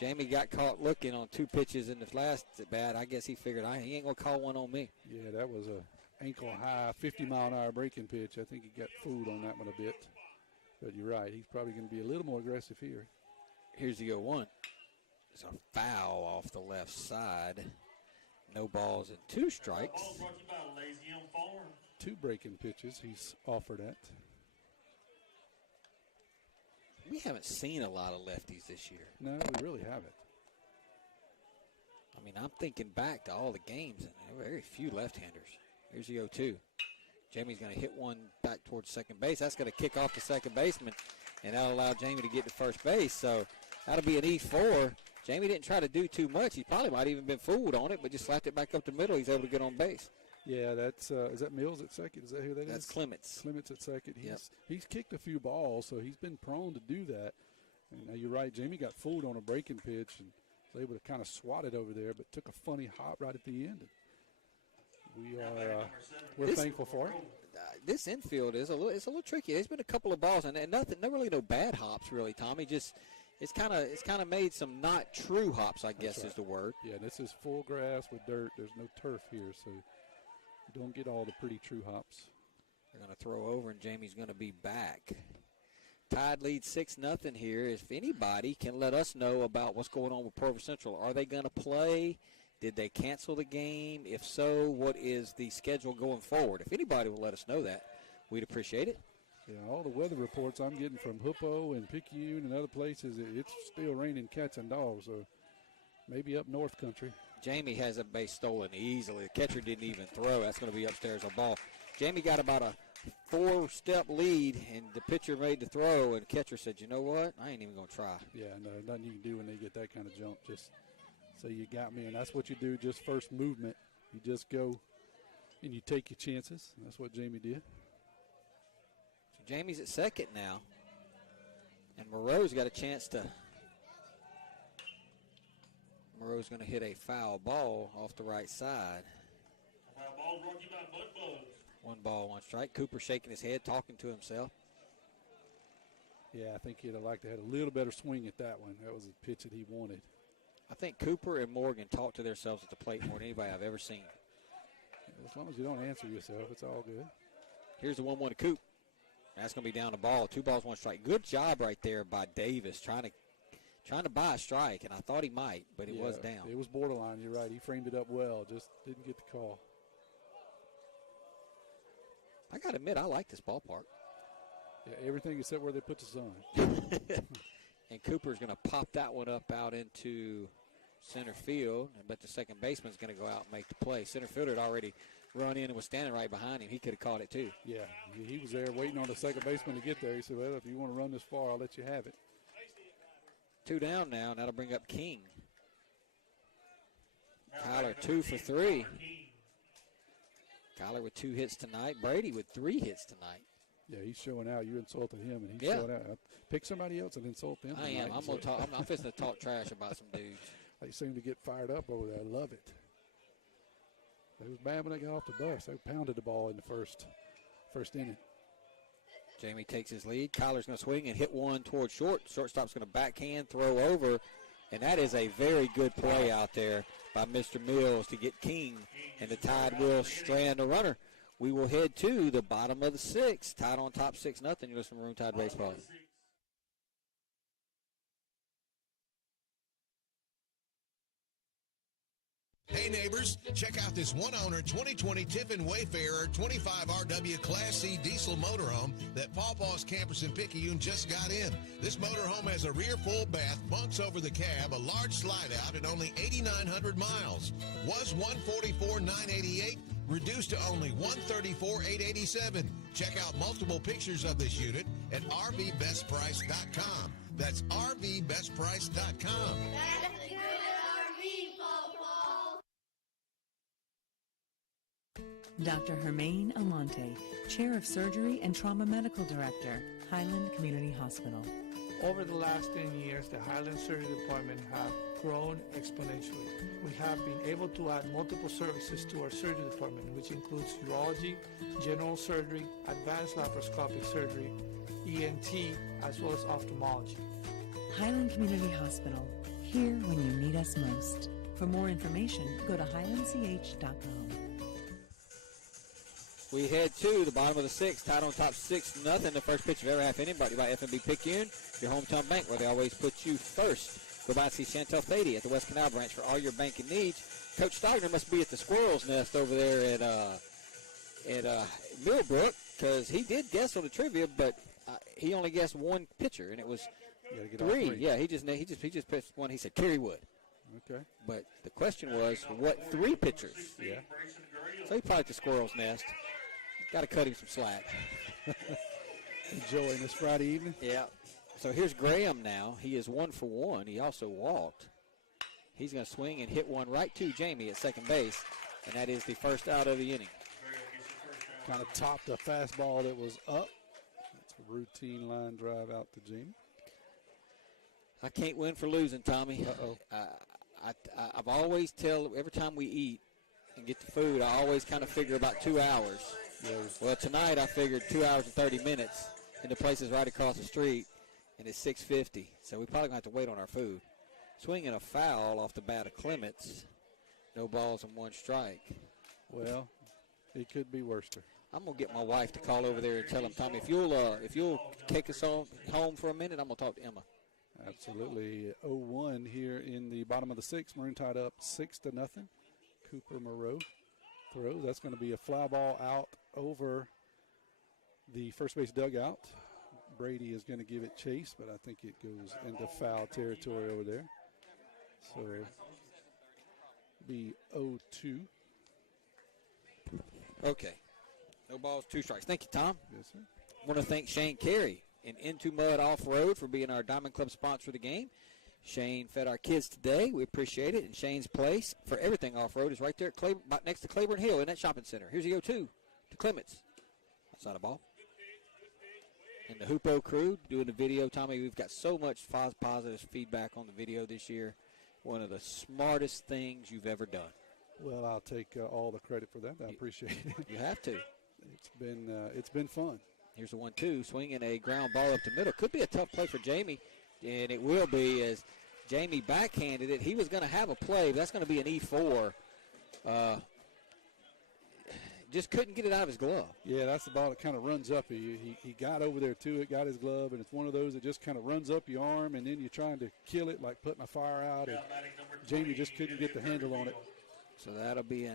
Jamie got caught looking on 2 pitches in the last at bat. I guess he figured he ain't going to call one on me. Yeah, that was a ankle-high, 50-mile-an-hour breaking pitch. I think he got fooled on that one a bit. But you're right. He's probably going to be a little more aggressive here. Here's the 0-1. It's a foul off the left side. No balls and 2 strikes. Ball brought to you by Lazy Elm Farm. 2 breaking pitches he's offered at. We haven't seen a lot of lefties this year. No, we really haven't. I mean, I'm thinking back to all the games, and there were very few left-handers. Here's the 0-2. Jamie's going to hit one back towards second base. That's going to kick off the second baseman, and that'll allow Jamie to get to first base. So that'll be an E4. Jamie didn't try to do too much. He probably might have even been fooled on it, but just slapped it back up the middle. He's able to get on base. Yeah, that's is that Mills at second? Is that who that is? That's Clements. Clements at second. He's kicked a few balls, so he's been prone to do that. And you're right, Jamie got fooled on a breaking pitch and was able to kind of swat it over there, but took a funny hop right at the end. We're thankful for it. This infield is it's a little tricky. There's been a couple of balls and nothing, no bad hops really, Tommy. Just It's kind of made some not true hops, I guess is the word. Yeah, this is full grass with dirt. There's no turf here, so you don't get all the pretty true hops. They're going to throw over, and Jamie's going to be back. Tide leads 6-0 here. If anybody can let us know about what's going on with Provo Central, are they going to play? Did they cancel the game? If so, what is the schedule going forward? If anybody will let us know that, we'd appreciate it. Yeah, all the weather reports I'm getting from Hoopo and Picayune and other places, it's still raining cats and dogs, so maybe up north country. Jamie has a base stolen easily. The catcher didn't even throw. That's going to be upstairs on ball. Jamie got about a 4-step lead, and the pitcher made the throw, and the catcher said, you know what, I ain't even going to try. Yeah, no, nothing you can do when they get that kind of jump. Just say you got me, and that's what you do, just first movement. You just go and you take your chances. That's what Jamie did. So Jamie's at second now, and Moreau's got a chance to. Moreau's going to hit a foul ball off the right side. Foul ball brought to you by Bud Bowls. 1 ball, 1 strike. Cooper shaking his head, talking to himself. Yeah, I think he'd have liked to have a little better swing at that one. That was the pitch that he wanted. I think Cooper and Morgan talk to themselves at the plate more than anybody I've ever seen. As long as you don't answer yourself, it's all good. Here's the 1-1 to Coop. That's going to be down the ball. 2 balls, 1 strike. Good job right there by Davis trying to buy a strike, and I thought he might, but it was down. It was borderline. You're right. He framed it up well, just didn't get the call. I got to admit, I like this ballpark. Yeah, everything except where they put the sun. And Cooper's going to pop that one up out into center field, but the second baseman's going to go out and make the play. Center fielder had already run in and was standing right behind him. He could have caught it too. Yeah, he was there waiting on the second baseman to get there. He said, well, if you want to run this far, I'll let you have it. 2 down now, and that'll bring up King. Kyler 2 for 3. Kyler with 2 hits tonight. Brady with 3 hits tonight. Yeah, he's showing out. You insulted him, and he's showing out. Pick somebody else and insult them. I am. I'm fixing to talk trash about some dudes. They seem to get fired up over there. I love it. They was bad when they got off the bus. They pounded the ball in the first inning. Jamie takes his lead. Kyler's going to swing and hit one towards short. Shortstop's going to backhand, throw over. And that is a very good play out there by Mr. Mills to get King. And the Tide will strand a runner. We will head to the bottom of the 6th. Tide on top 6-0. You listen to Maroon Tide Baseball. Hey neighbors, check out this one-owner 2020 Tiffin Wayfarer 25 RW Class C diesel motorhome that Paw Paw's campers in Picayune just got in. This motorhome has a rear full bath, bunks over the cab, a large slide out, and only 8,900 miles. Was $144,988, reduced to only $134,887. Check out multiple pictures of this unit at RVBestPrice.com. That's RVBestPrice.com. That's a good RV, Paw. Dr. Hermaine Amante, Chair of Surgery and Trauma Medical Director, Highland Community Hospital. Over the last 10 years, the Highland Surgery Department have grown exponentially. We have been able to add multiple services to our surgery department, which includes urology, general surgery, advanced laparoscopic surgery, ENT, as well as ophthalmology. Highland Community Hospital, here when you need us most. For more information, go to highlandch.com. We head to the bottom of the 6th. Tide on top 6-0. The first pitch of every half inning brought to you by FNB Picayune, your hometown bank where they always put you first. Go by and see Chantel Thady at the West Canal branch for all your banking needs. Coach Steigner must be at the Squirrel's Nest over there at Millbrook, because he did guess on the trivia, but he only guessed 1 pitcher, and it was 3. Yeah, he just pitched one. He said Kerry Wood. Okay. But the question was, what 3 pitchers? Yeah. So he probably at the Squirrel's Nest. Got to cut him some slack. Enjoying this Friday evening. Yeah. So here's Graham now. He is 1 for 1. He also walked. He's going to swing and hit one right to Jamie at second base, and that is the first out of the inning. Kind of topped a fastball that was up. That's a routine line drive out to Jamie. I can't win for losing, Tommy. Uh-oh. I've always every time we eat and get the food, I always kind of figure about 2 hours. Yes. Well, tonight I figured 2 hours and 30 minutes, and the place is right across the street. and it's 6:50, so we probably going to have to wait on our food. Swinging a foul off the bat of Clements. No balls and 1 strike. Well, it could be Worcester. I'm going to get my wife to call over there and tell him, Tommy, if you'll take us home for a minute, I'm going to talk to Emma. Absolutely. 0-1 here in the bottom of the 6th. Maroon Tide up 6-0. Cooper Moreau throws. That's going to be a fly ball out over the first base dugout. Brady is going to give it chase, but I think it goes into foul territory over there. So be 0-2. Okay. No balls, 2 strikes. Thank you, Tom. Yes, sir. I want to thank Shane Carey and Into Mud Off-Road for being our Diamond Club sponsor of the game. Shane fed our kids today. We appreciate it. And Shane's place for everything off-road is right there at next to Claiborne Hill in that shopping center. Here's the 0-2 to Clements. That's not a ball. And the Hoopo crew doing the video. Tommy, we've got so much positive feedback on the video this year. One of the smartest things you've ever done. Well, I'll take all the credit for that. I appreciate it. You have to. It's been fun. Here's the 1-2, swinging a ground ball up the middle. Could be a tough play for Jamie, and it will be as Jamie backhanded it. He was going to have a play, but that's going to be an E4. Just couldn't get it out of his glove. Yeah, that's the ball that kind of runs up. He got over there to it, got his glove, and it's one of those that just kind of runs up your arm, and then you're trying to kill it like putting a fire out, and Jamie just couldn't get the handle on it. So that'll be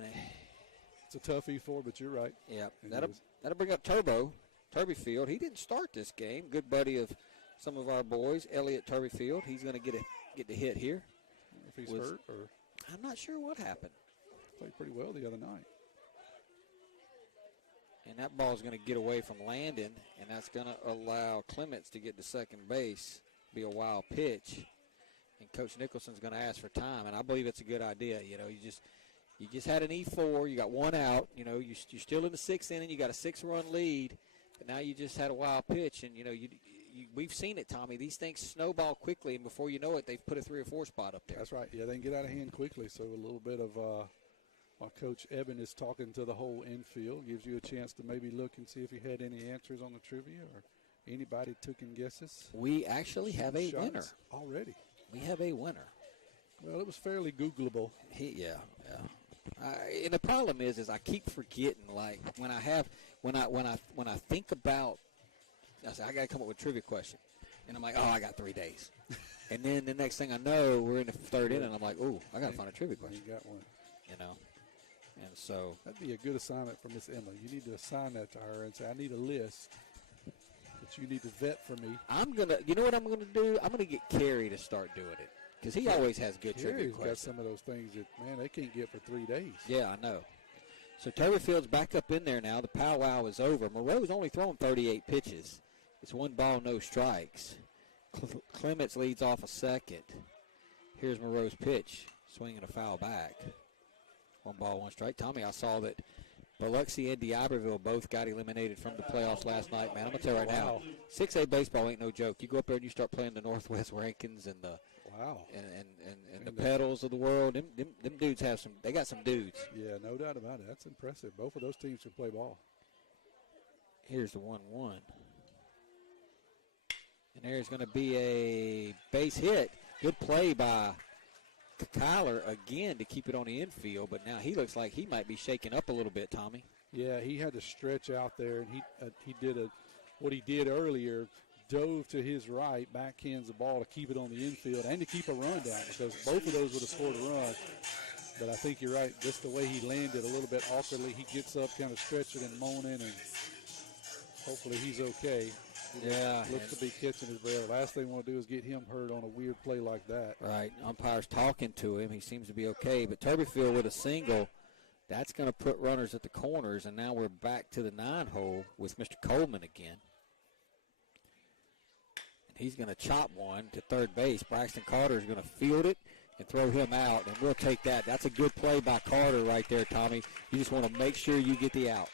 It's a tough E4, but you're right. Yeah, that'll bring up Turbyfield. He didn't start this game. Good buddy of some of our boys, Elliott Turbyfield. He's going to get the hit here. If he's hurt, or I'm not sure what happened. Played pretty well the other night. And that ball's going to get away from Landon, and that's going to allow Clements to get to second base. Be a wild pitch, and Coach Nicholson's going to ask for time, and I believe it's a good idea. You know, you just had an E4, you got 1 out. You know, you're still in the 6th inning, you got a 6-run lead, but now you just had a wild pitch, and you know we've seen it, Tommy. These things snowball quickly, and before you know it, they've put a 3 or 4 spot up there. That's right. Yeah, they can get out of hand quickly. So a little bit of while Coach Eben is talking to the whole infield, gives you a chance to maybe look and see if you had any answers on the trivia or anybody taking guesses. We actually have a winner already. We have a winner. Well, it was fairly Googleable. Yeah. And the problem is I keep forgetting. Like when I think about, I say I got to come up with a trivia question, and I'm like, oh, I got 3 days, and then the next thing I know, we're in the 3rd inning, and I'm like, oh, I got to find a trivia question. You got one. You know, and so that'd be a good assignment for Miss Emma. You need to assign that to her and say, I need a list that you need to vet for me. You know what I'm gonna do? I'm gonna get Kerry to start doing it because he always has good trivia questions. Got some of those things that they can't get for 3 days. Yeah, I know. So Turbyfield's back up in there now. The powwow is over. Moreau's only thrown 38 pitches. It's 1 ball, no strikes. Clements leads off a second. Here's Moreau's pitch, swinging a foul back. 1 ball, 1 strike. Tommy, I saw that Biloxi and D'Iberville both got eliminated from the playoffs last night, man. I'm going to tell you right now, 6A baseball ain't no joke. You go up there and you start playing the Northwest Rankins and the and the Pedals of the world. Them dudes they got some dudes. Yeah, no doubt about it. That's impressive. Both of those teams can play ball. Here's the 1-1. And there's going to be a base hit. Good play by Kyler again to keep it on the infield, but now he looks like he might be shaking up a little bit, Tommy. Yeah, he had to stretch out there, and he did what he did earlier, dove to his right, backhands the ball to keep it on the infield and to keep a run down because both of those would have scored a run. But I think you're right, just the way he landed a little bit awkwardly. He gets up, kind of stretching and moaning, and hopefully he's okay. Yeah. Looks to be catching his breath. Last thing we want to do is get him hurt on a weird play like that. Right. Umpire's talking to him. He seems to be okay. But Turbyfield with a single, that's going to put runners at the corners, and now we're back to the 9-hole with Mr. Coleman again. And he's going to chop one to third base. Braxton Carter is going to field it and throw him out, and we'll take that. That's a good play by Carter right there, Tommy. You just want to make sure you get the out.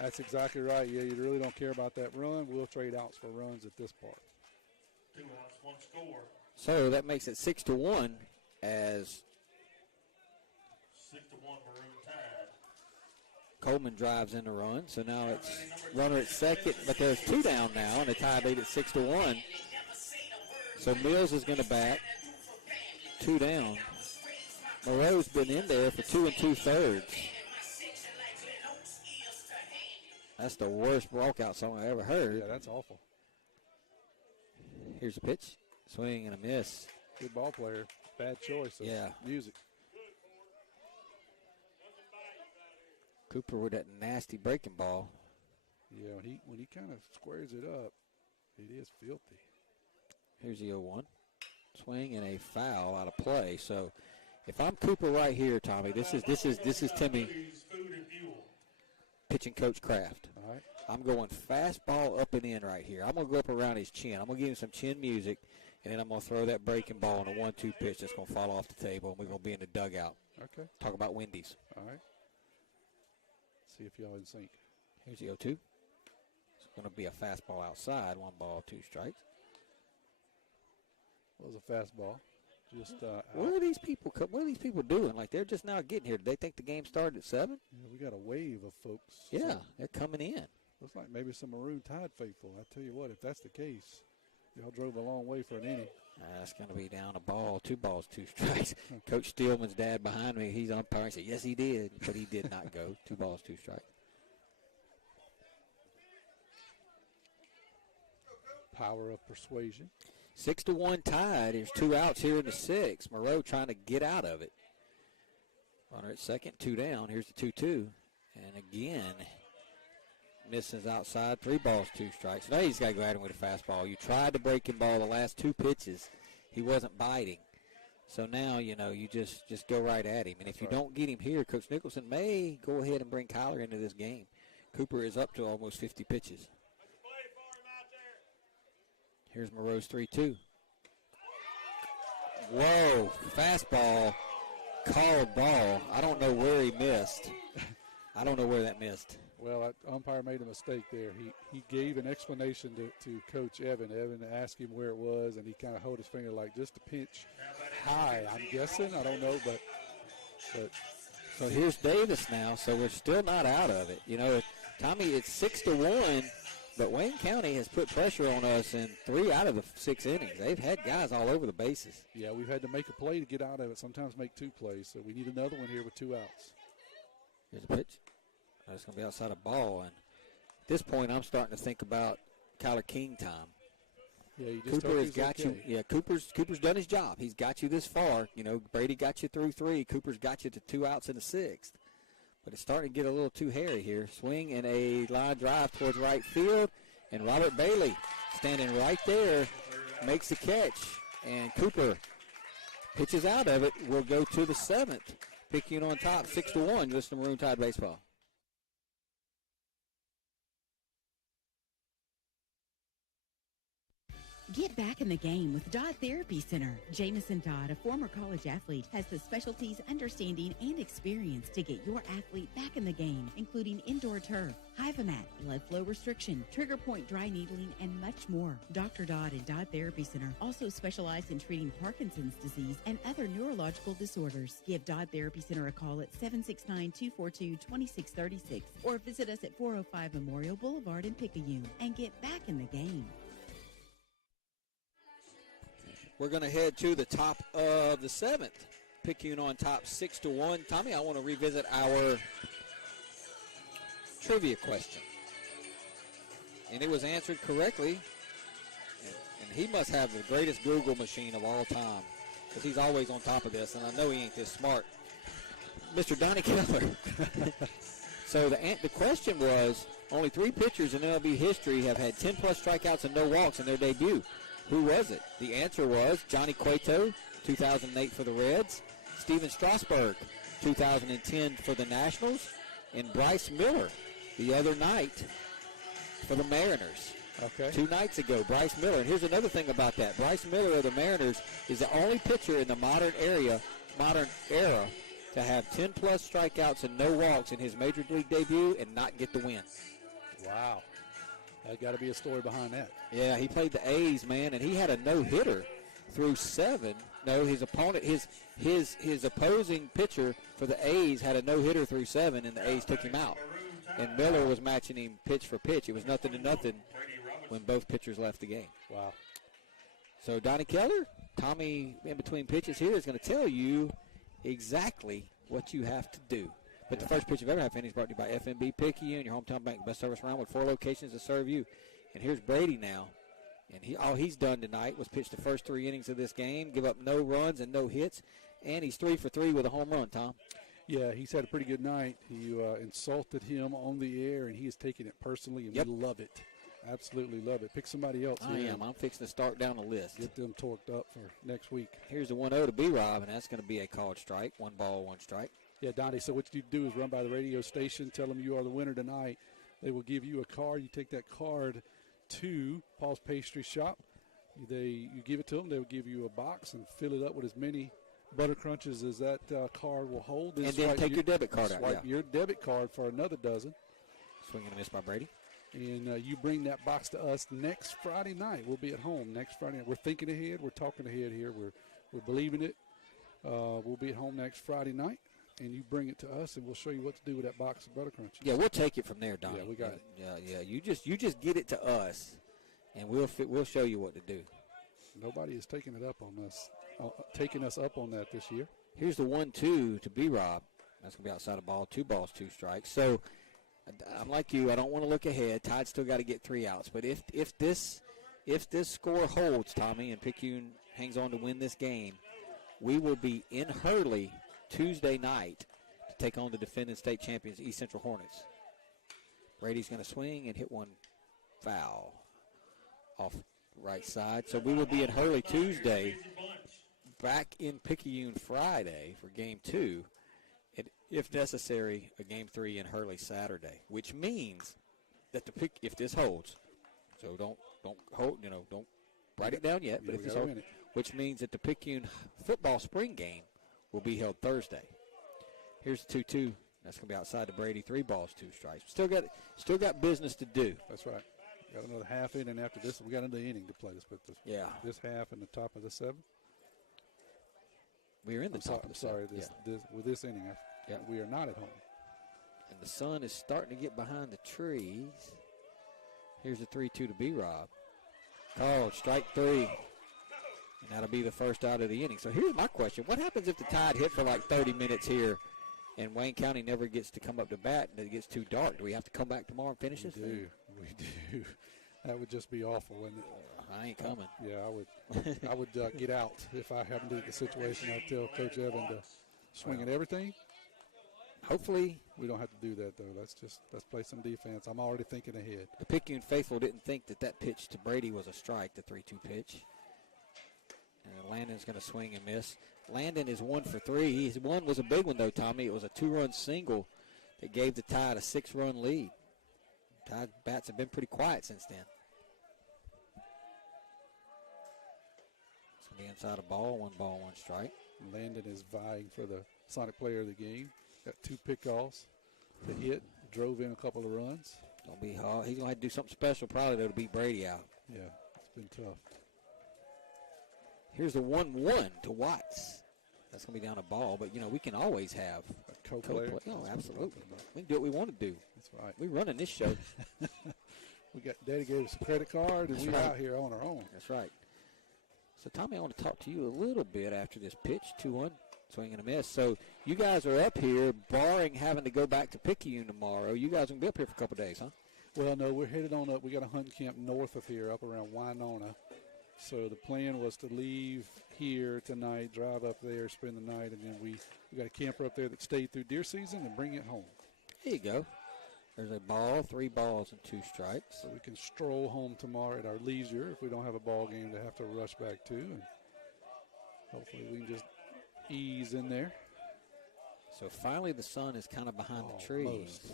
That's exactly right. Yeah, you really don't care about that run. We'll trade outs for runs at this part. 2 outs, 1 score. So that makes it 6-1 as 6-1 Maroon Tide. Coleman drives in the run. So now it's runner at second, but there's 2 down now, and the tie lead at 6-1. So Mills is going to bat. 2 down. Moreau's been in there for 2 2/3. That's the worst walkout song I ever heard. Yeah, that's awful. Here's a pitch. Swing and a miss. Good ball player. Bad choice of music. Cooper with that nasty breaking ball. Yeah, when he kind of squares it up, it is filthy. Here's the 0-1. Swing and a foul out of play. So if I'm Cooper right here, Tommy, this is Timmy, pitching coach Kraft. All right. I'm going fastball up and in right here. I'm going to go up around his chin. I'm going to give him some chin music, and then I'm going to throw that breaking ball on a 1-2 pitch that's going to fall off the table, and we're going to be in the dugout. Okay. Talk about Wendy's. All right. See if y'all in sync. Here's the 0-2. It's going to be a fastball outside. 1 ball, 2 strikes. Well, it was a fastball. Just what are these people? What are these people doing? Like, they're just now getting here. Do they think the game started at 7? Yeah, we got a wave of folks. Yeah, they're coming in. Looks like maybe some Maroon Tide faithful. I tell you what, if that's the case, y'all drove a long way for an inning. That's going to be down a ball, 2 balls, 2 strikes. Coach Steelman's dad behind me, he's umpiring. He said, yes, he did, but he did not go. 2 balls, 2 strikes. Power of persuasion. 6-1 Tide. There's 2 outs here in the 6th. Moreau trying to get out of it. Runner at second, 2 down. Here's the 2-2. And again, misses outside, 3 balls, 2 strikes. Now he's got to go at him with a fastball. You tried the breaking ball the last 2 pitches. He wasn't biting. So now, you just go right at him. And if you don't get him here, Coach Nicholson may go ahead and bring Kyler into this game. Cooper is up to almost 50 pitches. Here's Moreau's 3-2. Whoa, fastball, called ball. I don't know where he missed. I don't know where that missed. Well, that umpire made a mistake there. He gave an explanation to Coach Evan. Evan asked him where it was, and he kind of held his finger like just a pinch high, I'm guessing. I don't know, but so here's Davis now, so we're still not out of it. Tommy, it's 6-1. But Wayne County has put pressure on us in 3 out of the 6 innings. They've had guys all over the bases. Yeah, we've had to make a play to get out of it, sometimes make 2 plays. So we need another one here with 2 outs. Here's a pitch. It's going to be outside a ball. And at this point, I'm starting to think about Kyler King time. Yeah, you just Cooper has got you. Yeah, Cooper's done his job. He's got you this far. Brady got you through 3. Cooper's got you to 2 outs in the 6th. But it's starting to get a little too hairy here. Swing and a line drive towards right field. And Robert Bailey standing right there makes the catch. And Cooper pitches out of it. We'll go to the 7th. Picayune on top, 6-1. Listen to Maroon Tide Baseball. Get back in the game with Dodd Therapy Center. Jamison Dodd, a former college athlete, has the specialties, understanding, and experience to get your athlete back in the game, including indoor turf, Hyvamat, blood flow restriction, trigger point dry needling, and much more. Dr. Dodd and Dodd Therapy Center also specialize in treating Parkinson's disease and other neurological disorders. Give Dodd Therapy Center a call at 769-242-2636 or visit us at 405 Memorial Boulevard in Picayune and get back in the game. We're going to head to the top of the 7th. Picayune on top, 6-1. Tommy, I want to revisit our trivia question. And it was answered correctly. And he must have the greatest Google machine of all time, because he's always on top of this, and I know he ain't this smart. Mr. Donnie Keller. So the question was, only 3 pitchers in MLB history have had 10-plus strikeouts and no walks in their debut. Who was it? The answer was Johnny Cueto, 2008 for the Reds, Steven Strasburg, 2010 for the Nationals, and Bryce Miller the other night for the Mariners. Okay. 2 nights ago, Bryce Miller. And here's another thing about that. Bryce Miller of the Mariners is the only pitcher in the modern era to have 10-plus strikeouts and no walks in his Major League debut and not get the win. Wow. There's got to be a story behind that. Yeah, he played the A's, man, and he had a no-hitter through 7. No, his opponent, his opposing pitcher for the A's had a no-hitter through 7, and the A's took him out. And Miller was matching him pitch for pitch. It was 0-0 when both pitchers left the game. Wow. So Donnie Keller, Tommy in between pitches here is going to tell you exactly what you have to do. But the first pitch of every half inning is brought to you by FNB Picayune, your hometown bank, best service around with 4 locations to serve you. And here's Brady now. And all he's done tonight was pitch the first 3 innings of this game, give up no runs and no hits, and he's 3 for 3 with a home run, Tom. Yeah, he's had a pretty good night. You insulted him on the air, and he is taking it personally, and we love it. Absolutely love it. Pick somebody else. I am. I'm fixing to start down the list. Get them torqued up for next week. Here's the 1-0 to B-Rob, and that's going to be a called strike. 1 ball, 1 strike. Yeah, Donnie, so what you do is run by the radio station, tell them you are the winner tonight. They will give you a card. You take that card to Paul's Pastry Shop. You give it to them. They'll give you a box and fill it up with as many butter crunches as that card will hold. And then take your debit card out. Swipe your debit card for another dozen. Swing and a miss by Brady. And you bring that box to us next Friday night. We'll be at home next Friday night. We're thinking ahead. We're talking ahead here. We're believing it. We'll be at home next Friday night. And you bring it to us, and we'll show you what to do with that box of butter crunches. Yeah, we'll take it from there, Donnie. Yeah, we got it. Yeah. You just get it to us, and we'll show you what to do. Nobody is taking it up on us, taking us up on that this year. Here's the 1-2 to B-Rob. That's going to be outside the ball. 2 balls, 2 strikes. So I'm like you. I don't want to look ahead. Tide's still got to get 3 outs. But if this score holds, Tommy, and Picayune hangs on to win this game, we will be in Hurley Tuesday night to take on the defending state champions, East Central Hornets. Brady's going to swing and hit one foul off right side. So we will be in Hurley Tuesday, back in Picayune Friday for Game 2, and if necessary, a Game 3 in Hurley Saturday, which means that if this holds, so don't write it down yet, but if this holds, which means that the Picayune football spring game will be held Thursday. Here's the 2-2. That's going to be outside the Brady. 3 balls, 2 strikes. Still got business to do. That's right. Got another half inning after this. We got another inning to play. This half and the top of the 7th. We're in the top of the 7th. With this inning, we are not at home. And the sun is starting to get behind the trees. Here's the 3-2 to B-Rob. Called strike 3. And that'll be the first out of the inning. So here's my question. What happens if the Tide hit for like 30 minutes here and Wayne County never gets to come up to bat and it gets too dark? Do we have to come back tomorrow and finish this? We do. That would just be awful, wouldn't it? I ain't coming. Yeah, I would get out if I happened to get the situation. I'd tell Coach Evan to swing at everything. Hopefully. We don't have to do that, though. Let's play some defense. I'm already thinking ahead. The Picayune faithful didn't think that pitch to Brady was a strike, the 3-2 pitch. And Landon's going to swing and miss. Landon is 1 for 3. His one was a big one, though, Tommy. It was a 2-run single that gave the Tide a 6-run lead. Tide bats have been pretty quiet since then. It's going to be inside a ball, 1 ball, 1 strike. Landon is vying for the Sonic Player of the game. Got 2 pickoffs to hit. Drove in a couple of runs. Don't be hard. He's going to have to do something special probably, though, to beat Brady out. Yeah, it's been tough. Here's the 1-1 to Watts. That's going to be down a ball, but, we can always have a co-player. Oh, absolutely. We can do what we want to do. That's right. We're running this show. Daddy gave us a credit card, and That's we're right. out here on our own. That's right. So, Tommy, I want to talk to you a little bit after this pitch, 2-1, swing and a miss. So, you guys are up here, barring having to go back to Picayune tomorrow. You guys are going to be up here for a couple of days, huh? Well, no, we're headed on up. We got a hunting camp north of here, up around Winona. So the plan was to leave here tonight, drive up there, spend the night, and then we got a camper up there that stayed through deer season and bring it home. There you go. There's a ball, 3 balls, and 2 strikes. So we can stroll home tomorrow at our leisure if we don't have a ball game to have to rush back to. And hopefully we can just ease in there. So finally the sun is kind of behind the trees. Almost.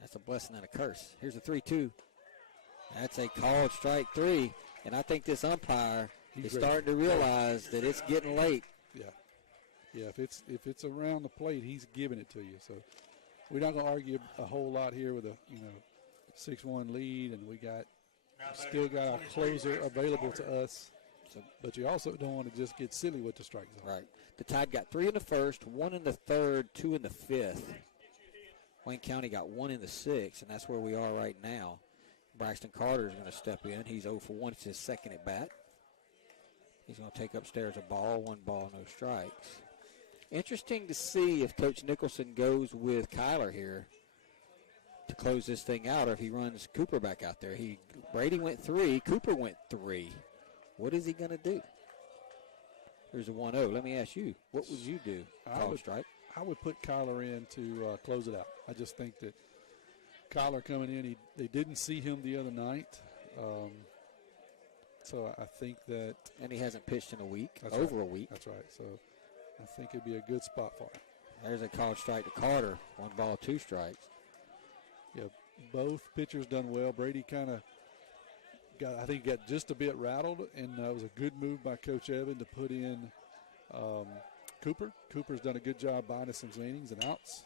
That's a blessing and a curse. Here's a 3-2. That's a called strike 3. And I think this umpire is starting to realize that it's getting late. Yeah. If it's around the plate, he's giving it to you. So we're not going to argue a whole lot here with a 6-1 lead, and we still got our closer available to us. So, but you also don't want to just get silly with the strike zone. Right. The Tide got 3 in the first, 1 in the third, 2 in the fifth. Wayne County got 1 in the sixth, and that's where we are right now. Braxton Carter is going to step in. He's 0 for 1. It's his second at bat. He's going to take upstairs a ball, 1 ball, no strikes. Interesting to see if Coach Nicholson goes with Kyler here to close this thing out, or if he runs Cooper back out there. Brady went 3, Cooper went 3. What is he going to do? There's a 1-0. Let me ask you, what would you do? Strike? I would put Kyler in to close it out. I just think that Kyler coming in, they didn't see him the other night. So I think that. And he hasn't pitched in a week, a week. That's right. So I think it'd be a good spot for him. There's a called strike to Carter. 1 ball, 2 strikes. Yeah, both pitchers done well. Brady kind of got just a bit rattled, and it was a good move by Coach Evan to put in Cooper. Cooper's done a good job buying us some innings and outs.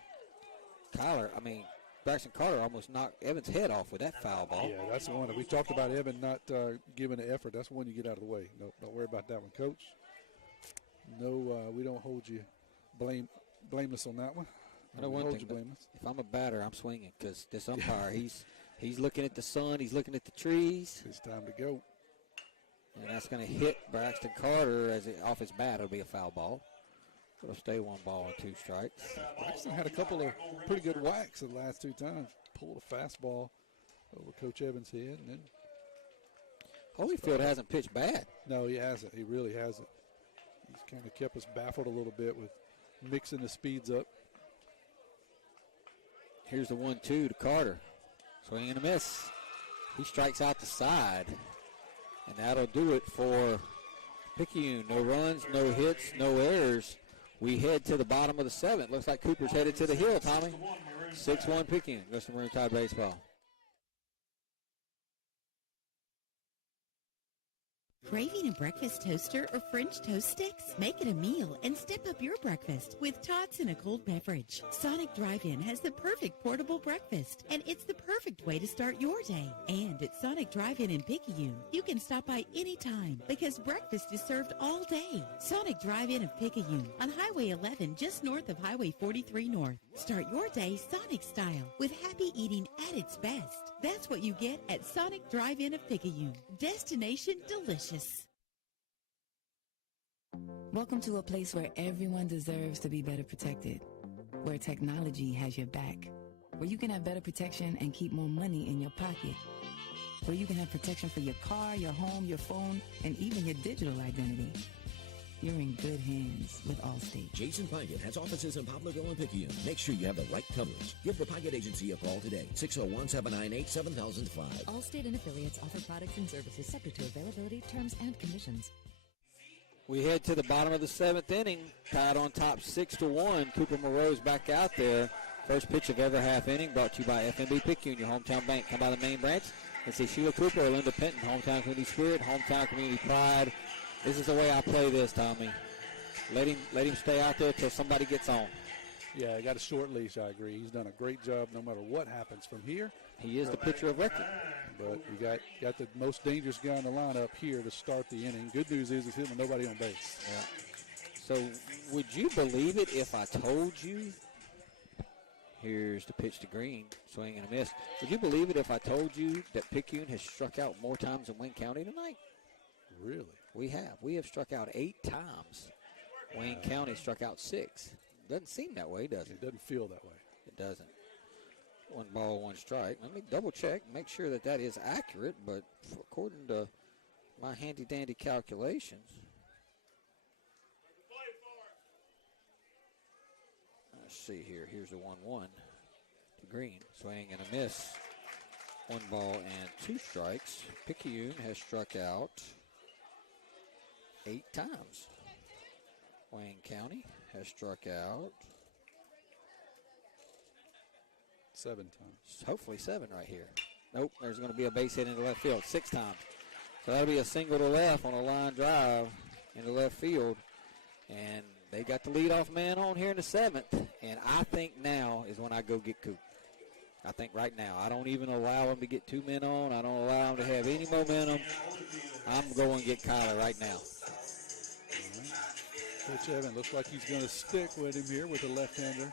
Braxton Carter almost knocked Evan's head off with that foul ball. Yeah, that's the one. We talked about Evan not giving the effort. That's the one you get out of the way. No, don't worry about that one, Coach. No, we don't hold you blameless on that one. I know one thing, if I'm a batter, I'm swinging because this umpire, he's looking at the sun, he's looking at the trees. It's time to go. And that's going to hit Braxton Carter off his bat. It'll be a foul ball. It'll stay 1 ball and 2 strikes. Braxton had a couple of pretty good whacks the last 2 times. Pulled a fastball over Coach Evans' head. And then Holyfield hasn't pitched bad. No, he hasn't. He really hasn't. He's kind of kept us baffled a little bit with mixing the speeds up. Here's the 1-2 to Carter. Swing and a miss. He strikes out the side. And that'll do it for Picayune. No runs, no hits, no errors. We head to the bottom of the 7th. Looks like Cooper's headed to the hill, Tommy. 6-1 Picayune. Goes to Maroon Tide baseball. Craving a breakfast toaster or French toast sticks? Make it a meal and step up your breakfast with tots and a cold beverage. Sonic Drive-In has the perfect portable breakfast, and it's the perfect way to start your day. And at Sonic Drive-In in Picayune, you can stop by anytime because breakfast is served all day. Sonic Drive-In of Picayune on Highway 11 just north of Highway 43 North. Start your day Sonic style with happy eating at its best. That's what you get at Sonic Drive-In of Picayune. Destination delicious. Welcome to a place where everyone deserves to be better protected, where technology has your back, where you can have better protection and keep more money in your pocket, where you can have protection for your car, your home, your phone, and even your digital identity. You're in good hands with Allstate. Jason Pyatt has offices in Poplarville and Picayune. Make sure you have the right coverage. Give the Pyatt Agency a call today. 601-798-7005. Allstate and affiliates offer products and services subject to availability, terms, and conditions. We head to the bottom of the 7th inning. Tied on top 6-1. Cooper Moreau's back out there. First pitch of every half inning brought to you by FNB Picayune, your hometown bank. Come by the main branch and see Sheila Cooper or Linda Penton. Hometown community spirit, hometown community pride. This is the way I play this, Tommy. Let him stay out there till somebody gets on. Yeah, he got a short leash, I agree. He's done a great job no matter what happens from here. He is the pitcher of record. But you got the most dangerous guy in the lineup here to start the inning. Good news is he's hitting with nobody on base. Yeah. So would you believe it if I told you? Here's the pitch to Green, swing and a miss. Would you believe it if I told you that Picayune has struck out more times than Wayne County tonight? Really? We have. We have struck out 8 times. Wayne County struck out 6. Doesn't seem that way, does it? It doesn't feel that way. It doesn't. 1 ball, 1 strike. Let me double check, make sure that is accurate, but according to my handy-dandy calculations, let's see here. Here's the 1-1 to Green. Swing and a miss. 1 ball and 2 strikes. Picayune has struck out 8 times. Wayne County has struck out 7 times. Hopefully 7 right here. Nope, there's going to be a base hit into left field 6 times. So that'll be a single to left on a line drive into left field. And they got the leadoff man on here in the 7th. And I think now is when I go get Coop. I think right now. I don't even allow him to get 2 men on. I don't allow him to have any momentum. I'm going to get Kyler right now. Coach Evan looks like he's going to stick with him here with the left-hander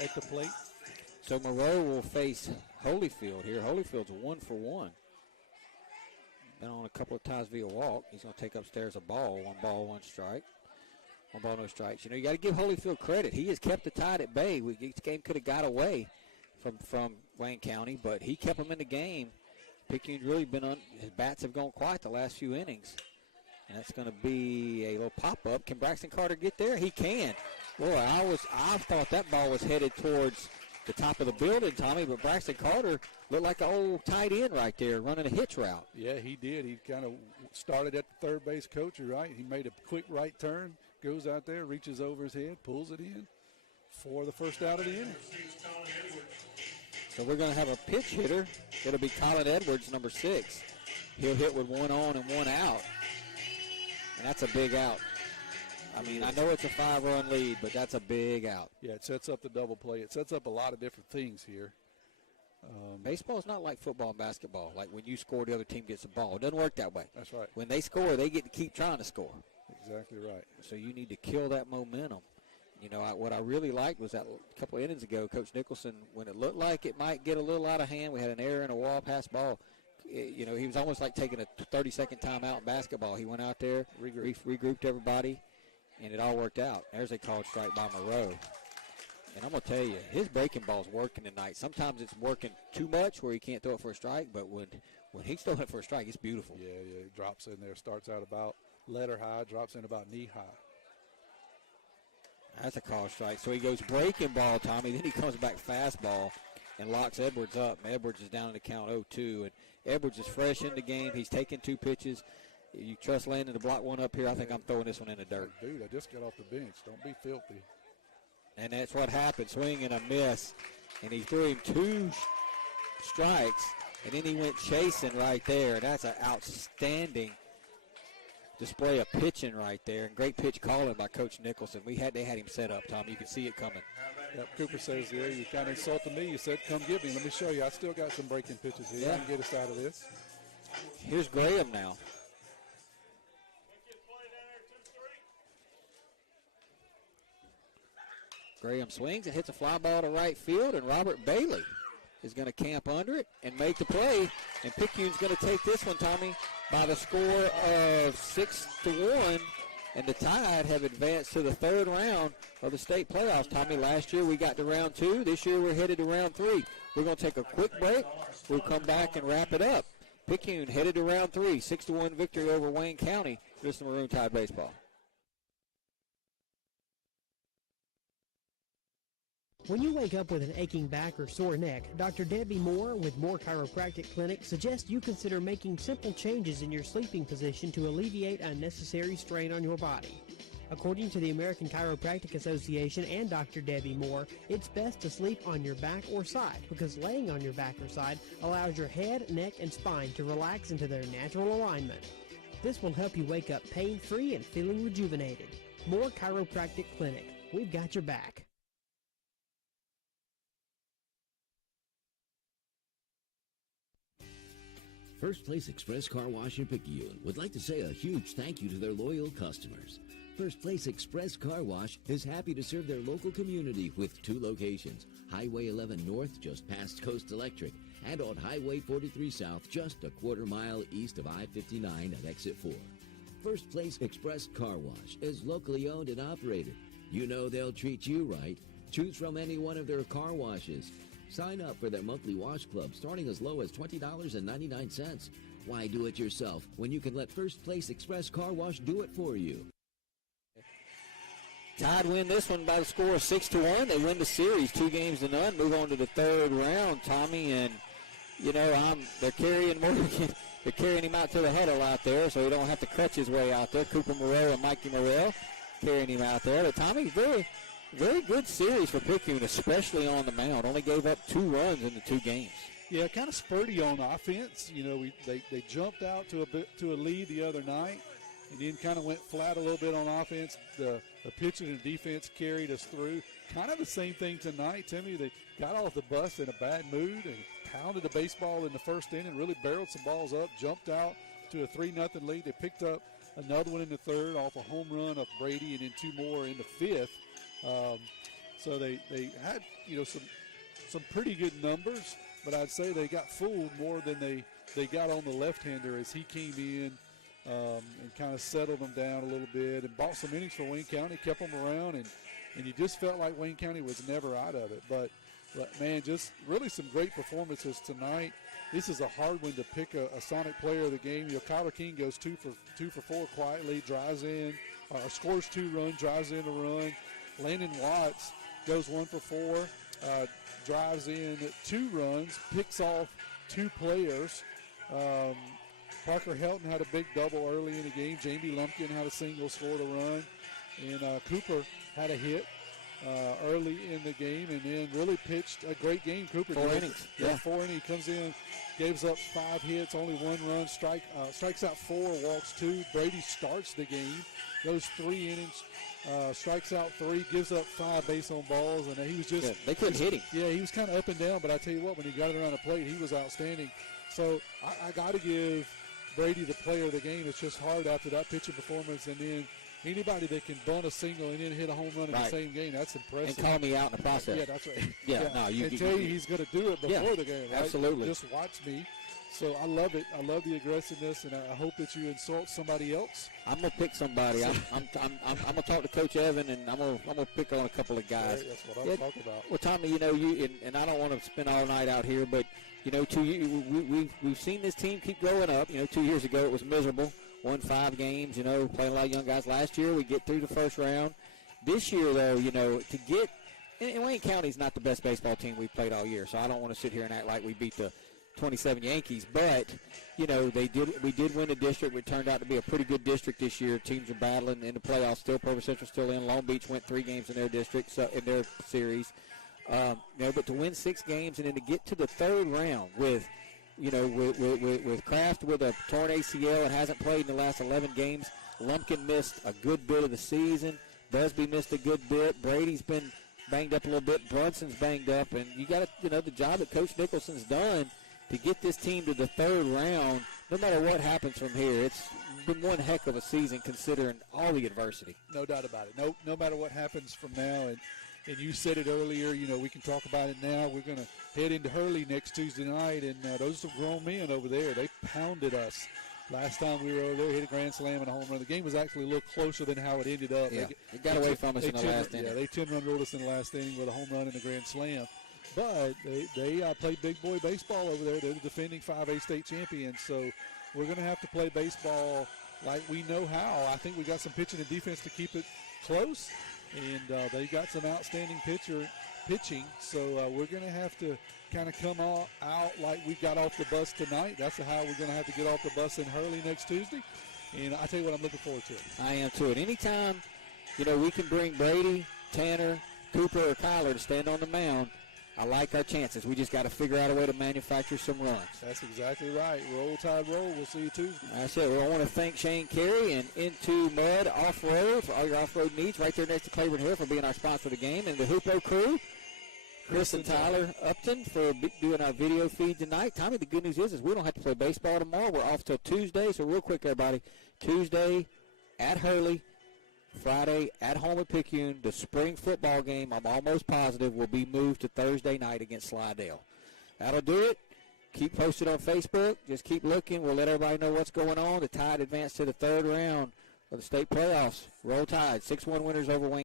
at the plate. So Moreau will face Holyfield here. Holyfield's 1 for 1. Been on a couple of times via walk. He's going to take upstairs a ball. 1 ball, 1 strike. 1 ball, no strikes. You know, you got to give Holyfield credit. He has kept the Tide at bay. This game could have got away from Wayne County, but he kept them in the game. Picayune's really been on. His bats have gone quiet the last few innings. And that's going to be a little pop-up. Can Braxton Carter get there? He can. Boy, I thought that ball was headed towards the top of the building, Tommy, but Braxton Carter looked like an old tight end right there running a hitch route. Yeah, he did. He kind of started at the third base coach, you're right. He made a quick right turn, goes out there, reaches over his head, pulls it in for the first out of the inning. So we're going to have a pitch hitter. It'll be Colin Edwards, number 6. He'll hit with 1 on and 1 out. And that's a big out. I mean, I know it's a 5-run lead, but that's a big out. Yeah, it sets up the double play. It sets up a lot of different things here. Baseball is not like football and basketball. Like when you score, the other team gets the ball. It doesn't work that way. That's right. When they score, they get to keep trying to score. Exactly right. So you need to kill that momentum. You know, what I really liked was that a couple of innings ago, Coach Nicholson, when it looked like it might get a little out of hand, we had an error and a wall pass ball. You know, he was almost like taking a 30-second timeout in basketball. He went out there, regrouped everybody, and it all worked out. There's a called strike by Moreau. And I'm going to tell you, his breaking ball's working tonight. Sometimes it's working too much where he can't throw it for a strike, but when he's throwing it for a strike, it's beautiful. Yeah, it drops in there, starts out about letter high, drops in about knee high. That's a call strike. So he goes breaking ball, Tommy. Then he comes back fastball and locks Edwards up. Edwards is down in the count 0-2. And Edwards is fresh in the game. He's taking 2 pitches. You trust Landon to block one up here. I think I'm throwing this one in the dirt. Dude, I just got off the bench. Don't be filthy. And that's what happened. Swing and a miss. And he threw him 2 strikes. And then he went chasing right there. That's an outstanding display of pitching right there, and great pitch calling by Coach Nicholson. They had him set up, Tom. You can see it coming. Yep, Cooper says there, you kind of insulted me. You said, come get me. Let me show you. I still got some breaking pitches here. Yeah. I can get us out of this. Here's Graham now. Graham swings and hits a fly ball to right field, and Robert Bailey is going to camp under it and make the play. And Picayune's going to take this one, Tommy, by the score of 6-1. And the Tide have advanced to the 3rd round of the state playoffs. Tommy, last year we got to round 2. This year we're headed to round 3. We're going to take a quick break. We'll come back and wrap it up. Picayune headed to round 3. 6-1 victory over Wayne County. This is Maroon Tide Baseball. When you wake up with an aching back or sore neck, Dr. Debbie Moore with Moore Chiropractic Clinic suggests you consider making simple changes in your sleeping position to alleviate unnecessary strain on your body. According to the American Chiropractic Association and Dr. Debbie Moore, it's best to sleep on your back or side because laying on your back or side allows your head, neck, and spine to relax into their natural alignment. This will help you wake up pain-free and feeling rejuvenated. Moore Chiropractic Clinic. We've got your back. First Place Express Car Wash in Picayune would like to say a huge thank you to their loyal customers. First Place Express Car Wash is happy to serve their local community with 2 locations, Highway 11 North just past Coast Electric, and on Highway 43 South just a quarter mile east of I-59 at Exit 4. First Place Express Car Wash is locally owned and operated. You know they'll treat you right. Choose from any one of their car washes. Sign up for their monthly wash club starting as low as $20.99. Why do it yourself when you can let First Place Express Car Wash do it for you? Tide win this one by the score of 6-1. They win the series 2-0, move on to the 3rd round, Tommy. And, you know, they're carrying Morgan. They're carrying him out to the huddle out there so he don't have to crutch his way out there. Cooper Morrell and Mikey Morrell carrying him out there. But Tommy, very good series for Picayune, especially on the mound. Only gave up 2 runs in the 2 games. Yeah, kind of spurty on offense. You know, they jumped out to a lead the other night, and then kind of went flat a little bit on offense. The pitching and defense carried us through. Kind of the same thing tonight, Timmy. They got off the bus in a bad mood and pounded the baseball in the first inning, really barreled some balls up, jumped out to a 3-0 lead. They picked up another one in the 3rd off a home run of Brady, and then 2 more in the 5th. So they had, you know, some pretty good numbers, but I'd say they got fooled more than they they got on the left-hander as he came in and kind of settled them down a little bit and bought some innings for Wayne County, kept them around, and you just felt like Wayne County was never out of it. But man, just really some great performances tonight. This is a hard one to pick a Sonic player of the game. You know, Kyler King goes 2 for 4 quietly, drives in, scores 2 runs, drives in a run. Landon Watts goes 1 for 4, drives in 2 runs, picks off 2 players. Parker Helton had a big double early in the game. Jamie Lumpkin had a single, scored a run. And Cooper had a hit early in the game, and then really pitched a great game. Cooper 4 innings. Yeah, 4 innings. Comes in, gives up 5 hits, only 1 run, strikes out 4, walks 2. Brady starts the game, goes 3 innings, strikes out 3, gives up 5 base on balls, and he was just they couldn't hit him. Yeah, he was kind of up and down, but I tell you what, when he got it around the plate, he was outstanding. So I got to give Brady the player of the game. It's just hard after that pitching performance, and then anybody that can bunt a single and then hit a home run in the same game, that's impressive. And call me out in the process. Yeah, that's right. Yeah, no, you and tell you he's going to do it before the game, right? Absolutely. Just watch me. So I love it. I love the aggressiveness, and I hope that you insult somebody else. I'm gonna pick somebody. I'm gonna talk to Coach Evan, and I'm gonna pick on a couple of guys. Right, that's what I'm talking about. Well, Tommy, you know, and I don't want to spend all night out here, but you know, we've seen this team keep growing up. You know, 2 years ago it was miserable. Won 5 games. You know, playing a lot of young guys. Last year we get through the first round. This year, though, you know, to get and Wayne County's not the best baseball team we've played all year, so I don't want to sit here and act like we beat the 27 Yankees, but you know we did win the district. It turned out to be a pretty good district this year. Teams are battling in the playoffs. Still, Provo Central still in. Long Beach went 3 games in their district, so in their series. You know, but to win 6 games and then to get to the 3rd round with Kraft with a torn ACL and hasn't played in the last 11 games. Lumpkin missed a good bit of the season. Busby missed a good bit. Brady's been banged up a little bit. Brunson's banged up, and you got to, you know, the job that Coach Nicholson's done to get this team to the 3rd round. No matter what happens from here, it's been one heck of a season considering all the adversity. No doubt about it. No matter what happens from now, and you said it earlier, you know, we can talk about it now. We're going to head into Hurley next Tuesday night, and those are grown men over there. They pounded us last time we were over there, hit a grand slam and a home run. The game was actually a little closer than how it ended up. Yeah, it got away from us in the last inning. Yeah, they 10-run rolled us in the last inning with a home run and a grand slam. But they play big boy baseball over there. They're the defending 5A state champions, so we're going to have to play baseball like we know how. I think we got some pitching and defense to keep it close, and they got some outstanding pitching. So we're going to have to kind of come out like we got off the bus tonight. That's how we're going to have to get off the bus in Hurley next Tuesday. And I tell you what, I'm looking forward to it. I am too. And anytime, you know, we can bring Brady, Tanner, Cooper, or Kyler to stand on the mound, I like our chances. We just got to figure out a way to manufacture some runs. That's exactly right. Roll Tide roll. We'll see you Tuesday. That's it. I want to thank Shane Carey and Into Mud Off-Road for all your off-road needs right there next to Claiborne Hill for being our sponsor of the game. And the Hoopo crew, Chris and Tyler Upton for doing our video feed tonight. Tommy, the good news is we don't have to play baseball tomorrow. We're off till Tuesday. So real quick, everybody, Tuesday at Hurley, Friday at home at Picayune. The spring football game, I'm almost positive, will be moved to Thursday night against Slidell. That'll do it. Keep posted on Facebook. Just keep looking. We'll let everybody know what's going on. The Tide advanced to the 3rd round of the state playoffs. Roll Tide, 6-1 winners over Wayne.